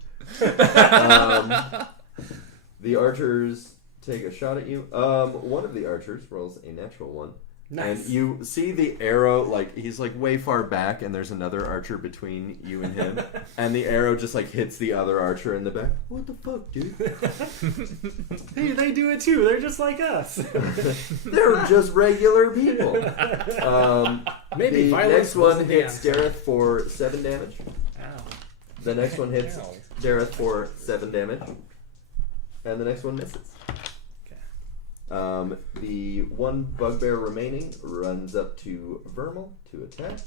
The archers take a shot at you. One of the archers rolls a natural one. Nice. And you see the arrow, like, he's, like, way far back, and there's another archer between you and him. And the arrow just, like, hits the other archer in the back. What the fuck, dude? Hey, they do it too. They're just like us. They're just regular people. Maybe the violence next one wasn't the hits answer. Dareth for 7 damage. Ow. The next one hits Ow. Dareth for 7 damage. And the next one misses. The one bugbear remaining runs up to Vermal to attack.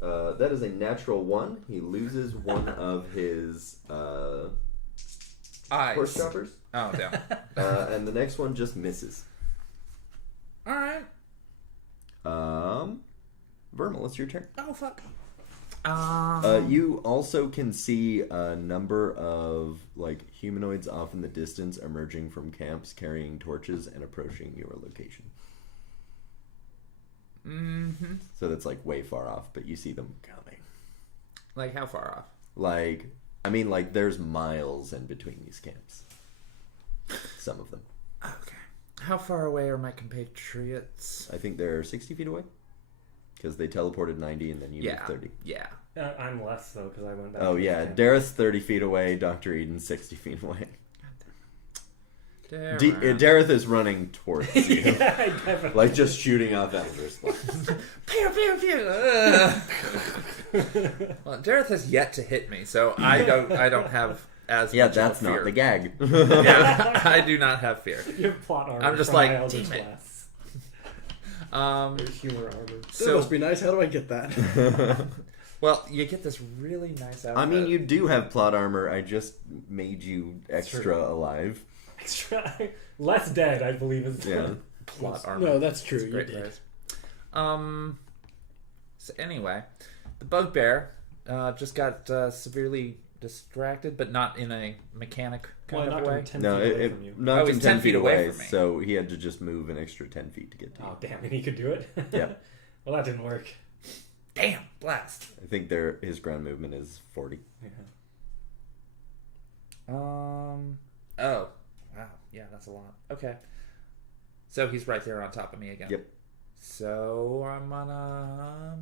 That is a natural 1. He loses one of his Eyes. horse choppers. Oh, damn. And the next one just misses. All right. Vermal, it's your turn. Oh, fuck. You also can see a number of like humanoids off in the distance emerging from camps carrying torches and approaching your location. Mm-hmm. So that's like way far off, but you see them coming. Like, how far off? Like, I mean, like there's miles in between these camps. Some of them. Okay. How far away are my compatriots? I think they're 60 feet away. Because they teleported 90 and then you moved 30. Yeah. I'm less though because I went back. Oh to yeah, 10. Dareth's 30 feet away. Dr. Eden's 60 feet away. Terra. Dareth is running towards you, Yeah, I definitely. like just shooting off Eldritch Blast. Pew, pew, pew. Well, Dareth has yet to hit me, so I don't have as Yeah, much of a that's not fear. the gag. Yeah, I do not have fear. You have plot armor. I'm just from like, my Eldritch damn it. Blast. There's humor armor. That So- must be nice. How do I get that? Well, you get this really nice outfit. I mean, you do have plot armor. I just made you extra alive. Extra, less dead, I believe is. Yeah. plot armor. No, that's true. It's You great did. phrase. So anyway, the bugbear just got severely distracted, but not in a mechanic Well, I kind of knocked way. him 10 No, feet away it from you. knocked Oh, him he's 10 feet away, from me. so he had to just move an extra 10 feet to get to you. Oh damn! And he could do it. Yeah. Well, that didn't work. Damn, blast. I think his ground movement is 40. Yeah. Oh, wow. Yeah, that's a lot. Okay. So he's right there on top of me again. Yep. So I'm gonna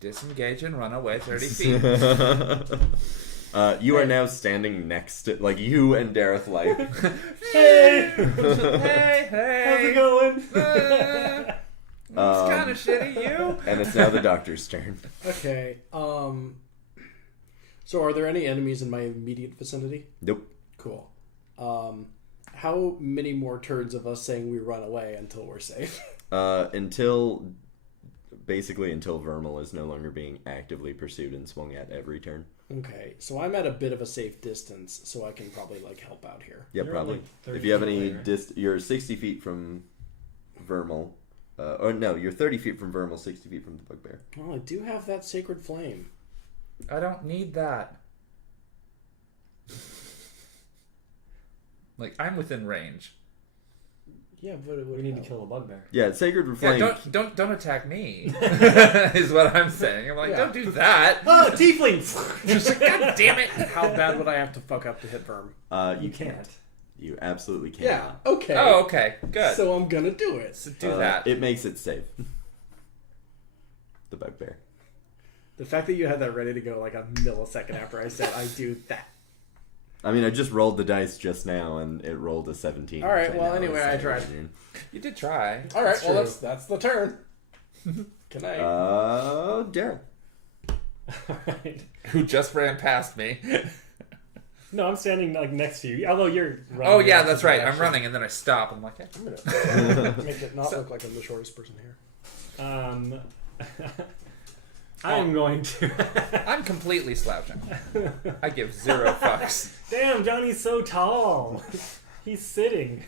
disengage and run away 30 feet. You are now standing next to, like, you and Dareth like. Hey, hey, how's it going? It's kind of shitty, you. And it's now the doctor's turn. Okay. So are there any enemies in my immediate vicinity? Nope. Cool. How many more turns of us saying we run away until we're safe? Until Vermal is no longer being actively pursued and swung at every turn. Okay, so I'm at a bit of a safe distance, so I can probably like help out here. Yeah, You're probably. like 30 If you have feet any, away, right? you're 60 feet from Vermal. Or no, you're 30 feet from Vermal, 60 feet from the bugbear. Oh, I do have that sacred flame. I don't need that. Like, I'm within range. Yeah, but it would We need to help. kill a bugbear. Yeah, Sacred Flame. Yeah, don't attack me. Is what I'm saying. I'm like, Yeah. don't do that. Oh, tieflings! Just like, God damn it. How bad would I have to fuck up to hit Verm? You can't. You absolutely can't. Yeah, okay. Oh, okay, good. So I'm gonna do it. So do that. It makes it safe. The bugbear. The fact that you had that ready to go like a millisecond after I said I do that. I mean, I just rolled the dice just now, and it rolled a 17. All right, which well, know anyway, is I not tried. good. You did try. All right, That's well true. that's the turn. Can I? Darren. Alright. Who just ran past me. No, I'm standing like next to you. Although you're running. Oh, yeah, in the that's right. opposite I'm running, and then I stop. I'm like, hey. I'm gonna make it not So- look like I'm the shortest person here. direction. I'm going to. I'm completely slouching. I give 0 fucks. Damn, Johnny's so tall. He's sitting.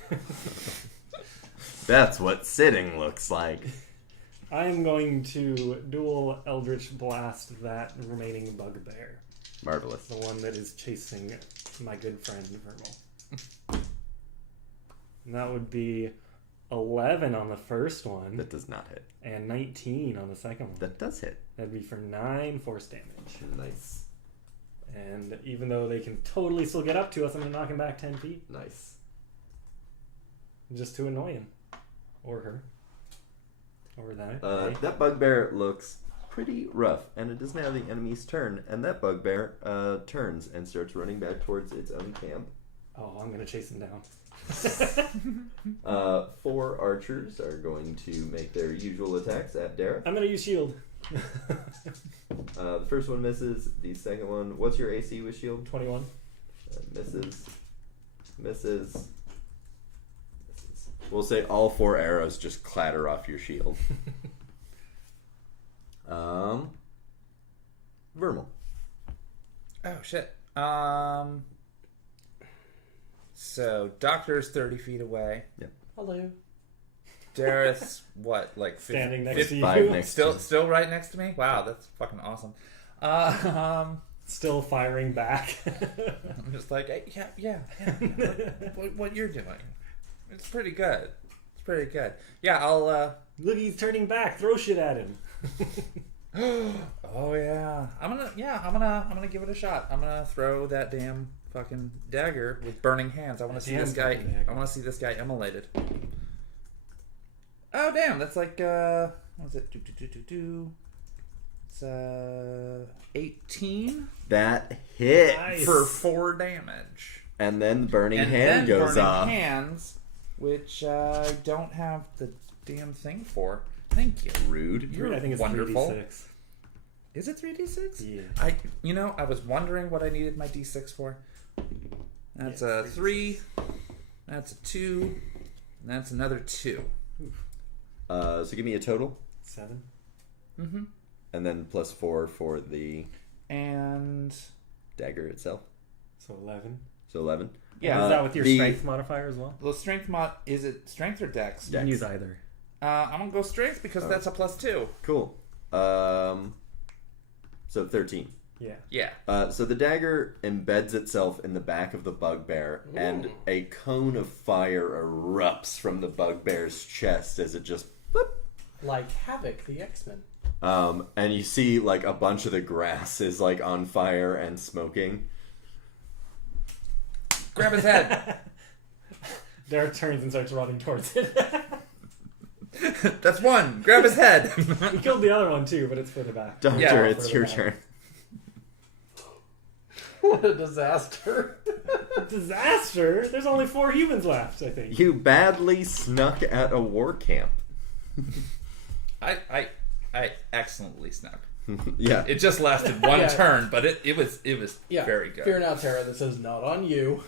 That's what sitting looks like. I'm going to dual Eldritch Blast that remaining bugbear. Marvelous. The one that is chasing my good friend Vermal. And that would be 11 on the first one That does not hit. and 19 on the second one. That does hit. That'd be for 9 force damage. Nice. And even though they can totally still get up to us, I'm going to knock him back 10 feet Nice. just to annoy him. Or her. Or that. That bugbear looks pretty rough, and it is now the enemy's turn, and that bugbear turns and starts running back towards its own camp. Oh, I'm going to chase him down. 4 archers are going to make their usual attacks at Dareth. I'm going to use shield. The first one misses. The second one, what's your AC with shield? 21. Misses. Misses. We'll say all 4 arrows just clatter off your shield. Vermal. Oh, shit. So, Doctor's 30 feet away. Hello. Dareth's, what, like... Standing next 55 to you. next Still right next to me? Wow, that's fucking awesome. Still firing back. I'm just like, hey, yeah. What you're doing. It's pretty good. It's pretty good. Yeah, I'll, Look, he's turning back. Throw shit at him. Oh yeah. I'm gonna give it a shot. I'm gonna throw that damn fucking dagger with burning hands. I wanna see Damn this guy fucking dagger. I wanna see this guy immolated. Oh damn, that's like what was it? It's 18 That hits. Nice. for 4 damage. And then Burning And Hand then goes burning off. hands, which I don't have the damn thing for. Thank you. Rude. You're I think it's wonderful. 3d6. Is it 3d6? Yeah. I was wondering what I needed my d6 for. That's Yeah, a 3. That's a 2. And that's another 2. So give me a total. 7. Mm-hmm. And then +4 for the And dagger itself. So 11. So 11. yeah, Is that with your the- strength modifier as well? the strength mod, is it strength or dex? You can use either. I'm gonna go strength because that's a +2. Cool. So 13. Yeah. Yeah. So the dagger embeds itself in the back of the bugbear, and a cone of fire erupts from the bugbear's chest as it just boop. Like Havoc, the X-Men. And you see like a bunch of the grass is like on fire and smoking. Grab his head. Derek turns and starts running towards it. That's 1. Grab his head. We killed the other one too, but it's further back. Doctor, Yeah. it's your turn. What a disaster. Disaster! There's only 4 humans left, I think. You badly snuck at a war camp. I excellently snuck. Yeah. It just lasted 1 Yeah. turn, but it was Yeah. very good. Fear now, Terra. This is not on you.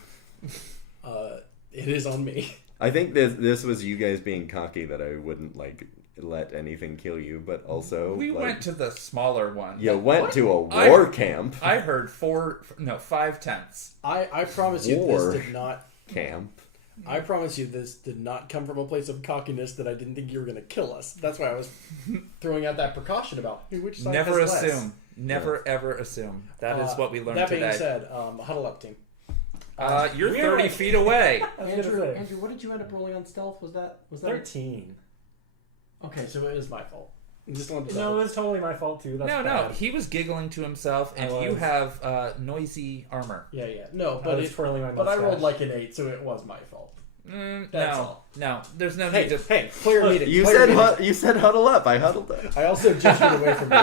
It is on me. I think this was you guys being cocky that I wouldn't like let anything kill you, but also We like, went to the smaller one. you went What? to a war camp. I heard 5 tenths. I promise you War. this did not. Camp. I promise you this did not come from a place of cockiness that I didn't think you were going to kill us. That's why I was throwing out that precaution about which side Never has less. assume. Never ever assume. That is what we learned that today. being said, huddle up, team. You're we were 30 like- feet away. I was gonna say. Andrew, what did you end up rolling on stealth? Was that 13. Okay, so it is my fault. Just wanted to No, it was totally my fault too. That's No, bad. he was giggling to himself, and I you was. have noisy armor. Yeah. No, I but was twirling my but I rolled mustache. like an 8, so it was my fault. That's No, all. no, there's no Hey, need to. hey, player meeting. You player said meeting. you said huddle up. I huddled up. I also gestured away from you.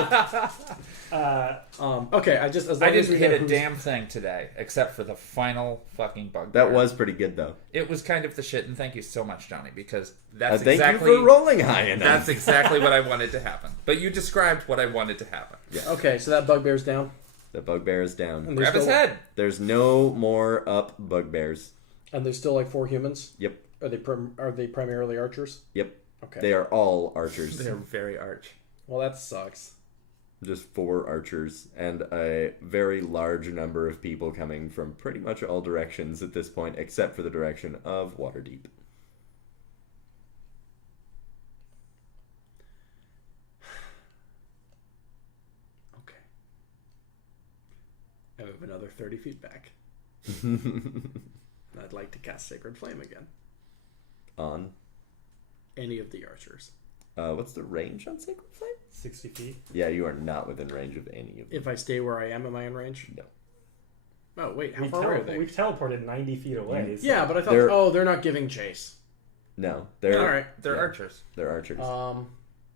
Okay, I just as long I as didn't we know hit a who's- damn thing today, except for the final fucking bug. That was pretty good though. It was kind of the shit, and thank you so much, Johnny, because that's Thank exactly you for rolling high enough. that's exactly what I wanted to happen. But you described what I wanted to happen. Okay, so that bugbear's down. The bugbear is down. And Grab there's his still, head. There's no more up bugbears. And there's still like 4 humans. Yep. Are they primarily archers? Yep. Okay. They are all archers. They're very arch. Well, that sucks. Just 4 archers and a very large number of people coming from pretty much all directions at this point, except for the direction of Waterdeep. Okay. I move another 30 feet back. I'd like to cast Sacred Flame again. On. Any of the archers. What's the range on Sacred Flame? 60 feet. Yeah, you are not within range of any of them. If I stay where I am I in range? No. Oh, wait, how We, far are they? we teleported 90 feet away. So Yeah, but I thought, They're- they're not giving chase. No, they're All right. They're Yeah. archers. They're archers. Um,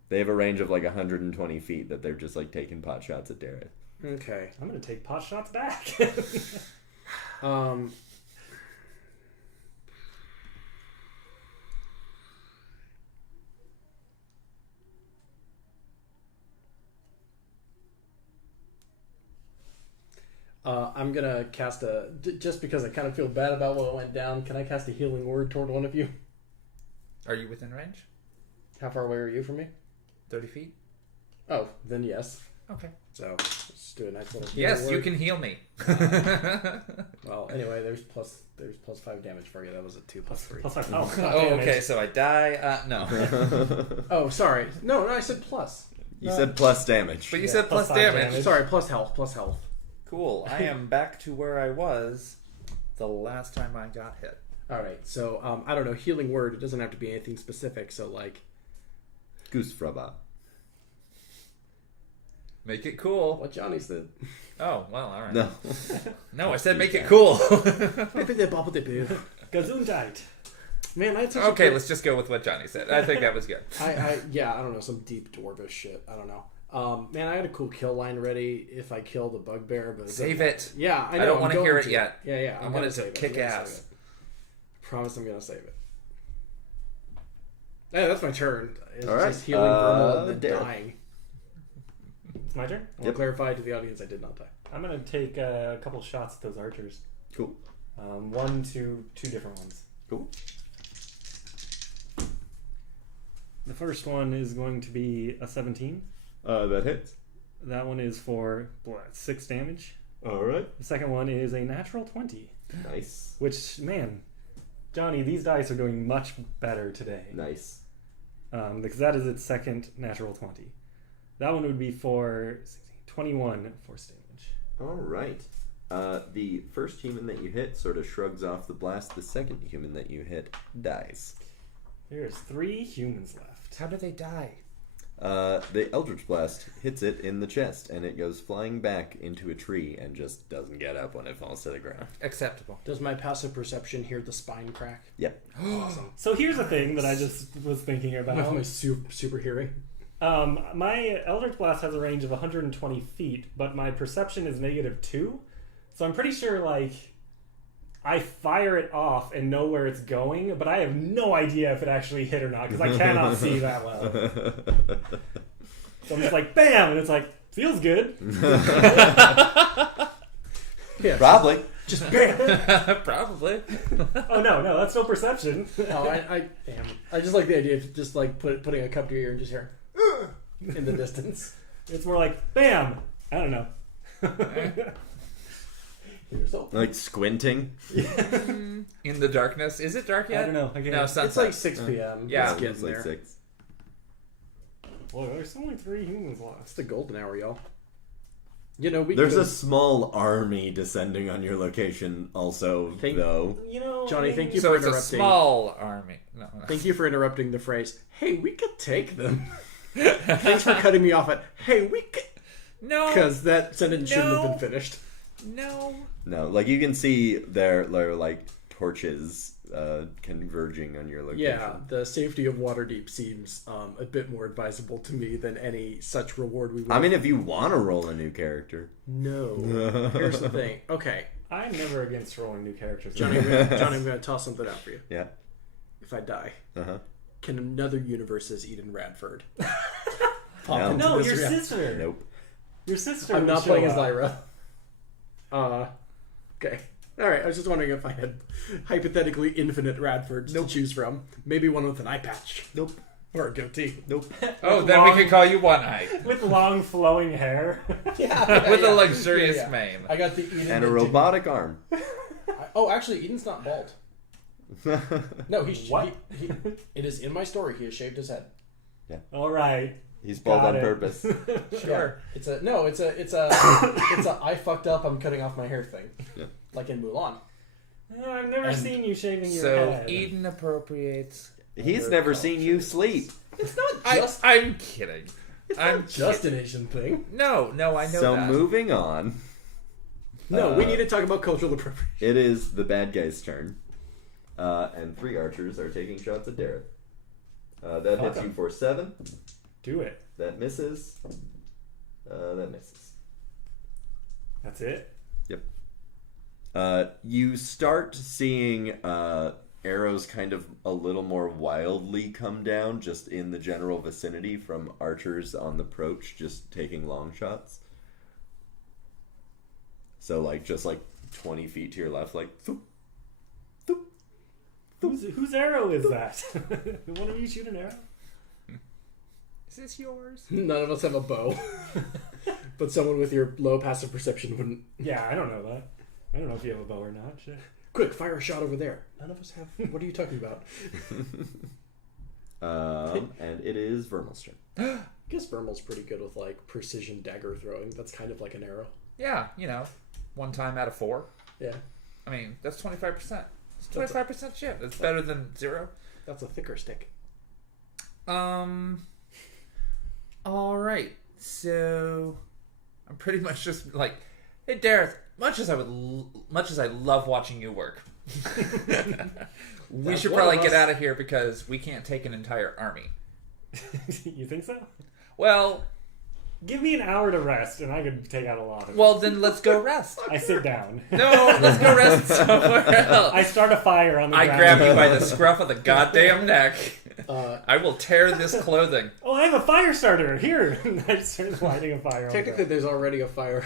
They have a range of like 120 feet that they're just like taking pot shots at Dareth. okay. I'm going to take pot shots back. Um, I'm gonna cast just because I kind of feel bad about what went down. Can I cast a healing word toward one of you? Are you within range? How far away are you from me? 30 feet? Oh, then yes. Okay. So let's do a nice little healing Yes, word. you can heal me. Well, anyway, there's plus 5 damage for you. That was a 2 plus 3. Plus 5. Oh, Oh, okay, so I die. No. Oh, sorry. No, I said plus. You said plus damage. But you Yeah, said plus plus 5 damage. damage. Sorry, plus health. Plus health. Cool. I am back to where I was the last time I got hit. All right. So I don't know. Healing word. It doesn't have to be anything specific. So like, Goose fraba. Make it cool. what Johnny said. Oh, well, all right. No. No, I said make it cool. Gesundheit. Man, I had such a Okay, good- let's just go with what Johnny said. I think that was good. I don't know, some deep dwarvish shit. I don't know. Man, I had a cool kill line ready if I kill the bugbear, but Save it. Yeah, I know. I don't I'm want to going hear it yet. Yeah. I want it to kick ass. Promise I'm gonna save it. Yeah, that's my turn. It's All right. just healing Vermal and then Derek. dying. It's my turn. I'll clarify to the audience I did not die. I'm gonna take a couple shots at those archers. Cool. Two different ones. Cool. The first one is going to be a 17. That hits. That one is for 6 damage. All right. The second one is a natural 20. Nice. Which, man, Johnny, these dice are doing much better today. Nice. Because that is its second natural 20. That one would be for 21 force damage. All right. The first human that you hit sort of shrugs off the blast. The second human that you hit dies. There's 3 humans left. How do they die? The Eldritch Blast hits it in the chest, and it goes flying back into a tree and just doesn't get up when it falls to the ground. Acceptable. Does my passive perception hear the spine crack? Yep. Awesome. So here's the thing that I just was thinking With about. my super hearing. My Eldritch Blast has a range of 120 feet, but my perception is -2. So I'm pretty sure, like, I fire it off and know where it's going, but I have no idea if it actually hit or not, because I cannot see that well. So I'm just like, bam! And it's like, feels good. Yeah. Probably. Just bam! Probably. Oh, no, that's no perception. No, damn. I just like the idea of just like putting a cup to your ear and just hearing in the distance. It's more like, bam! I don't know. Like squinting. In the darkness. Is it dark yet? I don't know. I can't. No, It's sunset. like 6 p.m. Yeah. It's getting It's like there. 6. Well, there's only 3 humans It's left. the golden hour, y'all. You know, There's could- a small army descending on your location also, though. You know, Johnny, thank you So for it's a interrupting. small army. No. Thank you for interrupting the phrase. Hey, we could take them. Thanks for cutting me off at. Hey, we could. No. Because that sentence shouldn't have No. been finished. No. No, like you can see their like torches converging on your location. Yeah, the safety of Waterdeep seems a bit more advisable to me than any such reward we would. I mean, if you want to roll a new character. no. Here's the thing. Okay, I'm never against rolling new characters. Johnny, I'm going to toss something out for you. Yeah. If I die, Uh-huh. can another universe as Eden Radford? No. No, this your reality? sister. Nope. Your sister. I'm would not show playing as up. Lyra. Okay. Alright, I was just wondering if I had hypothetically infinite Radfords to choose from. Maybe one with an eye patch. Nope. Or a goatee. Nope. Oh, then we could call you One Eye. With long flowing hair. With a luxurious mane. I got the Eden. And a that robotic arm. oh, actually, Eden's not bald. No, he's What? it is in my story. He has shaved his head. All right. He's bald Got on it. purpose. Sure. It's a I fucked up. I'm cutting off my hair thing. Yeah. Like in Mulan. Oh, I've never And seen you shaving your So head. Eden appropriates. He's other never seen you cultures. sleep. It's not I'm kidding. I'm just an Asian thing. No, I know So that. moving on. No, we need to talk about cultural appropriation. It is the bad guy's turn. And 3 archers are taking shots at Derek. That hits you for 7. Do it. That misses. That misses. That's it. Yep. You start seeing arrows kind of a little more wildly come down just in the general vicinity from archers on the approach, just taking long shots. So just 20 feet to your left, like thoop, thoop, thoop. Whose arrow is that? Did one of you shoot an arrow? Is this yours? None of us have a bow. But someone with your low passive perception wouldn't. Yeah, I don't know that. I don't know if you have a bow or not. Shit. Quick, fire a shot over there. None of us have. What are you talking about? And it is Vermal's turn. I guess Vermal's pretty good with precision dagger throwing. That's kind of like an arrow. Yeah, 1 time out of 4. Yeah. I mean, that's 25%. It's 25% shit. It's better than 0. That's a thicker stick. All right. So I'm pretty much just hey, Dareth. Much as I love watching you work, we should one probably of get us. out of here because we can't take an entire army. You think so? Well, Give me an hour to rest, and I could take out a lot of it. Well, then let's go rest. I sit down. No, let's go rest somewhere else. I start a fire on the I ground. grab you by the scruff of the goddamn neck. Uh, I will tear this clothing. Oh, I have a fire starter. Here. I just started lighting a fire. technically, there's already a fire.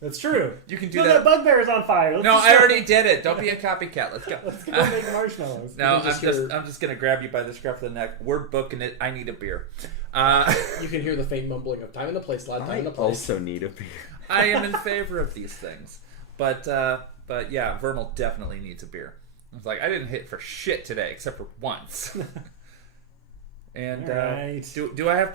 That's true. You can do No, that. the bugbear is on fire. Let's No, just I go. already did it. Don't be a copycat. Let's go. Let's go make marshmallows. No, You can I'm just gonna grab you by the scruff of the neck. We're booking it. I need a beer. You can hear the faint mumbling of time and the place, lad, time I and the place. also need a beer. I am in favor of these things, but yeah, Vernal definitely needs a beer. I was like, I didn't hit for shit today except for once. And Alright. do I have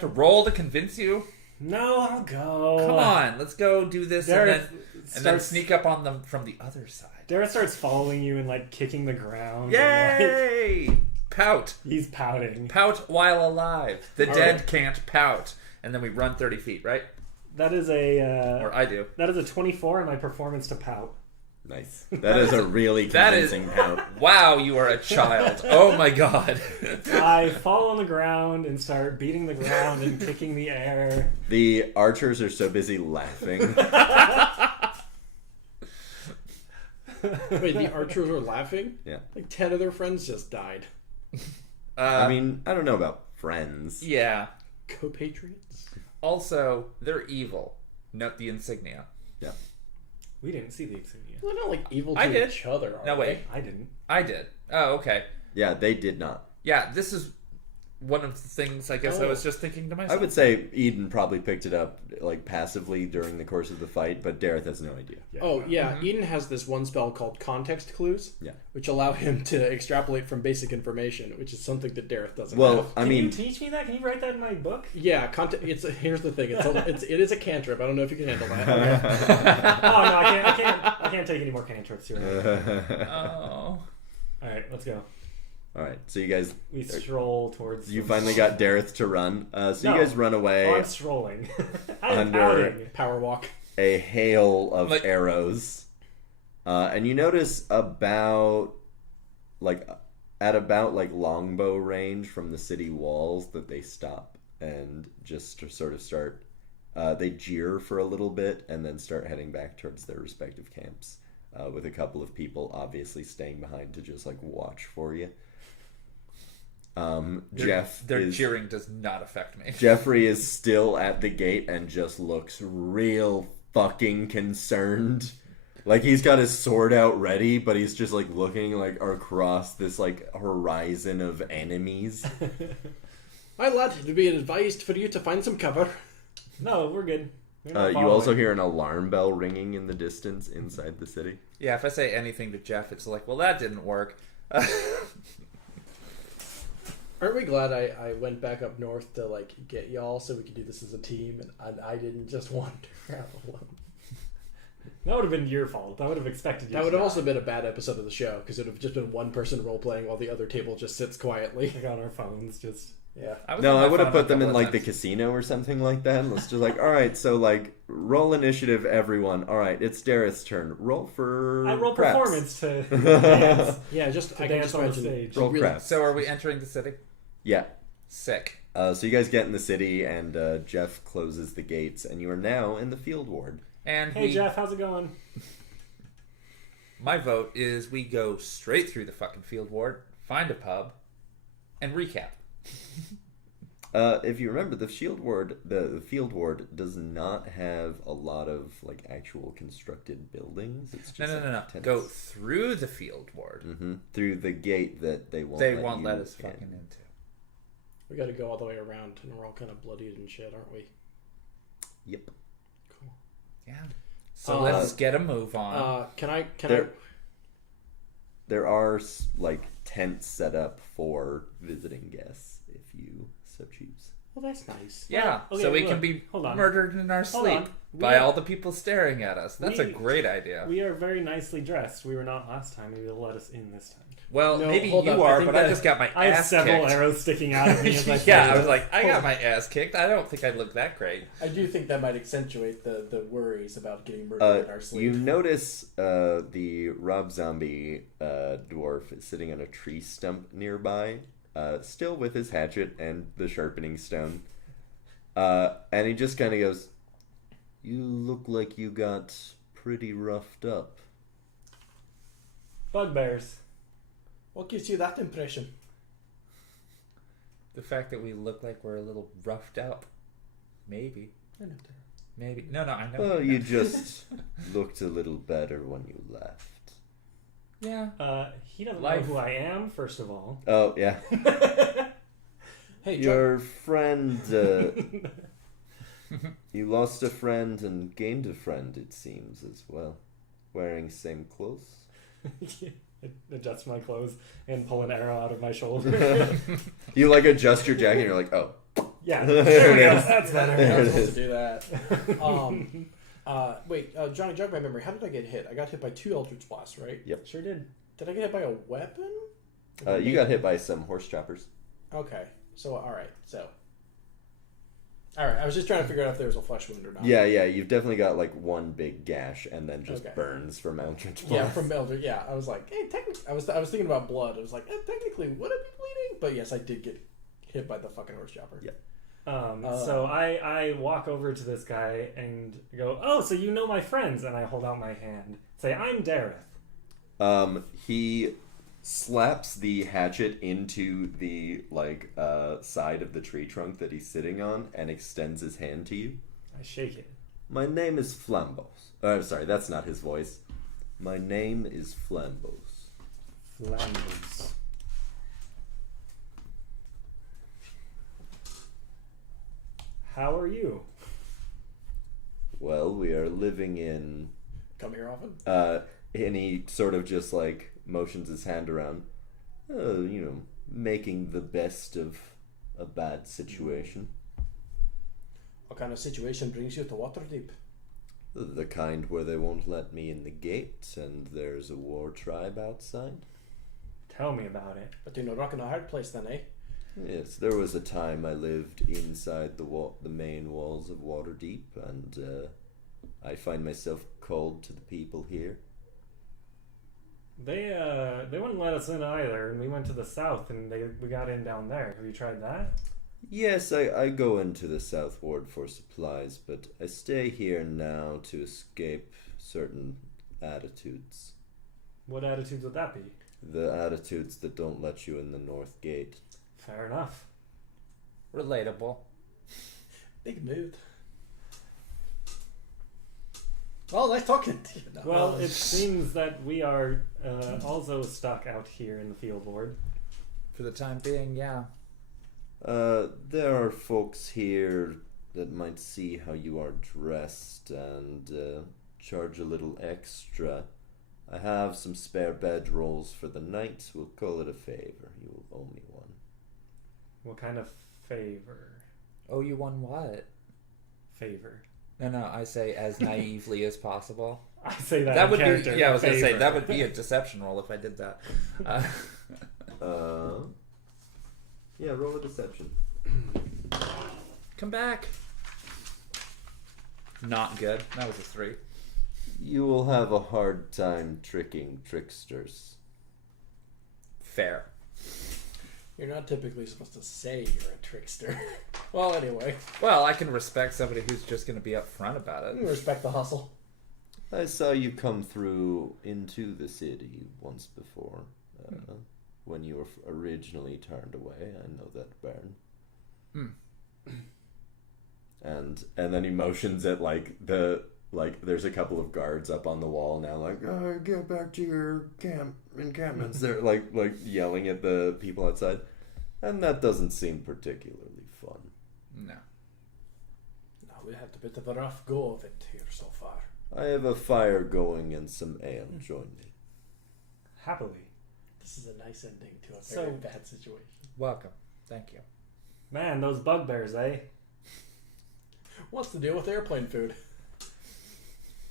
to roll to convince you? No, I'll go. Come on, let's go do this Dareth and then starts- sneak up on them from the other side. Dareth starts following you and like kicking the ground. and, like, Yay! Pout. he's pouting. Pout while alive. The All dead right. can't pout. And then we run 30 feet, right? That is a Or I do. that is a 24 in my performance to pout. Nice. That is a really that is- convincing pout. Wow, you are a child. Oh my god. I fall on the ground and start beating the ground and kicking the air. The archers are so busy laughing. Wait, the archers were laughing? Yeah. Like 10 of their friends just died. I mean, I don't know about friends. Yeah. Co-patriots? Also, they're evil. Note the insignia. Yeah. We didn't see the insignia. They're not like evil to I did. each other, are No, they? wait. I didn't. I did. Oh, okay. Yeah, they did not. Yeah, this is one of the things I guess I was just thinking to I myself. would say Eden probably picked it up like passively during the course of the fight, but Dareth has no idea. Oh, yeah. Eden has this one spell called Context Clues, Yeah. which allow him to extrapolate from basic information, which is something that Dareth doesn't Well, have. I Can mean, you teach me that? Can you write that in my book? Yeah, here's the thing. It is a cantrip. I don't know if you can handle that. Oh no, I can't take any more cantrips here. Oh. All right, let's go. all right. So you guys, We stroll towards. you finally got Dareth to run. So No. you guys run away Oh, I'm strolling. I'm Under- pouting. Power walk. a hail of Like- arrows, and you notice about at about longbow range from the city walls that they stop and just to sort of start. They jeer for a little bit and then start heading back towards their respective camps, with a couple of people obviously staying behind to just watch for you. Their cheering does not affect me. Jeffrey is still at the gate and just looks real fucking concerned. Like he's got his sword out ready, but he's just looking across this horizon of enemies. My lad, it would be advised for you to find some cover. No, we're good. We're not You following. also hear an alarm bell ringing in the distance inside the city. Yeah, if I say anything to Jeff, it's like, well, that didn't work. Aren't we glad I went back up north to get y'all so we could do this as a team and I didn't just wander out alone? That would have been your fault. I would have expected you. That to would have die. also been a bad episode of the show because it would have just been one person role playing while the other table just sits quietly. Like on our phones, just. Yeah. No, I would have put them in the the casino or something like that. Let's just all right, so roll initiative, everyone. All right, it's Dareth's turn. Roll for I roll craps. performance to dance. Yeah, just To I can dance just on the imagine stage. Roll really- craps. So are we entering the city? Yeah. Sick. So you guys get in the city, and Jeff closes the gates, and you are now in the field ward. And Hey Jeff, how's it going? my vote is we go straight through the fucking field ward, find a pub, and recap. If you remember, the field ward does not have a lot of actual constructed buildings. It's just No. tents. Go through the field ward. Through the gate that they won't. They let won't you let us in. fucking into. We got to go all the way around and we're all kind of bloodied and shit, aren't we? Yep. Cool. Yeah. So let's get a move on. Can There are tents set up for visiting guests if you so choose. Well, that's nice. Yeah, okay, so we look, can be hold on. murdered in our Hold sleep on. by We- all the people staring at us. That's a we- great idea. We are very nicely dressed. We were not last time. Maybe they'll let us in this time. Well, No, maybe hold you up. I are, think but I that- just got my I have ass several kicked. arrows sticking out of me as I Yeah, say I was it. like, I got my ass kicked. I don't think I look that great. I do think that might accentuate the worries about getting murdered in our sleep. You notice the Rob Zombie dwarf is sitting on a tree stump nearby, still with his hatchet and the sharpening stone. And he just kind of goes, "You look like you got pretty roughed up." Bugbears. What gives you that impression? The fact that we look like we're a little roughed up. Maybe. I know. Maybe. No, I know. Well, you just looked a little better when you left. Yeah. He doesn't Life. know who I am, first of all. Oh, yeah. Hey, John. Your friend, you lost a friend and gained a friend, it seems, as well. Wearing same clothes. Adjust my clothes and pull an arrow out of my shoulder. You like adjust your jacket and you're like, oh. Yeah, There there we it go. is. That's better. There I it was supposed is. to do that. Wait, Johnny, jog my memory. How did I get hit? I got hit by 2 Eldritch Blasts, right? Yep. Sure did. Did I get hit by a weapon? You got hit by some horse choppers. Okay. So, alright. Alright, I was just trying to figure out if there was a flesh wound or not. Yeah, you've definitely got like one big gash and then just Okay. burns from Eldritch Yeah, Blast. from Elder. Yeah, I was like, hey, technically, I was thinking about blood. I was like, technically, would I be bleeding? But yes, I did get hit by the fucking horse chopper. Yeah. So I walk over to this guy and go, "Oh, so you know my friends?" And I hold out my hand. Say, "I'm Dareth." He slaps the hatchet into the side of the tree trunk that he's sitting on and extends his hand to you. I shake it. My name is Flambos. I'm sorry, that's not his voice. My name is Flambos. Flambos. How are you? Well, we are living in... Come here often? and he sort of just like motions his hand around. Making the best of a bad situation. What kind of situation brings you to Waterdeep? The kind where they won't let me in the gate and there's a war tribe outside. Tell me about it. But you're rock in a hard place then, eh? Yes, there was a time I lived inside the main walls of Waterdeep, and I find myself called to the people here. They wouldn't let us in either, and we went to the south, and we got in down there. Have you tried that? Yes, I go into the South Ward for supplies, but I stay here now to escape certain attitudes. What attitudes would that be? The attitudes that don't let you in the North Gate. Fair enough. Relatable. Big mood. Well, nice talking to you. No. Well, it seems that we are also stuck out here in the field board. For the time being, yeah. There are folks here that might see how you are dressed and charge a little extra. I have some spare bedrolls for the night. We'll call it a favor. You will owe me one. What kind of favor? Oh, you won what? Favor. No, I say as naively as possible. I say that. That in would character. be, yeah, I was going to say, Favor. that would be a deception roll if I did that. Yeah, roll a deception. Come back. Not good. That was a 3. You will have a hard time tricking tricksters. Fair. You're not typically supposed to say you're a trickster. Well, anyway. Well, I can respect somebody who's just going to be upfront about it. Respect the hustle. I saw you come through into the city once before. When you were originally turned away. I know that, Baron. And then he motions at there's a couple of guards up on the wall now, get back to your encampments. They're like yelling at the people outside, and that doesn't seem particularly fun. No. No, we had a bit of a rough go of it here so far. I have a fire going and some ale. Join me. Happily. This is a nice ending to a So- very bad situation. Welcome. Thank you. Man, those bugbears, eh? What's the deal with airplane food?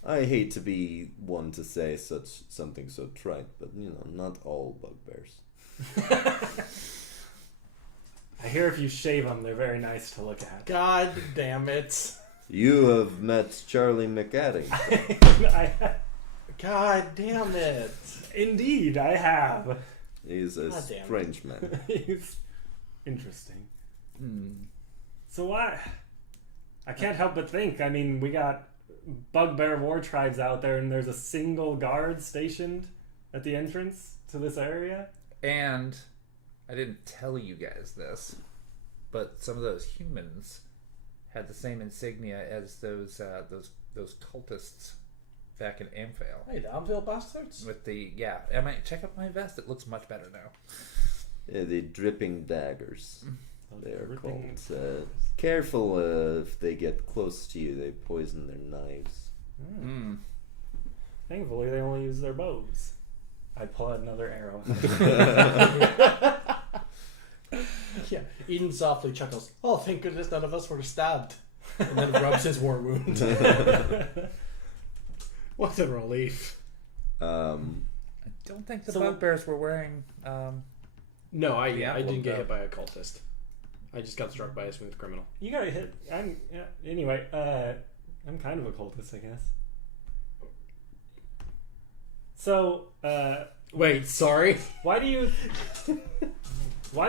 I hate to be one to say something so trite, but not all bugbears. I hear if you shave them, they're very nice to look at. God damn it. You have met Charlie McAdding. God damn it. Indeed, I have. He's a God damn it. strange man. He's interesting. Hmm. So what? I can't help but think. I mean, we got bugbear war tribes out there, and there's a single guard stationed at the entrance to this area. And I didn't tell you guys this, but some of those humans had the same insignia as those cultists back in Amphale. Hey, the Amphale bastards. With the check out my vest. It looks much better now. Yeah, the dripping daggers. They're Dripping called. Careful if they get close to you, they poison their knives. Thankfully, they only use their bows. I pull out another arrow. Yeah, Eden softly chuckles. Oh, thank goodness none of us were stabbed. And then rubs his war wound. What a relief. I don't think the So- bugbears were wearing. No, I Yeah, didn't get well, hit by a cultist. I just got struck by a smooth criminal. You got hit. Anyway, I'm kind of a cultist, I guess. So, Wait, sorry? why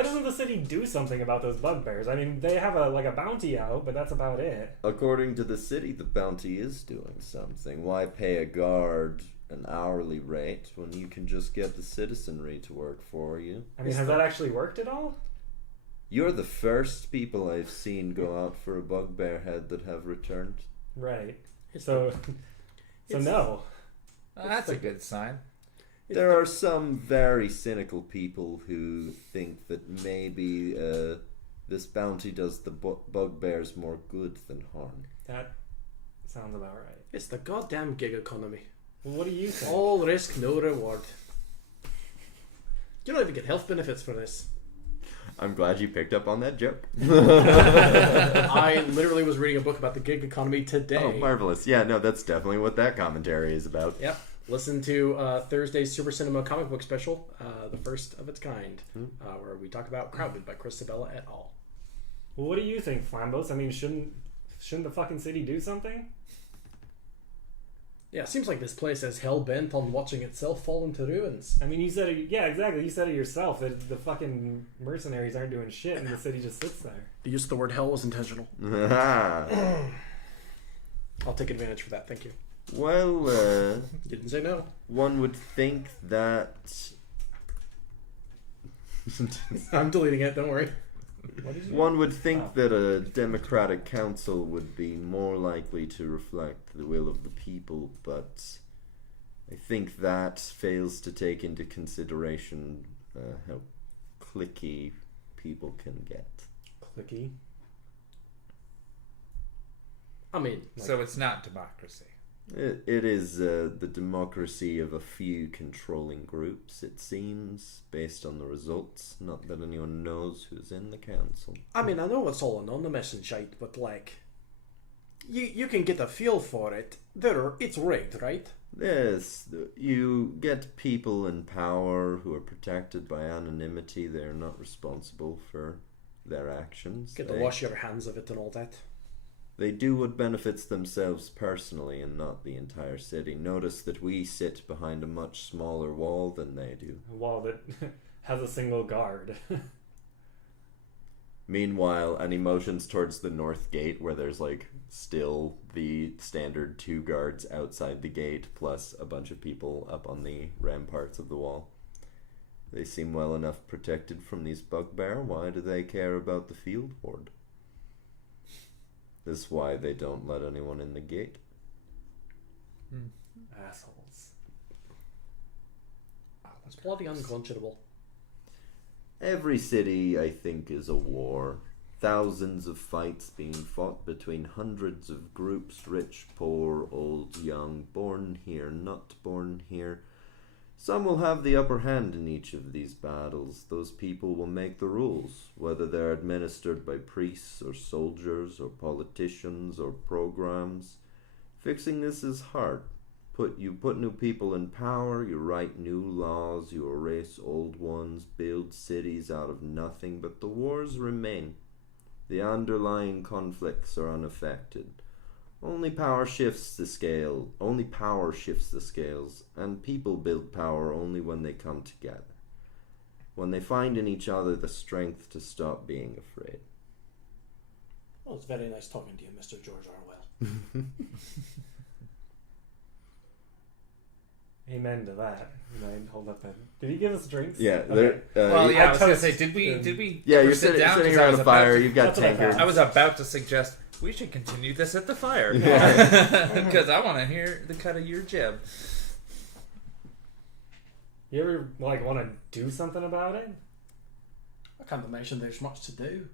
doesn't the city do something about those bugbears? I mean, they have a bounty out, but that's about it. According to the city, the bounty is doing something. Why pay a guard an hourly rate when you can just get the citizenry to work for you? I mean, has that actually worked at all? You're the first people I've seen go out for a bugbear head that have returned. Right. So no. That's a good sign. There are some very cynical people who think that maybe this bounty does the bugbears more good than harm. That sounds about right. It's the goddamn gig economy. Well, what do you think? All risk, no reward. You don't even get health benefits for this. I'm glad you picked up on that joke. I literally was reading a book about the gig economy today. Oh, marvelous. Yeah, no, that's definitely what that commentary is about. Yep. Listen to Thursday's Super Cinema comic book special, the first of its kind, where we talk about Crowded by Chris Sabella et al. Well, what do you think, Flambos? I mean, shouldn't the fucking city do something? Yeah, it seems like this place is hell-bent on watching itself fall into ruins. I mean, you said it. Yeah, exactly. You said it yourself that the fucking mercenaries aren't doing shit, and the city just sits there. The use of the word hell was intentional. Well, I'll take advantage for that, thank you. uh, You didn't say no. one would think that... I'm deleting it, don't worry. What did you? One would think that a democratic council would be more likely to reflect the will of the people, but I think that fails to take into consideration how cliquey people can get. Clicky. I mean, So it's not democracy. It is the democracy of a few controlling groups, it seems, based on the results. Not that anyone knows who's in the council. I know it's all anonymous and shite, but like, you can get a feel for it. It's rigged, right? Yes, you get people in power who are protected by anonymity. They're not responsible for their actions. Get to wash your hands of it and all that. They do what benefits themselves personally and not the entire city. Notice that we sit behind a much smaller wall than they do. A wall that has a single guard. Meanwhile, any motions towards the north gate where there's still the standard 2 guards outside the gate plus a bunch of people up on the ramparts of the wall. They seem well enough protected from these bugbear. Why do they care about the field ward? This is why they don't let anyone in the gate. Assholes. It's bloody unconscionable. Every city, I think, is a war. Thousands of fights being fought between hundreds of groups, rich, poor, old, young, born here, not born here. Some will have the upper hand in each of these battles. Those people will make the rules, whether they're administered by priests or soldiers or politicians or programs. Fixing this is hard. You put new people in power, you write new laws, you erase old ones, build cities out of nothing, but the wars remain. The underlying conflicts are unaffected. Only power shifts the scales, and people build power only when they come together. When they find in each other the strength to stop being afraid. Well, it's very nice talking to you, Mr. George Orwell. Amen to that. You know, hold up. Did he give us drinks? Yeah. Okay. Well, yeah, I was going to toast. say, did we Yeah, ever you're sit sitting down? 'Cause I around was a about fire. to- You've got That's what I tankards. I was about to suggest we should continue this at the fire. Yeah. Because I want to hear the cut of your jib. You ever like want to do something about it? I can't imagine there's much to do.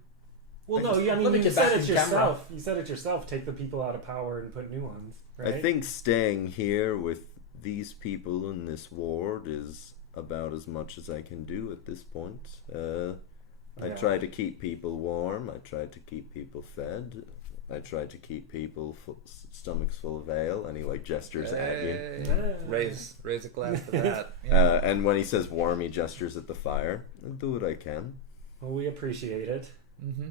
Well, no. Let You me get said back it in camera. yourself. You said it yourself. Take the people out of power and put new ones. Right? I think staying here with these people in this ward is about as much as I can do at this point. I Yeah. try to keep people warm. I try to keep people fed. I try to keep people stomachs full of ale, and he like gestures at you. Hey. Raise a glass for that. Yeah. And when he says warm, he gestures at the fire. I do what I can. Well, we appreciate it. Mm-hmm.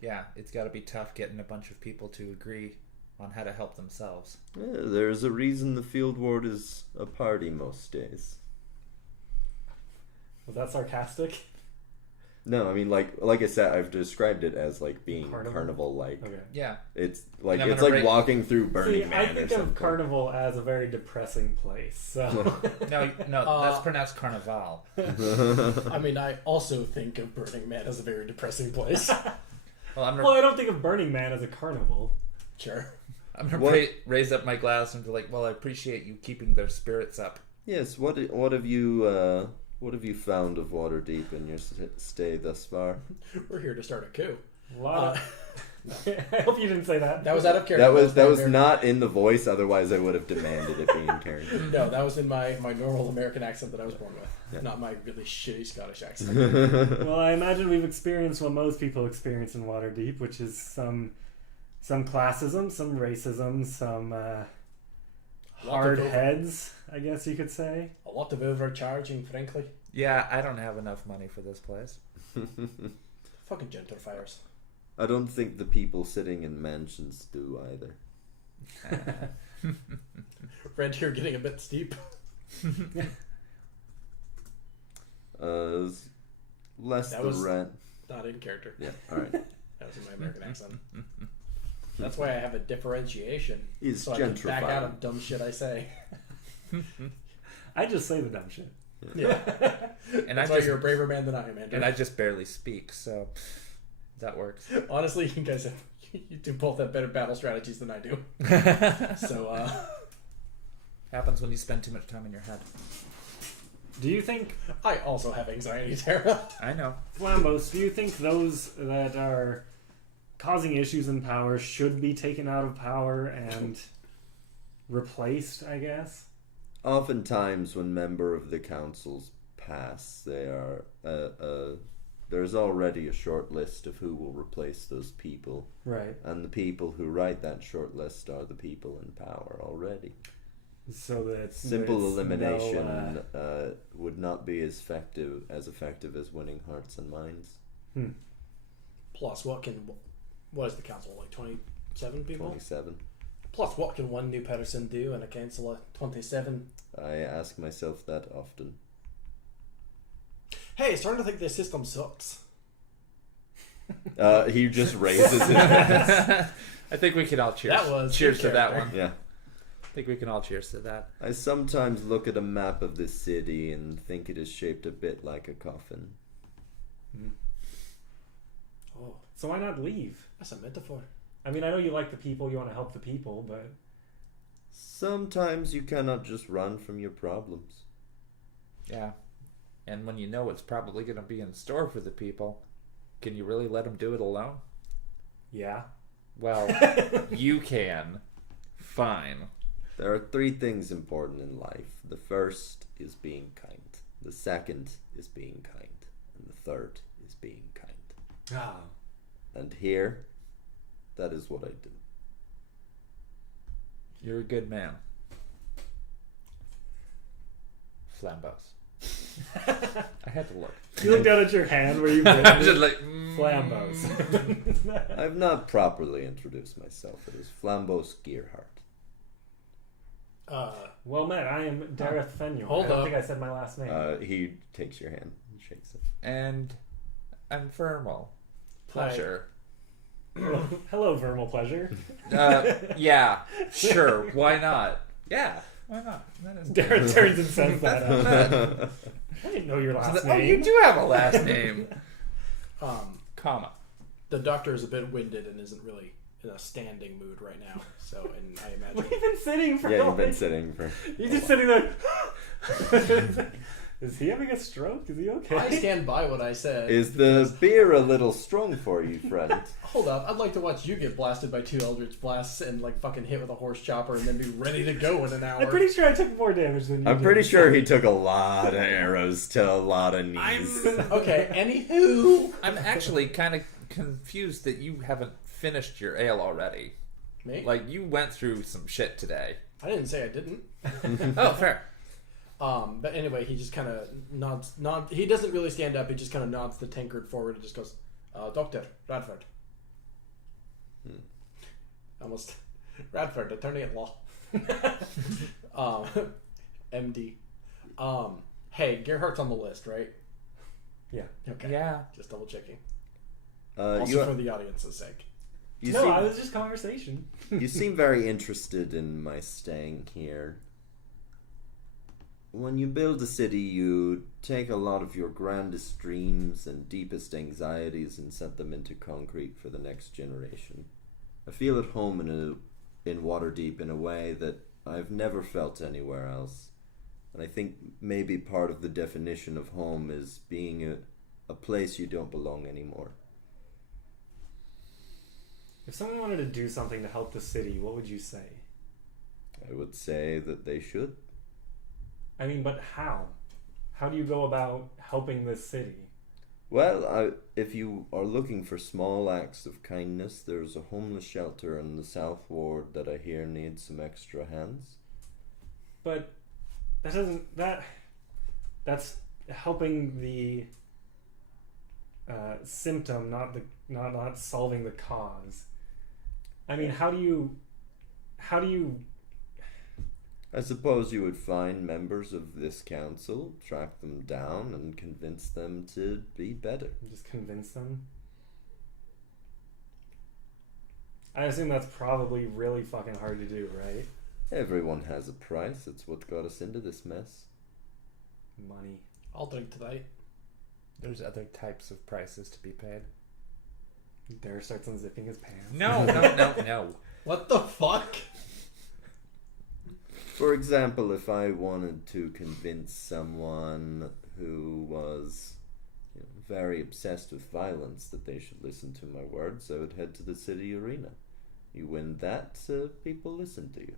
Yeah, it's got to be tough getting a bunch of people to agree on how to help themselves. Yeah, there's a reason the field ward is a party most days. Was that sarcastic? No, I mean like I said, I've described it as like being Carnival? carnival-like. Okay. Yeah. It's like And I'm it's gonna like rate- walking through Burning See, Man I or think something. of Carnival as a very depressing place. So No, that's pronounced Carnival. I mean, I also think of Burning Man as a very depressing place. Well, I'm well, I don't think of Burning Man as a carnival. Sure. gonna What- raise up my glass and be like, well, I appreciate you keeping their spirits up. Yes. What have you found of Waterdeep in your stay thus far? We're here to start a coup. A lot. I hope you didn't say that. That was out of character. That was not in the voice. Otherwise, I would have demanded it be in character. No, that was in my normal American accent that I was born with. Yeah. Not my really shitty Scottish accent. Well, I imagine we've experienced what most people experience in Waterdeep, which is some classism, some racism, some hard over- heads, I guess you could say. A lot of overcharging, frankly. Yeah, I don't have enough money for this place. Fucking gentrifiers. I don't think the people sitting in mansions do either. Rent here getting a bit steep. Less That the was- rent. Not in character. Yeah. All right. That was in my American accent. That's why I have a differentiation. He's so I can back out gentrifying. of dumb shit I say. I just say the dumb shit. Yeah. And That's I why just you're a braver man than I am, Andrew. and I just barely speak, so that works. Honestly, you guys you do both have better battle strategies than I do. So, Happens when you spend too much time in your head. Do you think, I also have anxiety, Terra. I know. Flambos, do you think those that are causing issues in power should be taken out of power and replaced, I guess? Oftentimes, when member of the councils pass, they are there's already a short list of who will replace those people, Right. and the people who write that short list are the people in power already. So that Simple there's elimination no, would not be as effective as winning hearts and minds. Plus, what is the council, like 27 people? 27. Plus, what can one new person do in a council of 27? I ask myself that often. Hey, starting to think this system sucks. He just raises his hands. I think we can all cheers. That was cheers good to that character. one. Yeah. I think we can all cheers to that. I sometimes look at a map of the city and think it is shaped a bit like a coffin. Oh, so why not leave? that's a metaphor. I mean, I know you like the people, you want to help the people, but Sometimes you cannot just run from your problems. Yeah. And when you know what's probably going to be in store for the people, can you really let them do it alone? yeah. Well, you can. Fine. There are 3 things important in life. The first is being kind. The second is being kind. And the third is being kind. Ah. And here, that is what I do. You're a good man. Flambos. I had to look. You look down at your hand where you've I'm written just like, Flambos. I've not properly introduced myself. It is Flambos Gearhart. Well met, I am Dareth Fenyor. Hold I don't up. think I said my last name. He takes your hand and shakes it. and Infernal. Pleasure. Hello, Vermal Pleasure. Yeah, sure. Why not? Yeah, why not? That is Darren turns and says that out. I didn't know your last Oh, name. you do have a last name. Comma. The doctor is a bit winded and isn't really in a standing mood right now. So, and I imagine We've been sitting for Yeah, you've been like... sitting for. You're just sitting there. Is he having a stroke? Is he okay? I stand by what I said. Is the beer a little strong for you, friend? Hold up, I'd like to watch you get blasted by 2 Eldritch Blasts and like fucking hit with a horse chopper and then be ready to go in an hour. I'm pretty sure I took more damage than you I'm did. pretty sure he took a lot of arrows to a lot of knees. Okay, anywho. I'm actually kind of confused that you haven't finished your ale already. Me? Like, you went through some shit today. I didn't say I didn't. Oh, fair. But anyway, he just kind of nods. He doesn't really stand up. He just kind of nods the tankard forward and just goes, Doctor Radford. Almost. Radford, attorney at law. MD. Hey, Gerhardt's on the list, right? Yeah. Okay. Yeah. Just double checking. Also for the audience's sake. No, I was just conversation. You seem very interested in my staying here. When you build a city, you take a lot of your grandest dreams and deepest anxieties and set them into concrete for the next generation. I feel at home in Waterdeep in a way that I've never felt anywhere else. And I think maybe part of the definition of home is being a place you don't belong anymore. If someone wanted to do something to help the city, what would you say? I would say that they should. I mean, but how? How do you go about helping this city? Well, if you are looking for small acts of kindness, there's a homeless shelter in the South Ward that I hear needs some extra hands. But that's helping the symptom, not solving the cause. I mean, how do you I suppose you would find members of this council, track them down, and convince them to be better. just convince them? I assume that's probably really fucking hard to do, right? Everyone has a price. It's what got us into this mess. Money. I'll drink tonight. There's other types of prices to be paid. Dare starts unzipping his pants. No. What the fuck? For example, if I wanted to convince someone who was very obsessed with violence that they should listen to my words, I would head to the city arena. You win that, people listen to you.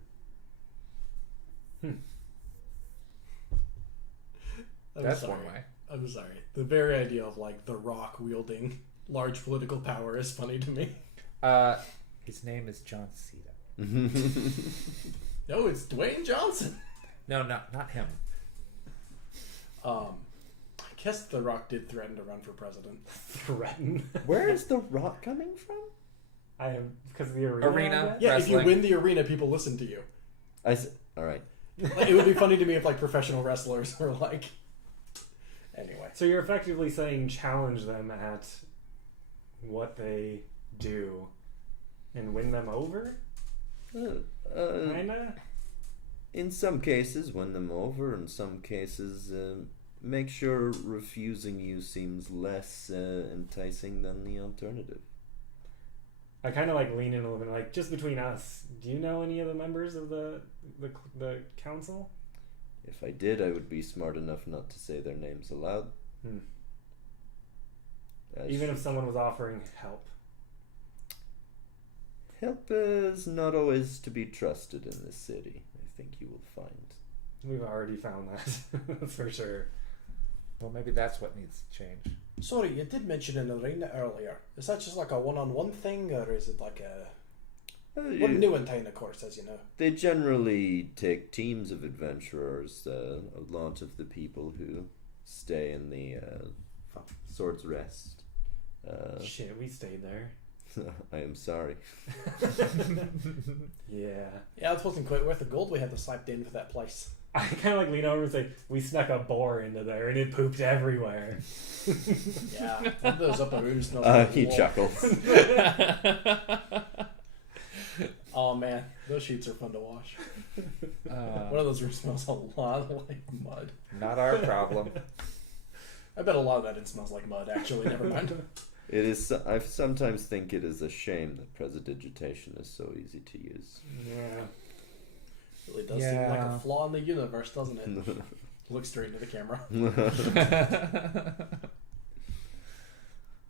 That's one way. I'm sorry. The very idea of like The Rock wielding large political power is funny to me. His name is John Cena. No, it's Dwayne Johnson. No, not him. I guess The Rock did threaten to run for president. Threaten. Where is the rock coming from? I am because of the arena. Arena. Yeah, Wrestling. if you win the arena, people listen to you. All right. Like, it would be funny to me if like professional wrestlers were like. Anyway. So you're effectively saying challenge them at what they do and win them over? Kinda? In some cases, win them over. In some cases, make sure refusing you seems less enticing than the alternative. I kind of like lean in a little bit, like just between us. Do you know any of the members of the council? If I did, I would be smart enough not to say their names aloud. Even if someone was offering help. Help is not always to be trusted in this city, I think you will find. We've already found that. That's for sure. Well, maybe that's what needs to change. Sorry, you did mention an arena earlier. Is that just like a one-on-one thing, or is it like a... What new in Tyne, of course, as you know. They generally take teams of adventurers. A lot of the people who stay in the Sword's Rest. Shit, we stayed there. I am sorry. Yeah. Yeah, it wasn't quite worth the gold we had to slapped in for that place. I kind of like lean over and say, "We snuck a boar into there, and it pooped everywhere." Yeah, one of those upper rooms smells like He wool. chuckles. Oh man, those sheets are fun to wash. One of those rooms smells a lot like mud. Not our problem. I bet a lot of that it smells like mud. Actually, never mind. It is. I sometimes think it is a shame that prestidigitation is so easy to use. Yeah. Really does seem like a flaw in the universe, doesn't it? Look straight into the camera.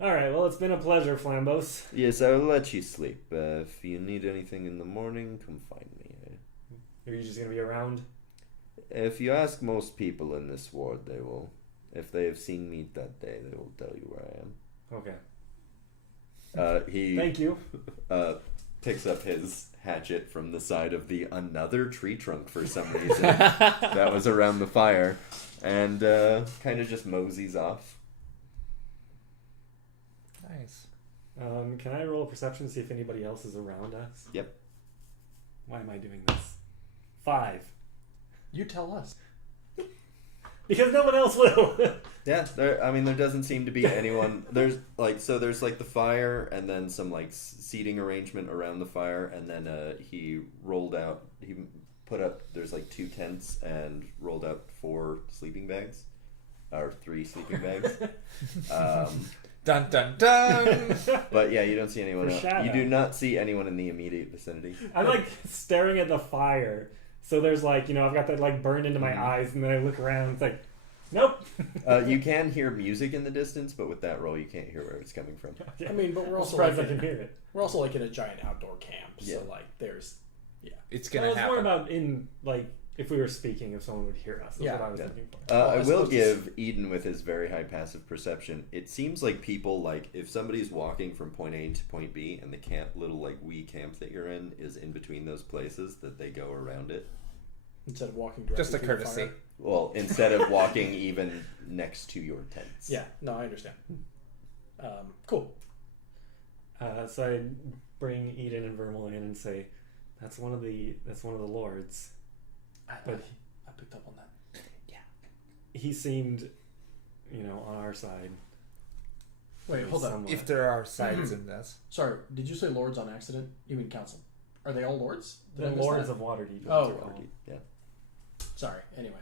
All right. Well, it's been a pleasure, Flambos. Yes, I will let you sleep. If you need anything in the morning, come find me. Are you just gonna be around? If you ask most people in this ward, they will. If they have seen me that day, they will tell you where I am. Okay. He Thank you. picks up his hatchet from the side of the another tree trunk for some reason that was around the fire, and kind of just moseys off. Nice. Can I roll a perception to see if anybody else is around us? Yep. Why am I doing this? 5. You tell us. Because no one else will. Yeah, there doesn't seem to be anyone. There's the fire, and then some like seating arrangement around the fire, and then he put up. There's like 2 tents and rolled out 4 sleeping bags, or 3 sleeping bags. Dun dun dun. But yeah, you don't see anyone else. Foreshadow. You do not see anyone in the immediate vicinity. I'm like staring at the fire. So there's like, I've got that like burned into my eyes, and then I look around, it's like, nope. You can hear music in the distance, but with that roll, you can't hear where it's coming from. I mean, but we're I'm also surprised like I can hear it. we're also like in a giant outdoor camp, Yeah. so like there's It's Well, gonna it's happen. more about if we were speaking, if someone would hear us. That's Yeah. what I was Yeah. looking for. I will suppose give Eden, with his very high passive perception, it seems like people, like, if somebody's walking from point A to point B, and the little, like, wee camp that you're in is in between those places, that they go around it. instead of walking directly Just a through the courtesy. fire. Well, instead of walking even next to your tents. Yeah, no, I understand. Cool. So I bring Eden and Vermal in and say, that's one of the lords. I picked up on that. He seemed, on our side. Wait, hold up. Somewhat. If there are sides in this. Sorry, did you say lords on accident? You mean council? Are they all lords? Did I The miss lords that? of Waterdeep. Oh, that's what they're called. Yeah. Sorry. Anyway.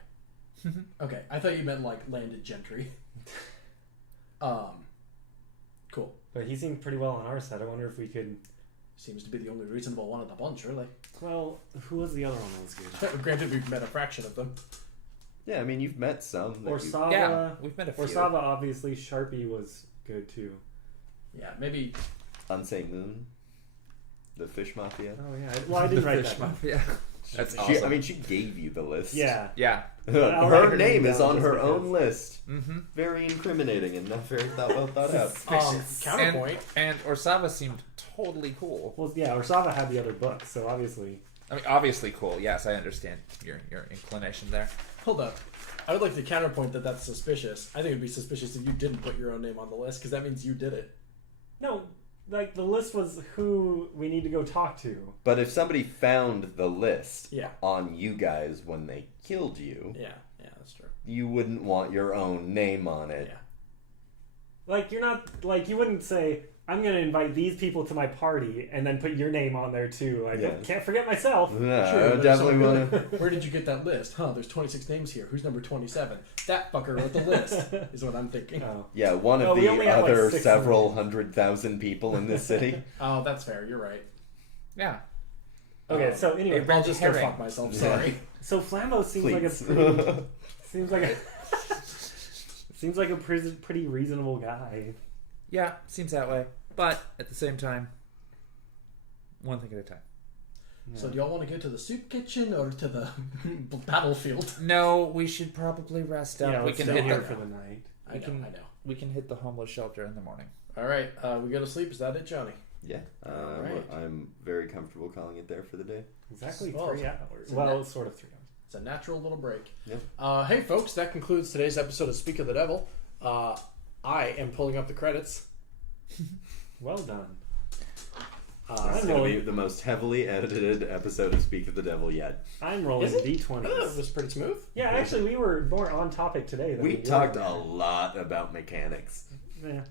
Okay, I thought you meant like landed gentry. Cool. But he seemed pretty well on our side. I wonder if we could. Seems to be the only reasonable one of the bunch, really. Well, who was the other one that was good? Granted, we've met a fraction of them. Yeah, I mean, you've met some. that you- Orsava. Yeah, we've met a few. Orsava, obviously. Sharpie was good too. Yeah, maybe. Unsay Moon. The Fish Mafia. Oh yeah. Well, I didn't write that. down. Yeah. That's She, awesome. I mean, she gave you the list. Yeah. Yeah. I'll write Her her name name is down on just her because. own list. Mm-hmm. Very incriminating and not very well thought out. Counterpoint. And Orsava seemed totally cool. Well, yeah. Orsava had the other book, so obviously. I mean, obviously cool. Yes, I understand your inclination there. Hold up. I would like to counterpoint that that's suspicious. I think it would be suspicious if you didn't put your own name on the list, because that means you did it. No, like the list was who we need to go talk to. But if somebody found the list Yeah. on you guys when they killed you, Yeah, that's true. you wouldn't want your own name on it. Yeah. Like you're not like you wouldn't say I'm going to invite these people to my party and then put your name on there too. I Yes. can't forget myself. Yeah, Sure, I but definitely if want someone to. goes, where did you get that list? Huh, there's 26 names here. Who's number 27? That fucker wrote the list, is what I'm thinking. Oh. Yeah, one Oh, of we the only have, like, other 6 several million. 100,000 people in this city. Oh, that's fair. You're right. Yeah. Okay, so anyway, I'll just go herring. fuck myself. Yeah. Sorry. so Flambeau seems like a Please. pretty, seems like a pretty reasonable guy. Yeah, seems that way. But at the same time, one thing at a time. So do y'all want to go to the soup kitchen or to the battlefield? No, we should probably rest up. Yeah, we let's can stay hit here the, for the night. I know. we can hit the homeless shelter in the morning. All right, we go to sleep. Is that it, Johnny? Yeah, Alright. I'm very comfortable calling it there for the day. Exactly Well, 3 hours. so Well, that- sort of 3 hours. It's a natural little break. Yep. Hey, folks, that concludes today's episode of Speak of the Devil. I am pulling up the credits. Well done. It's going to be the most heavily edited episode of Speak of the Devil yet. I'm rolling Is it? d20s. Oh, it was pretty smooth. Yeah, actually, we were more on topic today. Than We were talked there. a lot about mechanics. Yeah.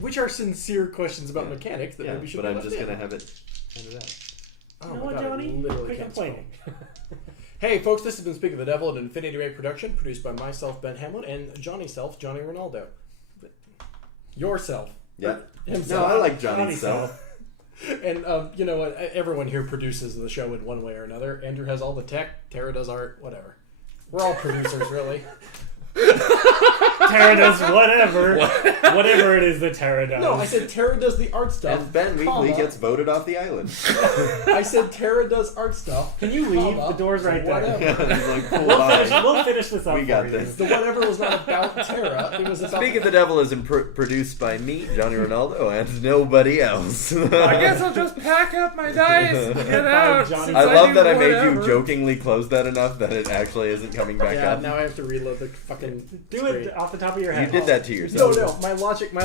Which are sincere questions about Yeah. mechanics that Yeah, maybe should but be I'm left just in. going to have it ended out. Oh You know my what, God, I Johnny? literally Quit can't complaining. Hey, folks, this has been Speak of the Devil, an Infinity Ray production produced by myself, Ben Hamlin, and Johnny Self, Johnny Rinaldo. Yourself. Yeah. Himself. No, I like Johnny Johnny's self. And, you know what? Everyone here produces the show in one way or another. Andrew has all the tech. Terra does art. Whatever. We're all producers, really. Terra does whatever. Whatever it is that Terra does. No, I said Terra does the art stuff. And Ben Weekly gets voted off the island. I said Terra does art stuff. Can you leave? Comma, The door's right there. whatever. Yeah, he's like, cool, We'll finish this up. We got for you. this. The whatever was not about Terra. It was about... Speak of the Devil is produced by me, Johnny Rinaldo, and nobody else. I guess I'll just pack up my dice and get out. Johnny. since I love do that I made you whatever. jokingly close that enough that it actually isn't coming back Yeah, up. now I have to reload the fucking Do screen. it off the top of your You head. did that to No, yourself. no. My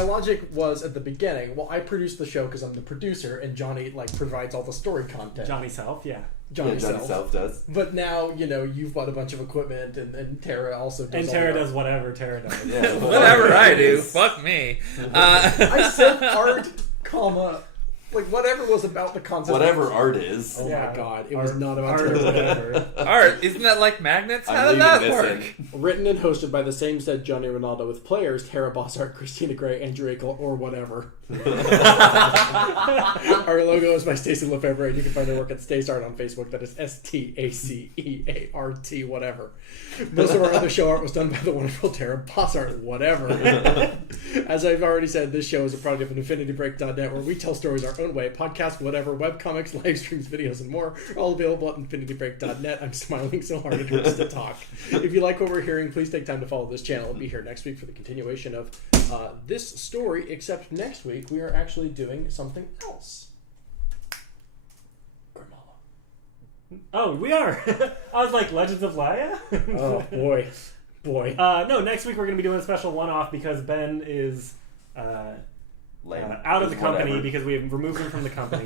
logic was at the beginning. Well, I produce the show because I'm the producer, and Johnny like provides all the story content. Johnny Self, yeah. Johnny, Yeah, Johnny Self. Self does. But now you've bought a bunch of equipment, and Terra also does. And all Terra the does whatever Terra does. Yeah, Whatever I do, fuck me. I said art, comma, like whatever was about the concept. Whatever art is. Oh Yeah, my God! It was art- not about art or Terra. whatever. Art, isn't that like magnets? How I'm did that leaving work? this in. Written and hosted by the same said Johnny Rinaldo, with players Terra, Bosart, Christina Gray, Andrew Eakle, or whatever. Our logo is by Stacy LeFevre, and you can find her work at StaceArt on Facebook. That is STACEART, whatever. Most of our other show art was done by the wonderful Terra, Bosart, whatever. As I've already said, this show is a product of InfinityBreak.net, where we tell stories our own way. Podcasts, whatever, webcomics, live streams, videos, and more are all available at InfinityBreak.net. I'm smiling so hard it hurts to talk. If you like what we're hearing, please take time to follow this channel. We'll be here next week for the continuation of this story, except next week we are actually doing something else. Grimala. Oh, we are. I was like, Legends of Laia? Oh, boy. Boy. No, next week we're going to be doing a special one-off because Ben is Lame. out of the Is company whatever. because we have removed him from the company.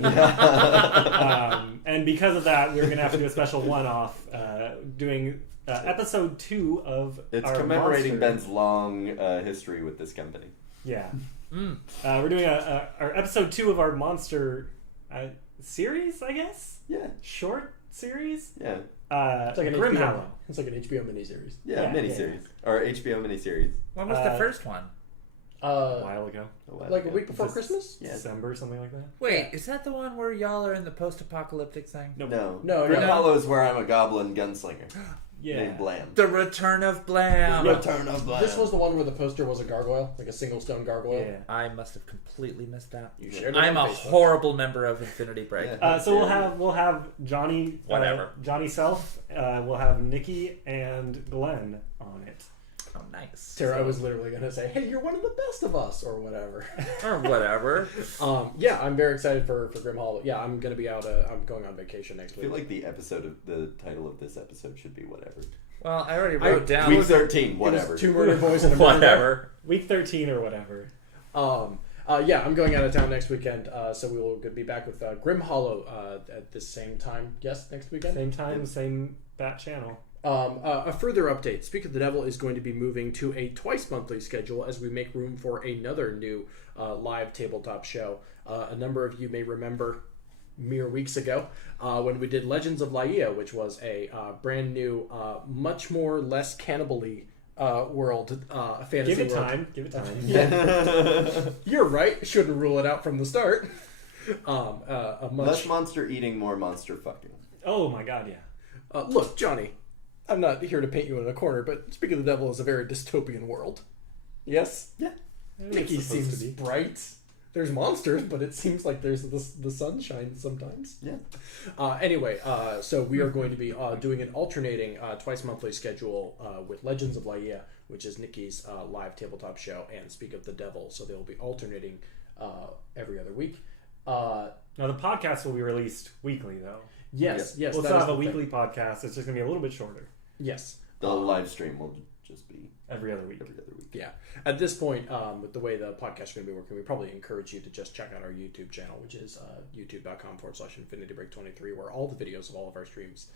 And because of that, we're going to have to do a special one-off doing episode 2 of It's our commemorating monster. Ben's long history with this company. Yeah. We're doing our episode 2 of our monster series, I guess? Yeah, Short series? yeah, It's like an Grim HBO, Hallow. It's like an HBO miniseries. yeah, Yeah, miniseries. Or HBO miniseries. When was the first one? A while ago. Like a week before Just- Christmas? Yeah. December, something like that. Wait, is that the one where y'all are in the post-apocalyptic thing? Nope. No, Grim no. Hollow is where I'm a goblin gunslinger Yeah. named Blam. The Return of Blam. Return of Blam. This was the one where the poster was a gargoyle, like a single stone gargoyle. Yeah. I must have completely missed that. You shared it I'm on a Facebook. horrible member of Infinity Break. Yeah. So we'll have Johnny, Whatever. Johnny Self. We'll have Nikki and Glenn on it. Oh, nice. Tara, I was literally going to say, hey, you're one of the best of us, or whatever. Or whatever. Yeah, I'm very excited for Grim Hollow. Yeah, I'm going to be out, I'm going on vacation next I feel week. like the title of this episode should be whatever. Well, I already wrote down. Week 13, It whatever. was 2 murder boys and a murder Whatever. Week 13 or whatever. Yeah, I'm going out of town next weekend, so we will be back with Grim Hollow at the same time. Yes, next weekend? Same time, same bat channel. A further update. Speak of the Devil is going to be moving to a twice monthly schedule as we make room for another new live tabletop show. A number of you may remember mere weeks ago when we did Legends of Laia, which was a brand new, much more less cannibal-y world, fantasy Give it world. time. Give it time. Yeah. You're right. Shouldn't rule it out from the start. A much Less monster eating, more monster fucking. Oh my god, yeah. Look, Johnny, I'm not here to paint you in a corner, but Speak of the Devil is a very dystopian world. Yes? Yeah. Nikki It's supposed seems to be. bright. There's monsters, but it seems like there's the sunshine sometimes. Yeah. Anyway, so we are going to be doing an alternating twice monthly schedule with Legends of Laia, which is Nikki's live tabletop show, and Speak of the Devil. So they'll be alternating every other week. Now the podcast will be released weekly though. Yes. We'll that still is have a the thing. weekly podcast. It's just gonna be a little bit shorter. Yes. The live stream will just be every other week. Yeah. At this point, with the way the podcast is going to be working, we probably encourage you to just check out our YouTube channel, which is youtube.com/InfinityBreak23, where all the videos of all of our streams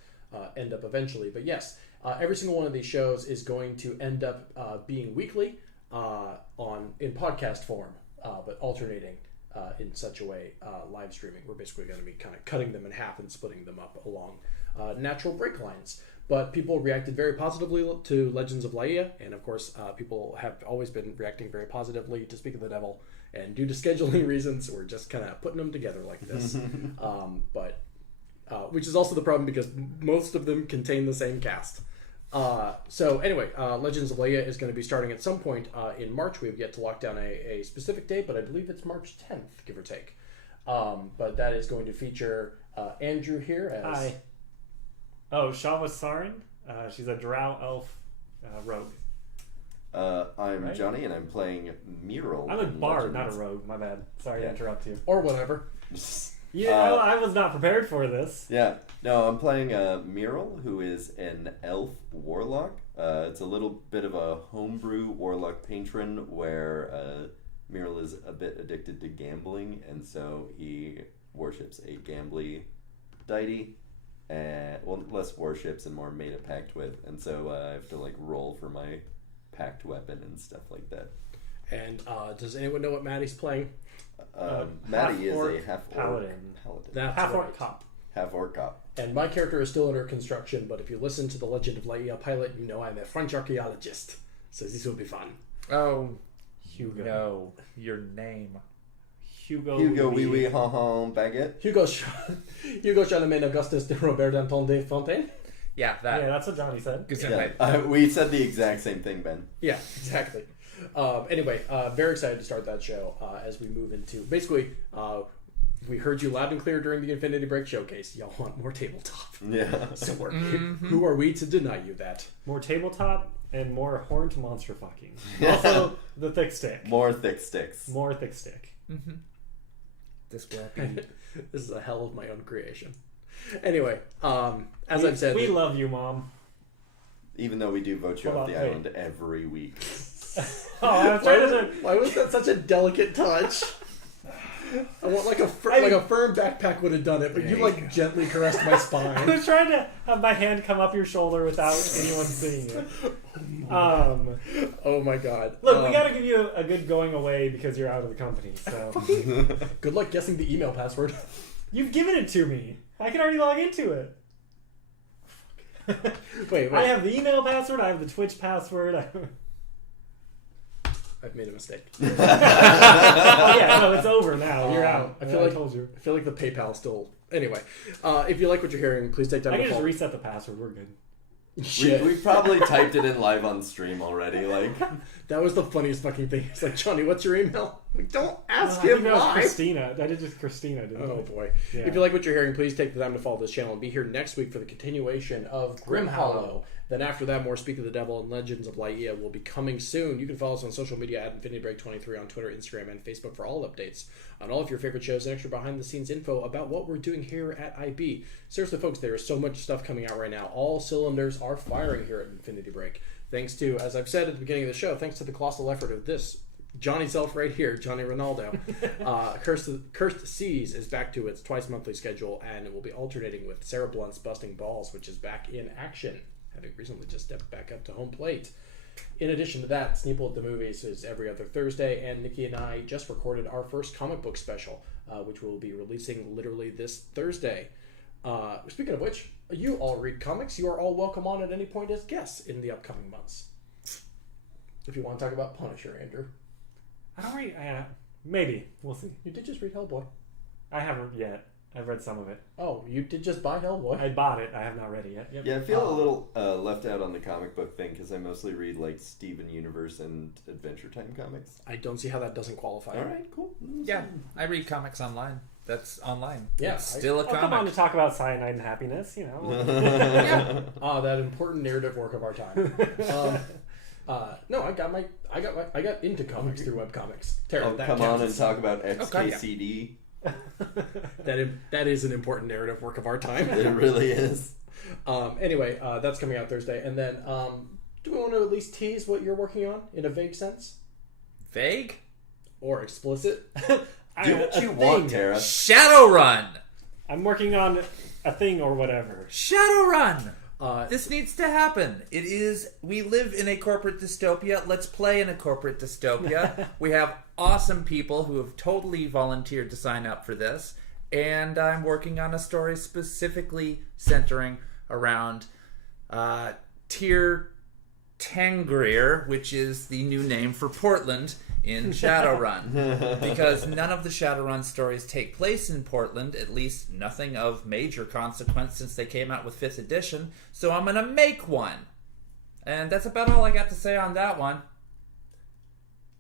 end up eventually. But yes, every single one of these shows is going to end up being weekly in podcast form, but alternating in such a way, live streaming. We're basically going to be kind of cutting them in half and splitting them up along natural break lines. But people reacted very positively to Legends of Laia, and of course, people have always been reacting very positively to Speak of the Devil. And due to scheduling reasons, we're just kind of putting them together like this. Which is also the problem because most of them contain the same cast. So anyway, Legends of Laia is going to be starting at some point in March. We have yet to lock down a specific date, but I believe it's March 10th, give or take. But that is going to feature Andrew here as... Hi. Oh, Shava Sarin. She's a drow elf rogue. I'm Right? Johnny, and I'm playing Mural. I'm a in bard, not a Legends. rogue. My bad. Sorry to interrupt you. Or whatever. Yeah, I was not prepared for this. Yeah, no, I'm playing Mural, who is an elf warlock. It's a little bit of a homebrew warlock patron where Mural is a bit addicted to gambling, and so he worships a gambly deity. Well, less worships and more made a pact with, and so I have to like roll for my pact weapon and stuff like that. And does anyone know what Maddie's playing? Maddie is half-orc a half-orc paladin. That's Half-orc right. cop. Half-orc cop. And my character is still under construction, but if you listen to the Legend of Laia pilot, you know I'm a French archaeologist. So this will be fun. Oh, Hugo. no. Your name. Hugo Wee Wee Ha Ha Baguette. Hugo Charlemagne Augustus de Robert Danton de Fontaine. Yeah, that. Yeah, that's what Johnny said. Yeah, we said the exact same thing, Ben. Yeah, exactly. Anyway, very excited to start that show as we move into... Basically, we heard you loud and clear during the Infinity Break showcase. Y'all want more tabletop. Yeah. So who are we to deny you that? More tabletop and more horned monster fucking. Also, the thick stick. More thick sticks. More thick stick. Mm-hmm. This will be... This is a hell of my own creation. Anyway, as I've said... We love you, Mom. Even though we do vote you Hold off on, the wait. island every week. Oh, I was trying to... Why was that such a delicate touch? I want like a firm backpack would have done it, but you like gently caressed my I spine. was trying to have my hand come up your shoulder without anyone seeing it. Oh my god! Look, we gotta give you a good going away because you're out of the company. So Good luck guessing the email password. you've given it to me. I can already log into it. Wait. I have the email password. I have the Twitch password. I've made a mistake. Oh yeah, no, it's over now. You're out. I feel like told you. I feel like the PayPal still. Anyway, if you like what you're hearing, please take time I to can just follow. reset the password. We're good. Shit. We probably typed it in live on stream already. Like, That was the funniest fucking thing. It's like, Johnny, what's your email? Like, don't ask I think him that was why. Christina. I did just Christina, didn't Oh I? boy. Yeah. If you like what you're hearing, please take the time to follow this channel and be here next week for the continuation of Grim Hollow. Then after that, more Speak of the Devil and Legends of Laia will be coming soon. You can follow us on social media at InfinityBreak23 on Twitter, Instagram, and Facebook for all updates on all of your favorite shows and extra behind-the-scenes info about what we're doing here at IB. Seriously, folks, there is so much stuff coming out right now. All cylinders are firing here at Infinity Break. Thanks to, as I've said at the beginning of the show, thanks to the colossal effort of this Johnny self right here, Johnny Rinaldo. Cursed Seas is back to its twice monthly schedule, and it will be alternating with Sarah Blunt's Busting Balls, which is back in action, having recently just stepped back up to home plate. In addition to that, Sneeple at the Movies is every other Thursday, and Nikki and I just recorded our first comic book special, which we'll be releasing literally this Thursday. Speaking of which, you all read comics. You are all welcome on at any point as guests in the upcoming months. If you want to talk about Punisher, Andrew. I don't read. Maybe we'll see. You did just read Hellboy. I haven't yet. I've read some of it. Oh, you did just buy Hellboy? I bought it. I have not read it yet. Yep. yeah, I feel a little left out on the comic book thing because I mostly read like Steven Universe and Adventure Time comics. I don't see how that doesn't qualify. All right, cool. Yeah, I read comics online. That's online. Yeah, It's still a I'll come on comic. to talk about cyanide and happiness. You know. Yeah. That important narrative work of our time. No, I got into comics through webcomics. Terra, Oh, that come on and counts. talk about Okay, yeah. XKCD. That is an important narrative work of our time. It really is. Anyway, that's coming out Thursday, and then do we want to at least tease what you're working on in a vague sense? Vague? Or explicit? Do what you want, Terra. Shadowrun! I'm working on a thing or whatever. Shadowrun! This needs to happen. We live in a corporate dystopia. Let's play in a corporate dystopia. We have awesome people who have totally volunteered to sign up for this. And I'm working on a story specifically centering around Tier Tangreer, which is the new name for Portland in Shadowrun. Because none of the Shadowrun stories take place in Portland, at least nothing of major consequence since they came out with 5th edition, so I'm going to make one. And that's about all I got to say on that one.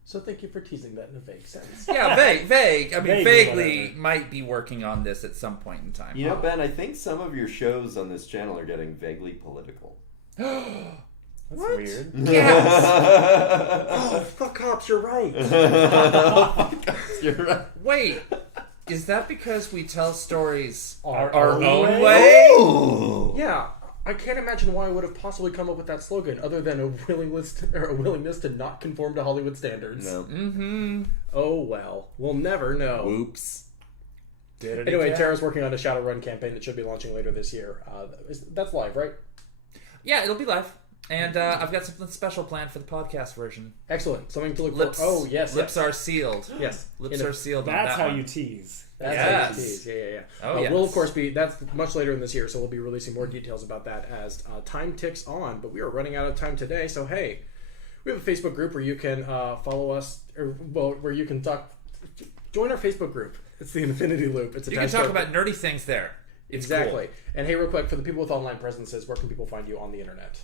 So thank you for teasing that in a vague sense. Yeah, vague. I mean, vaguely whatever. might be working on this at some point in time. You know, Ben, I think some of your shows on this channel are getting vaguely political. That's What? weird. Yes! Oh, fuck cops, you're right. You're right. Wait, is that because we tell stories Our our own own way? way? Ooh. Yeah, I can't imagine why I would have possibly come up with that slogan other than a willingness to not conform to Hollywood standards. No. Mm-hmm. Oh well, we'll never know. Whoops. Did it Anyway, again. Terra's working on a Shadowrun campaign that should be launching later this year. That's live, right? Yeah, it'll be live. And I've got something special planned for the podcast version. Excellent. Something to look Lips. for. Oh, yes. Lips are sealed. Yes. Lips In a- are sealed. on That's that how one. you tease. That's Yes. how it is. Yeah. Oh, yes. We'll, of course, that's much later in this year, so we'll be releasing more details about that as time ticks on. But we are running out of time today, so hey, we have a Facebook group where you can follow us, where you can talk. Join our Facebook group. It's the Infinity Loop. It's You can talk about nerdy things there. It's exactly. cool. And hey, real quick, for the people with online presences, where can people find you on the internet?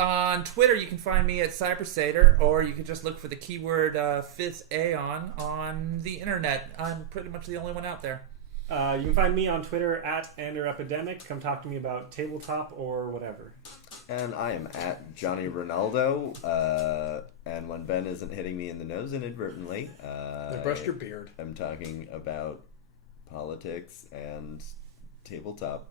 On Twitter, you can find me at CyberSatyr, or you can just look for the keyword 5th Aeon on the internet. I'm pretty much the only one out there. You can find me on Twitter at AnderEpidemic. Come talk to me about tabletop or whatever. And I am at Johnny Rinaldo. And when Ben isn't hitting me in the nose inadvertently, I brushed your beard. I'm talking about politics and tabletop.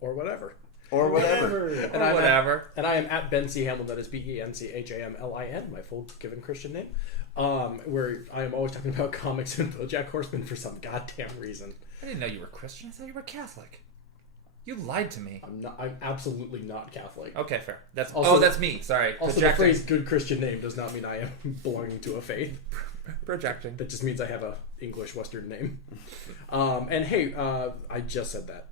Or whatever. Or whatever. And Or I'm whatever. And I am at Ben C. Hamlin, that is BenChamlin, my full given Christian name, where I am always talking about comics and BoJack Horseman for some goddamn reason. I didn't know you were Christian. I thought you were Catholic. You lied to me. I'm absolutely not Catholic. Okay, fair. That's Also- that's me. Sorry. Also, the Projecting. phrase good Christian name does not mean I am belonging to a faith. Projecting. That just means I have a English Western name. And hey, I just said that.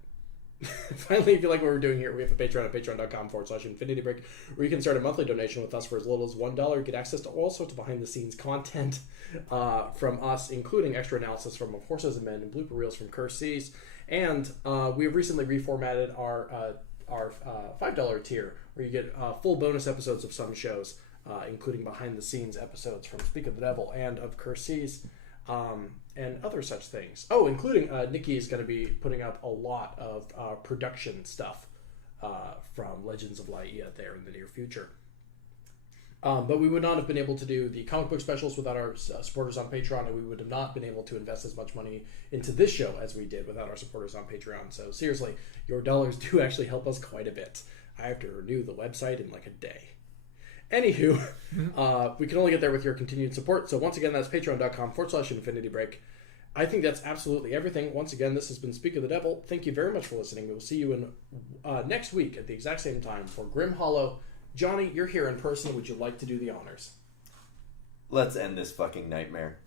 Finally, if you like what we're doing here, we have a Patreon at patreon.com/infinitybreak, where you can start a monthly donation with us for as little as $1. Get access to all sorts of behind-the-scenes content from us, including extra analysis from Of Horses and Men and blooper reels from Curse Seas. And we have recently reformatted our $5 tier, where you get full bonus episodes of some shows, including behind-the-scenes episodes from Speak of the Devil and of Curse Seas. And other such things. Oh, including Nikki is going to be putting up a lot of production stuff from Legends of Laia there in the near future. But we would not have been able to do the comic book specials without our supporters on Patreon, and we would have not been able to invest as much money into this show as we did without our supporters on Patreon. So seriously, your dollars do actually help us quite a bit. I have to renew the website in like a day. Anywho, we can only get there with your continued support. So once again, that's patreon.com/infinitybreak. I think that's absolutely everything. Once again, this has been Speak of the Devil. Thank you very much for listening. We will see you in next week at the exact same time for Grim Hollow. Johnny, you're here in person. Would you like to do the honors? Let's end this fucking nightmare.